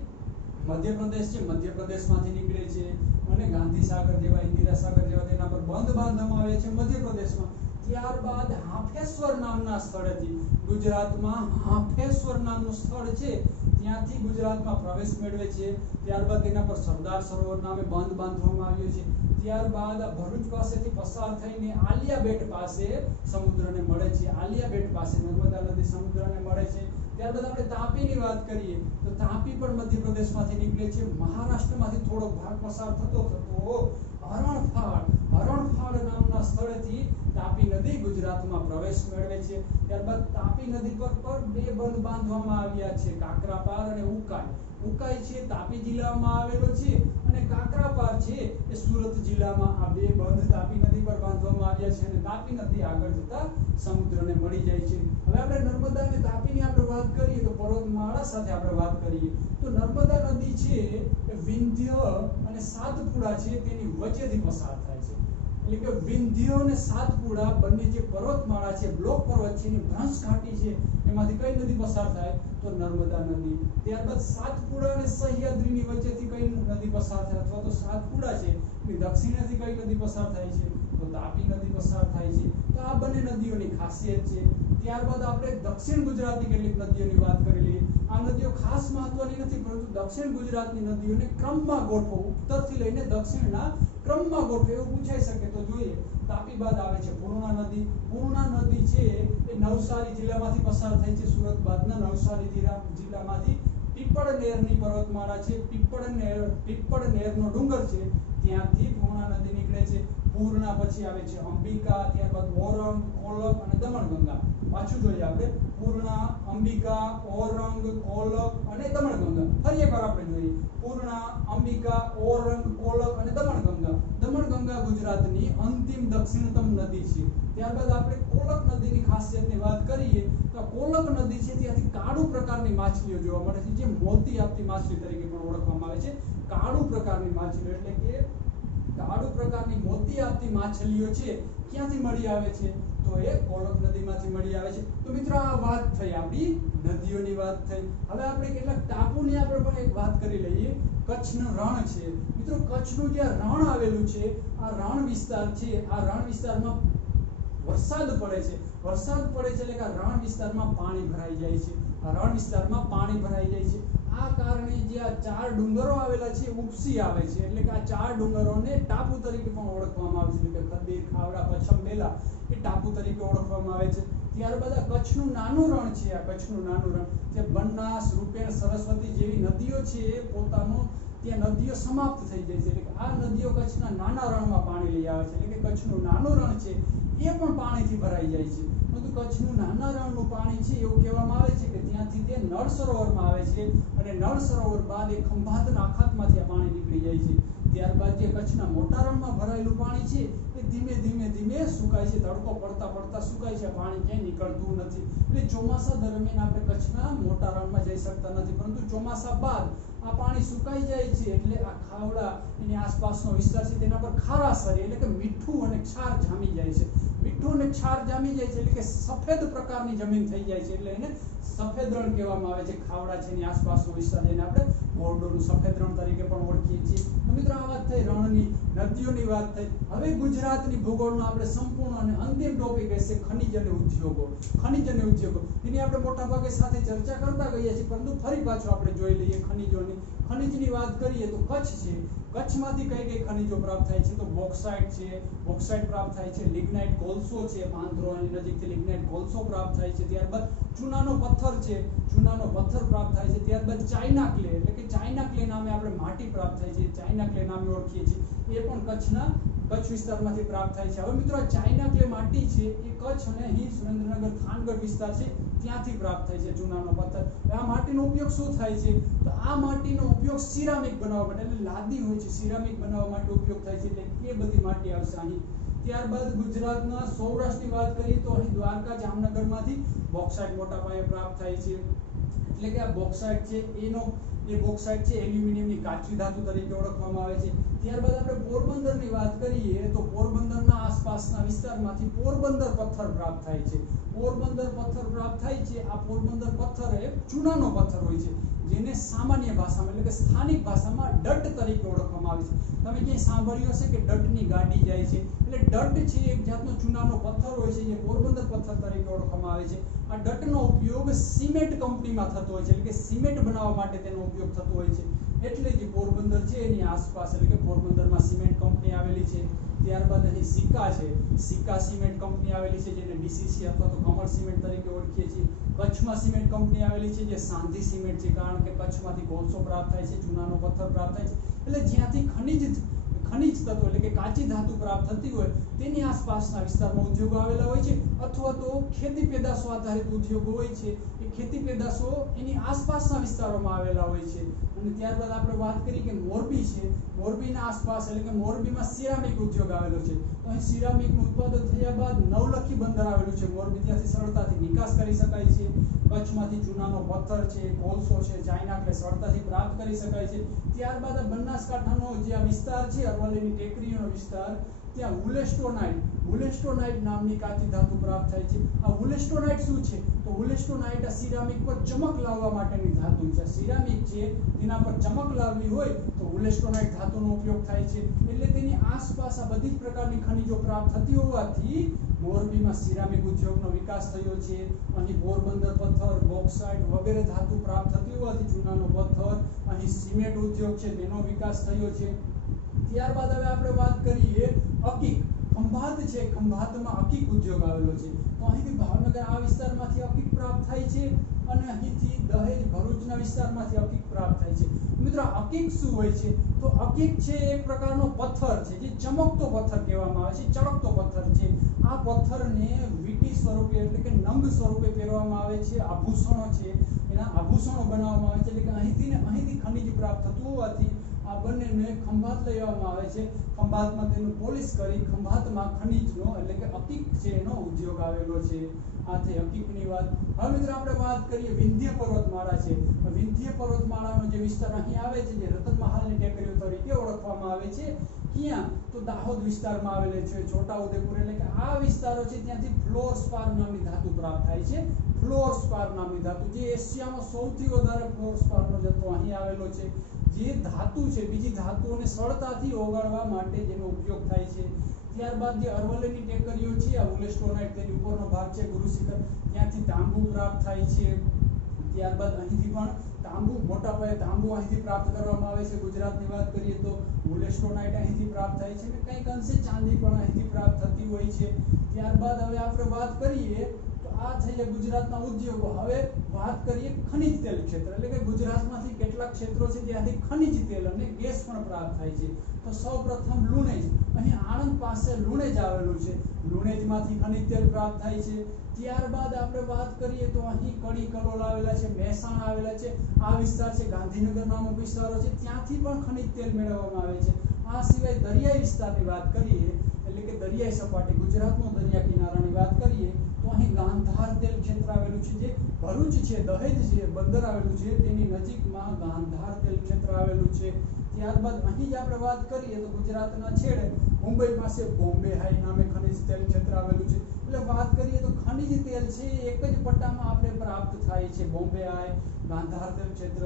મધ્યપ્રદેશ છે. મધ્યપ્રદેશમાંથી નીકળે છે અને ગાંધીસાગર જેવા, ઇન્દિરાસાગર જેવા તેના પર બંધ બાંધવામાં આવે છે મધ્યપ્રદેશમાં. ત્યારબાદ હાફેશ્વર નામના સ્થળેથી ગુજરાતમાં હાફેશ્વર નામનું સ્થળ છે ત્યાંથી ગુજરાતમાં પ્રવેશ મેળવે છે. ત્યારબાદ તેના પર સરદાર સરોવર નામે બંધ બાંધવામાં આવ્યો છે. ત્યારબાદ ભરૂચ પાસેથી પસાર થઈને આલિયા બેટ પાસે સમુદ્રને મળે છે. આલિયા બેટ પાસે નર્મદા નદી સમુદ્રને મળે છે. ત્યારબાદ આપણે તાપીની વાત કરીએ તો તાપી પણ મધ્યપ્રદેશમાંથી નીકળે છે. મહારાષ્ટ્રમાંથી થોડો ભાગ પસાર થતો હરણફાળ નામના સ્થળેથી તાપી નદી ગુજરાતમાં પ્રવેશ મેળવે છે. ત્યારબાદ તાપી નદી પર બે બંધ બાંધવામાં આવ્યા છે કાકરાપાર અને ઉકાઈ. ઉકાઈ છે તાપી જિલ્લામાં આવેલો છે અને કાકરાપાર છે એ સુરત જિલ્લામાં. આ બે બંધ તાપી નદી પર બાંધવામાં આવ્યા છે અને તાપી નદી આગળ જતા સમુદ્રને મળી જાય છે. હવે આપણે નર્મદા અને તાપીની આપણે વાત કરીએ તો પર્વતમાળા સાથે આપણે વાત કરીએ તો નર્મદા નદી છે એ વિંધ્ય અને સાતપુડા છે તેની વચ્ચેથી પસાર થાય છે. એટલે કે વિંધ્ય અને સાતપુડા બંને જે પર્વતમાળા છે બ્લોક પર્વત છે એની ભ્રંશ ઘાટી છે એમાંથી કઈ નદી પસાર થાય તો નર્મદા નદી. ત્યારબાદ સાતપુડા અને સહ્યાદ્રીની વચ્ચેથી કઈ નદી પસાર થાય અથવા તો સાતપુડા છે એની દક્ષિણેથી કઈ નદી પસાર થાય છે તો તાપી નદી પસાર થાય છે. તો આ બંને નદીઓની ખાસિયત છે. ત્યારબાદ આપણે દક્ષિણ ગુજરાતની કેટલીક નદીઓની વાત કરી લઈએ. આ નદીઓ ખાસ મહત્વની નથી પરંતુ દક્ષિણ ગુજરાતની નદીઓને ક્રમમાં ગોઠવો, ઉત્તરથી લઈને દક્ષિણના ક્રમમાં ગોઠવો એવું પૂછાઈ શકે તો જોઈએ. તાપી બાદ આવે છે પૂર્ણા નદી. પૂર્ણા નદી છે એ નવસારી જિલ્લામાંથી પસાર થાય છે. સુરત બાદના નવસારી જિલ્લામાંથી પીપળનેરની પર્વતમાળા છે. પીપળનેરનો ડુંગર છે ત્યાંથી પૂર્ણા નદી નીકળે છે. પૂર્ણા પછી આવે છે અંબિકા, ત્યારબાદ ઓરંગ, કોલક અને દમણગંગા. પાછું જોઈએ આપણે પૂર્ણા, અંબિકા, ઓરંગ, કોલક અને દમણગંગા. ફરી એકવાર આપણે જોઈએ પૂર્ણા, અંબિકા, ઓરંગ, કોલક અને દમણગંગા. દમણગંગા ગુજરાતની અંતિમ દક્ષિણતમ નદી છે. ત્યારબાદ આપણે કોલક નદીની ખાસિયતની વાત કરીએ તો કોલક નદી છે ત્યાંથી કાળુ પ્રકારની માછલીઓ જોવા મળે છે જે મોતી આપતી માછલી તરીકે પણ ઓળખવામાં આવે છે. કાળુ પ્રકારની માછલીઓ એટલે કે કાળુ પ્રકારની મોતી આપતી માછલીઓ છે ક્યાંથી મળી આવે છે તો તો એ કોળક નદીમાંથી મળી આવે છે। તો મિત્રો આ વાત થઈ આપણી નદીઓની વાત થઈ। હવે આપણે કેટલાક ટાપુની આપણે પણ એક વાત કરી લઈએ। કચ્છનું રણ છે મિત્રો, કચ્છનું જે રણ આવેલું છે, આ રણ વિસ્તાર છે, આ રણ વિસ્તારમાં વરસાદ પડે છે એટલે કે રણ વિસ્તારમાં પાણી ભરાઈ જાય છે। આ રણ વિસ્તારમાં પાણી ભરાઈ જાય છે। આ કારણે જે આ 4 ડુંગરો આવેલા છે ઉપસી આવે છે, એટલે કે આ 4 ડુંગરોને ટાપુ તરીકે પણ ઓળખવામાં આવે છે, કે ખડીર, ખાવડા, પછમ, બેલા એ ટાપુ તરીકે ઓળખવામાં આવે છે। ત્યારબાદ આ કચ્છનું નાનું રણ છે, આ કચ્છનું નાનું રણ જે બનાસ, રૂપેણ, સરસ્વતી જેવી નદીઓ છે એ પોતાનો ત્યાં નદીઓ સમાપ્ત થઈ જાય છે, એટલે કે આ નદીઓ કચ્છના નાના રણમાં પાણી લઈ આવે છે, એટલે કે કચ્છનું નાનું રણ છે એ પણ પાણીથી ભરાઈ જાય છે। પરંતુ કચ્છનું નાના રણનું પાણી છે એવું કહેવામાં આવે છે કે ત્યાંથી તે નળ સરોવરમાં આવે છે, અને નળ સરોવર બાદ એ ખંભાતના અખાતમાંથી આ પાણી નીકળી જાય છે। ત્યારબાદ જે કચ્છના મોટા રણમાં ભરાયેલું પાણી છે એ ધીમે ધીમે સુકાય છે, તડકો પડતા સુકાય છે, પાણી ક્યાંય નીકળતું નથી। એટલે ચોમાસા દરમિયાન આપણે કચ્છના મોટા રણમાં જઈ શકતા નથી, પરંતુ ચોમાસા બાદ આ પાણી સુકાઈ જાય છે એટલે આ ખાવડા એની આસપાસનો વિસ્તાર છે તેના પર ખારાશ હરી એટલે કે મીઠું અને ક્ષાર જામી જાય છે। મીઠું અને ક્ષાર જામી જાય છે એટલે કે સફેદ પ્રકારની જમીન થઈ જાય છે, એટલે એને સફેદ રણ કહેવામાં આવે છે। ખાવડા છે એની આસપાસનો વિસ્તાર જેને આપણે મોરડોનું સફેદ રણ તરીકે પણ ઓળખીએ છીએ। તો મિત્રો આ વાત થઈ રણની, નદીઓની વાત થઈ। હવે ગુજરાતની ભૂગોળનો આપણે સંપૂર્ણ અને અંતિમ ટોપિક હશે ખનિજ અને ઉદ્યોગો। ખનિજ અને ઉદ્યોગો એની આપણે મોટા ભાગે સાથે ચર્ચા કરતા ગઈએ છીએ, પરંતુ ફરી પાછું આપણે જોઈ લઈએ ખનિજોની। ખનિજની વાત કરીએ તો કચ્છ છે, કચ્છમાંથી કઈ ખનિજો પ્રાપ્ત થાય છે? તો બોક્સાઇટ છે, બોક્સાઇટ પ્રાપ્ત થાય છે, લિગ્નાઇટ કોલસો છે, પાંદરોની નજીકથી લિગ્નાઇટ કોલસો પ્રાપ્ત થાય છે। ત્યારબાદ ચૂનાનો પથ્થર છે, ચૂનાનો પથ્થર પ્રાપ્ત થાય છે। ત્યારબાદ ચાઇના ક્લે એટલે કે ચાઇના ક્લે નામે આપણે માટી પ્રાપ્ત થાય છે, ચાઇના ક્લે નામે ઓળખીએ છીએ, એ પણ કચ્છ વિસ્તારમાંથી પ્રાપ્ત થાય છે। હવે મિત્રો આ ચાઇના ક્લે માટી છે એ કચ્છ અને અહીં સુરેન્દ્રનગર થાનગઢ વિસ્તાર છે ત્યાંથી પ્રાપ્ત થાય છે ચૂનાનો પથ્થર। આ માટીનો ઉપયોગ શું થાય છે? તો આ માટીનો ઉપયોગ સિરામિક બનાવવા માટે, એટલે લાદી હોય છે સિરામિક બનાવવા માટે ઉપયોગ થાય છે, એટલે એ બધી માટી આવશે અહીં। ત્યારબાદ ગુજરાતના સૌરાષ્ટ્રની વાત કરીએ તો અહીં દ્વારકા, જામનગરમાંથી બોક્સાઇટ મોટા પાયે પ્રાપ્ત થાય છે, એટલે કે આ બોક્સાઇટ છે એ બોક્સાઇટ છે એલ્યુમિનિયમની કાચી ધાતુ તરીકે ઓળખવામાં આવે છે। ત્યારબાદ આપણે પોરબંદરની વાત કરીએ તો પોરબંદરના આસપાસના વિસ્તારમાંથી પોરબંદર પથ્થર પ્રાપ્ત થાય છે। પોરબંદર પથ્થર પ્રાપ્ત થાય છે। આ પોરબંદર પથ્થર એ ચૂનાનો પથ્થર હોય છે, જેને સામાન્ય ભાષામાં એટલે કે સ્થાનિક ભાષામાં ડટ તરીકે ઓળખવામાં આવે છે। તમે ક્યાંય સાંભળ્યું હશે કે ડટની ગાડી જાય છે, એટલે ડટ છે એક જાતનો ચૂનાનો પથ્થર હોય છે જે પોરબંદર પથ્થર તરીકે ઓળખવામાં આવે છે। આ ડટનો ઉપયોગ સિમેન્ટ કંપનીમાં થતો હોય છે, એટલે કે સિમેન્ટ બનાવવા માટે તેનો ઉપયોગ થતો હોય છે, એટલે જે પોરબંદર છે એની આસપાસ એટલે કે પોરબંદરમાં સિમેન્ટ કંપની આવેલી છે। ત્યારબાદ અહીં સિક્કા છે, સિક્કા સિમેન્ટ કંપની આવેલી છે જેને ડીસીસી અથવા તો કમળ સિમેન્ટ તરીકે ઓળખીએ છીએ। કચ્છમાં સિમેન્ટ કંપની આવેલી છે જે સાંધી સિમેન્ટ છે, કારણ કે કચ્છમાંથી કોલસો પ્રાપ્ત થાય છે, ચૂનાનો પથ્થર પ્રાપ્ત થાય છે, એટલે જ્યાંથી ખનિજ તત્વો એટલે કે કાચી ધાતુ પ્રાપ્ત થતી હોય તેની આસપાસના વિસ્તારમાં ઉદ્યોગો આવેલા હોય છે, અથવા તો ખેતી પેદાશો આધારિત ઉદ્યોગો હોય છે, એ ખેતી પેદાશો એની આસપાસના વિસ્તારોમાં આવેલા હોય છે। અને ત્યારબાદ આપણે વાત કરી કે મોરબી છે, મોરબીના આસપાસ એટલે કે મોરબીમાં સિરામિક ઉદ્યોગ આવેલો છે, તો અહીં સિરામિકનું ઉત્પાદન થયા બાદ નવલખી બંદર આવેલું છે મોરબી, ત્યાંથી સરળતાથી નિકાસ કરી શકાય છે। કચ્છમાંથી ચૂનાનો પથ્થર છે, કોલસો છે, ચાઇના ક્લે સરળતાથી પ્રાપ્ત કરી શકાય છે। ત્યારબાદ આ બનાસકાંઠાનો જે આ વિસ્તાર છે અરવલ્લીની ટેકરીઓનો વિસ્તાર, ત્યાં વુલેસ્ટોનાઇટ નામની કાચી ધાતુ પ્રાપ્ત થાય છે। આ વુલેસ્ટોનાઇટ શું છે? તો વુલેસ્ટોનાઇટ આ સિરામિક પર ચમક લાવવા માટેની ધાતુ છે। સિરામિક છે તેના પર ચમક લાવવી હોય તો વુલેસ્ટોનાઇટ ધાતુનો ઉપયોગ થાય છે, એટલે તેની આસપાસ આ બધી જ પ્રકારની ખનિજો પ્રાપ્ત થતી હોવાથી મોરબીમાં સિરામિક ઉદ્યોગનો વિકાસ થયો છે। અહીં પોરબંદર પથ્થર, બોક્સાઇટ વગેરે ધાતુ પ્રાપ્ત થતી હોવાથી ચૂનાનો પથ્થર, અહીં સિમેન્ટ ઉદ્યોગ છે તેનો વિકાસ થયો છે। ત્યારબાદ હવે આપણે વાત કરીએ અકીક, ખંભાત છે, ખંભાતમાં અકીક ઉદ્યોગ આવેલો છે, તો અહીંથી ભાવનગર આ વિસ્તારમાંથી અકીક પ્રાપ્ત થાય છે, અને અહીંથી દહેજ ભરૂચના વિસ્તારમાંથી અકીક પ્રાપ્ત થાય છે। મિત્રો અકીક શું હોય છે? તો અકીક છે એક પ્રકારનો પથ્થર છે જે ચમકતો પથ્થર કહેવામાં આવે છે, ચળકતો પથ્થર છે। આ પથ્થરને વીટી સ્વરૂપે એટલે કે નંગ સ્વરૂપે પહેરવામાં આવે છે, આભૂષણો છે એના આભૂષણો બનાવવામાં આવે છે, એટલે કે અહીંથી ખનિજ પ્રાપ્ત થતું હોવાથી આ બંનેને ખંભાત લઈ આવવામાં આવે છે। ખંભાતમાં તેનું પોલિશ કરી ખંભાતમાં ખનિજનો એટલે કે અકીક છે એનો ઉદ્યોગ આવેલો છે। આ થઈ અકીકની વાત। હવે મિત્રો આપણે વાત કરીએ વિંધ્ય પર્વતમાળા છે। વિંધ્ય પર્વતમાળાનો જે વિસ્તાર અહીં આવે છે જે રતનમહાલની ટેકરીઓ તરીકે ઓળખવામાં આવે છે, ક્યાં તો દાહોદ વિસ્તારમાં આવેલો છે, છોટાઉદેપુર, એટલે કે આ વિસ્તારો છે ત્યાંથી ફ્લોરસ્પાર નામની ધાતુ પ્રાપ્ત થાય છે. ફ્લોરસ્પાર નામની ધાતુ જે એશિયામાં સૌથી વધારે ફ્લોરસ્પારનો જથ્થો અહીં આવેલો છે. જે ધાતુ છે બીજી ધાતુઓને સરળતાથી ઓગાળવા માટે જેનો ઉપયોગ થાય છે. ત્યારબાદ જે અરવલ્લીની ટેકરીઓ છે, આ વુલેસ્ટોનાઇટ તેની ઉપરનો ભાગ છે ગુરુ શિખર, ત્યાંથી તાંબુ પ્રાપ્ત થાય છે. ત્યારબાદ અહીંથી પણ તાંબુ, મોટા પાયે તાંબુ અહીંથી પ્રાપ્ત કરવામાં આવે છે. ગુજરાતની વાત કરીએ તો વુલેસ્ટોનાઇટ અહીંથી પ્રાપ્ત થાય છે અને કંઈક અંશે ચાંદી પણ અહીંથી પ્રાપ્ત થતી હોય છે. ત્યારબાદ હવે આપણે વાત કરીએ તો આ થઈ ગુજરાતના ઉદ્યોગો. હવે વાત કરીએ ખનિજ તેલ ક્ષેત્ર, એટલે કે ગુજરાતમાંથી કેટલાક ક્ષેત્રો છે જ્યાંથી ખનિજ તેલ અને ગેસ પણ પ્રાપ્ત થાય છે. તો સૌપ્રથમ લુણેજ, અહીં આણંદ પાસે લુણેજ આવેલું છે, લુણેજમાંથી ખનિજ તેલ પ્રાપ્ત થાય છે. ત્યારબાદ આપણે વાત કરીએ તો અહીં કડી કલોલ આવેલા છે, મહેસાણા આવેલા છે, આ વિસ્તાર છે ગાંધીનગર નામક વિસ્તારો છે, ત્યાંથી પણ ખનિજ તેલ મેળવવામાં આવે છે. આ સિવાય દરિયાઈ વિસ્તારની વાત કરીએ, એટલે કે દરિયાઈ સપાટી, ગુજરાતનો દરિયા કિનારાની વાત કરીએ તો અહીં ગાંધાર તેલ ક્ષેત્ર આવેલું છે, જે ભરૂચ છે, દહેજ છે, બંદર આવેલું છે તેની નજીકમાં ગાંધાર તેલ ક્ષેત્ર આવેલું છે. ત્યારબાદ અહીં જ આપણે વાત કરીએ તો ગુજરાતના છેડે મુંબઈ પાસે બોમ્બે હાઈ નામે ખનિજ તેલ ક્ષેત્ર આવેલું છે. એટલે વાત કરીએ તો ખનિજ તેલ છે એક જ પટ્ટામાં આપણે પ્રાપ્ત થાય છે. બોમ્બે હાઈ, ગાંધાર તેલ ક્ષેત્ર,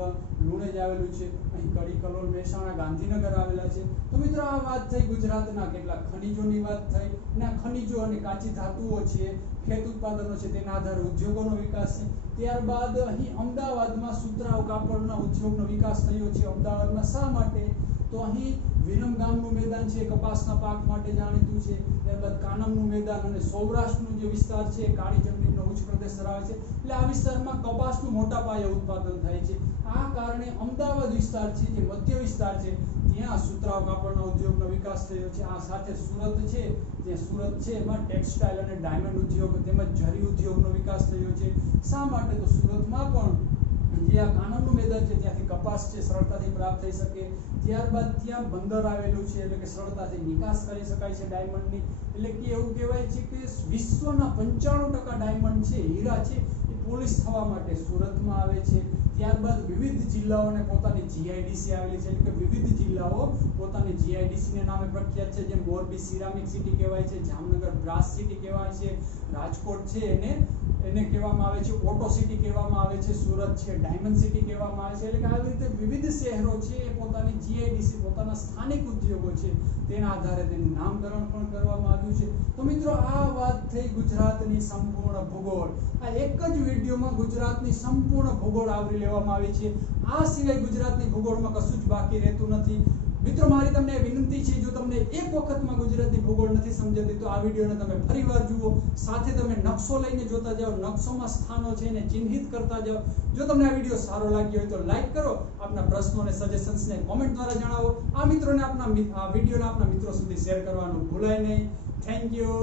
લુણેજ આવેલું છે, અહીં કડી કલોલ, મહેસાણા, ગાંધીનગર આવેલા છે. તો મિત્રો આ વાત થઈ ગુજરાતના કેટલાક ખનિજોની વાત થઈ, અને આ ખનિજો અને કાચી ધાતુઓ છે, ખેત ઉત્પાદનો છે, તેના આધારે ઉદ્યોગોનો વિકાસ છે. ત્યારબાદ અહીં અમદાવાદમાં સુતરાઉ કાપડના ઉદ્યોગનો વિકાસ થયો છે. અમદાવાદમાં શા માટે? તો અહીં વિરમગામનું મેદાન છે કપાસના પાક માટે જાણીતું છે. ત્યારબાદ કાનમનું મેદાન અને સૌરાષ્ટ્રનો જે વિસ્તાર છે કાળી જમીનનો ઉચ્ચ પ્રદેશ ધરાવે છે, એટલે આ વિસ્તારમાં કપાસનું મોટા પાયે ઉત્પાદન થાય છે. આ કારણે અમદાવાદ વિસ્તાર છે જે મધ્ય વિસ્તાર છે ત્યાં સુતરાઉ કાપડના ઉદ્યોગનો વિકાસ થયો છે. આ સાથે સુરત છે, જે સુરત છે એમાં ટેક્સટાઇલ અને ડાયમંડ ઉદ્યોગ તેમજ જરી ઉદ્યોગનો વિકાસ થયો છે. શા માટે? તો સુરતમાં પણ જે આ કાનમનું મેદાન છે ત્યાંથી કપાસ છે સરળતાથી પ્રાપ્ત થઈ શકે. ત્યારબાદ ત્યાં બંદર આવેલું છે, એટલે કે સરળતાથી નિકાસ કરી શકાય છે ડાયમંડની. એટલે કે એવું કહેવાય છે કે વિશ્વના 95% ડાયમંડ છે, હીરા છે, એ પોલિશ થવા માટે સુરતમાં આવે છે. ત્યારબાદ વિવિધ જિલ્લાઓને પોતાની જીઆઈડીસી આવેલી છે, એટલે કે વિવિધ જિલ્લાઓ પોતાની જીઆઈડીસી ને નામે પ્રખ્યાત છે. જેમ મોરબી સિરામિક સિટી કહેવાય છે, જામનગર બ્રાસ સિટી કહેવાય છે, રાજકોટ છે એને કહેવામાં આવે છે ઓટો સિટી કહેવામાં આવે છે, સુરત છે ડાયમંડ સિટી કહેવામાં આવે છે. એટલે કે આવી રીતે વિવિધ શહેરો છે એ પોતાની જીઆઈડીસી, પોતાના સ્થાનિક ઉદ્યોગો છે તેના આધારે તેનું નામકરણ પણ કરવામાં આવ્યું છે. તો મિત્રો આ વાત થઈ ગુજરાતની સંપૂર્ણ ભૂગોળ. આ એક જ વિડીયોમાં ગુજરાતની સંપૂર્ણ ભૂગોળ આવરી લેવામાં આવી છે. આ સિવાય ગુજરાતની ભૂગોળમાં કશું જ બાકી રહેતું નથી. મિત્રો મારી તમને વિનંતી છે, જો તમને એક વખતમાં ગુજરાતની ભૂગોળ નથી સમજાતી તો આ વિડીયોને તમે ફરીવાર જુઓ, સાથે તમે નકશો લઈને જોતા જાઓ, નકશોમાં સ્થાનો છે એને ચિહ્નિત કરતા જાઓ. જો તમને આ વિડીયો સારો લાગ્યો હોય તો લાઈક કરો, આપના પ્રશ્નો અને સજેશન્સને કોમેન્ટ દ્વારા જણાવો. આ વિડીયોને આપના મિત્રો સુધી શેર કરવાનું ભૂલાય નહીં. Thank you.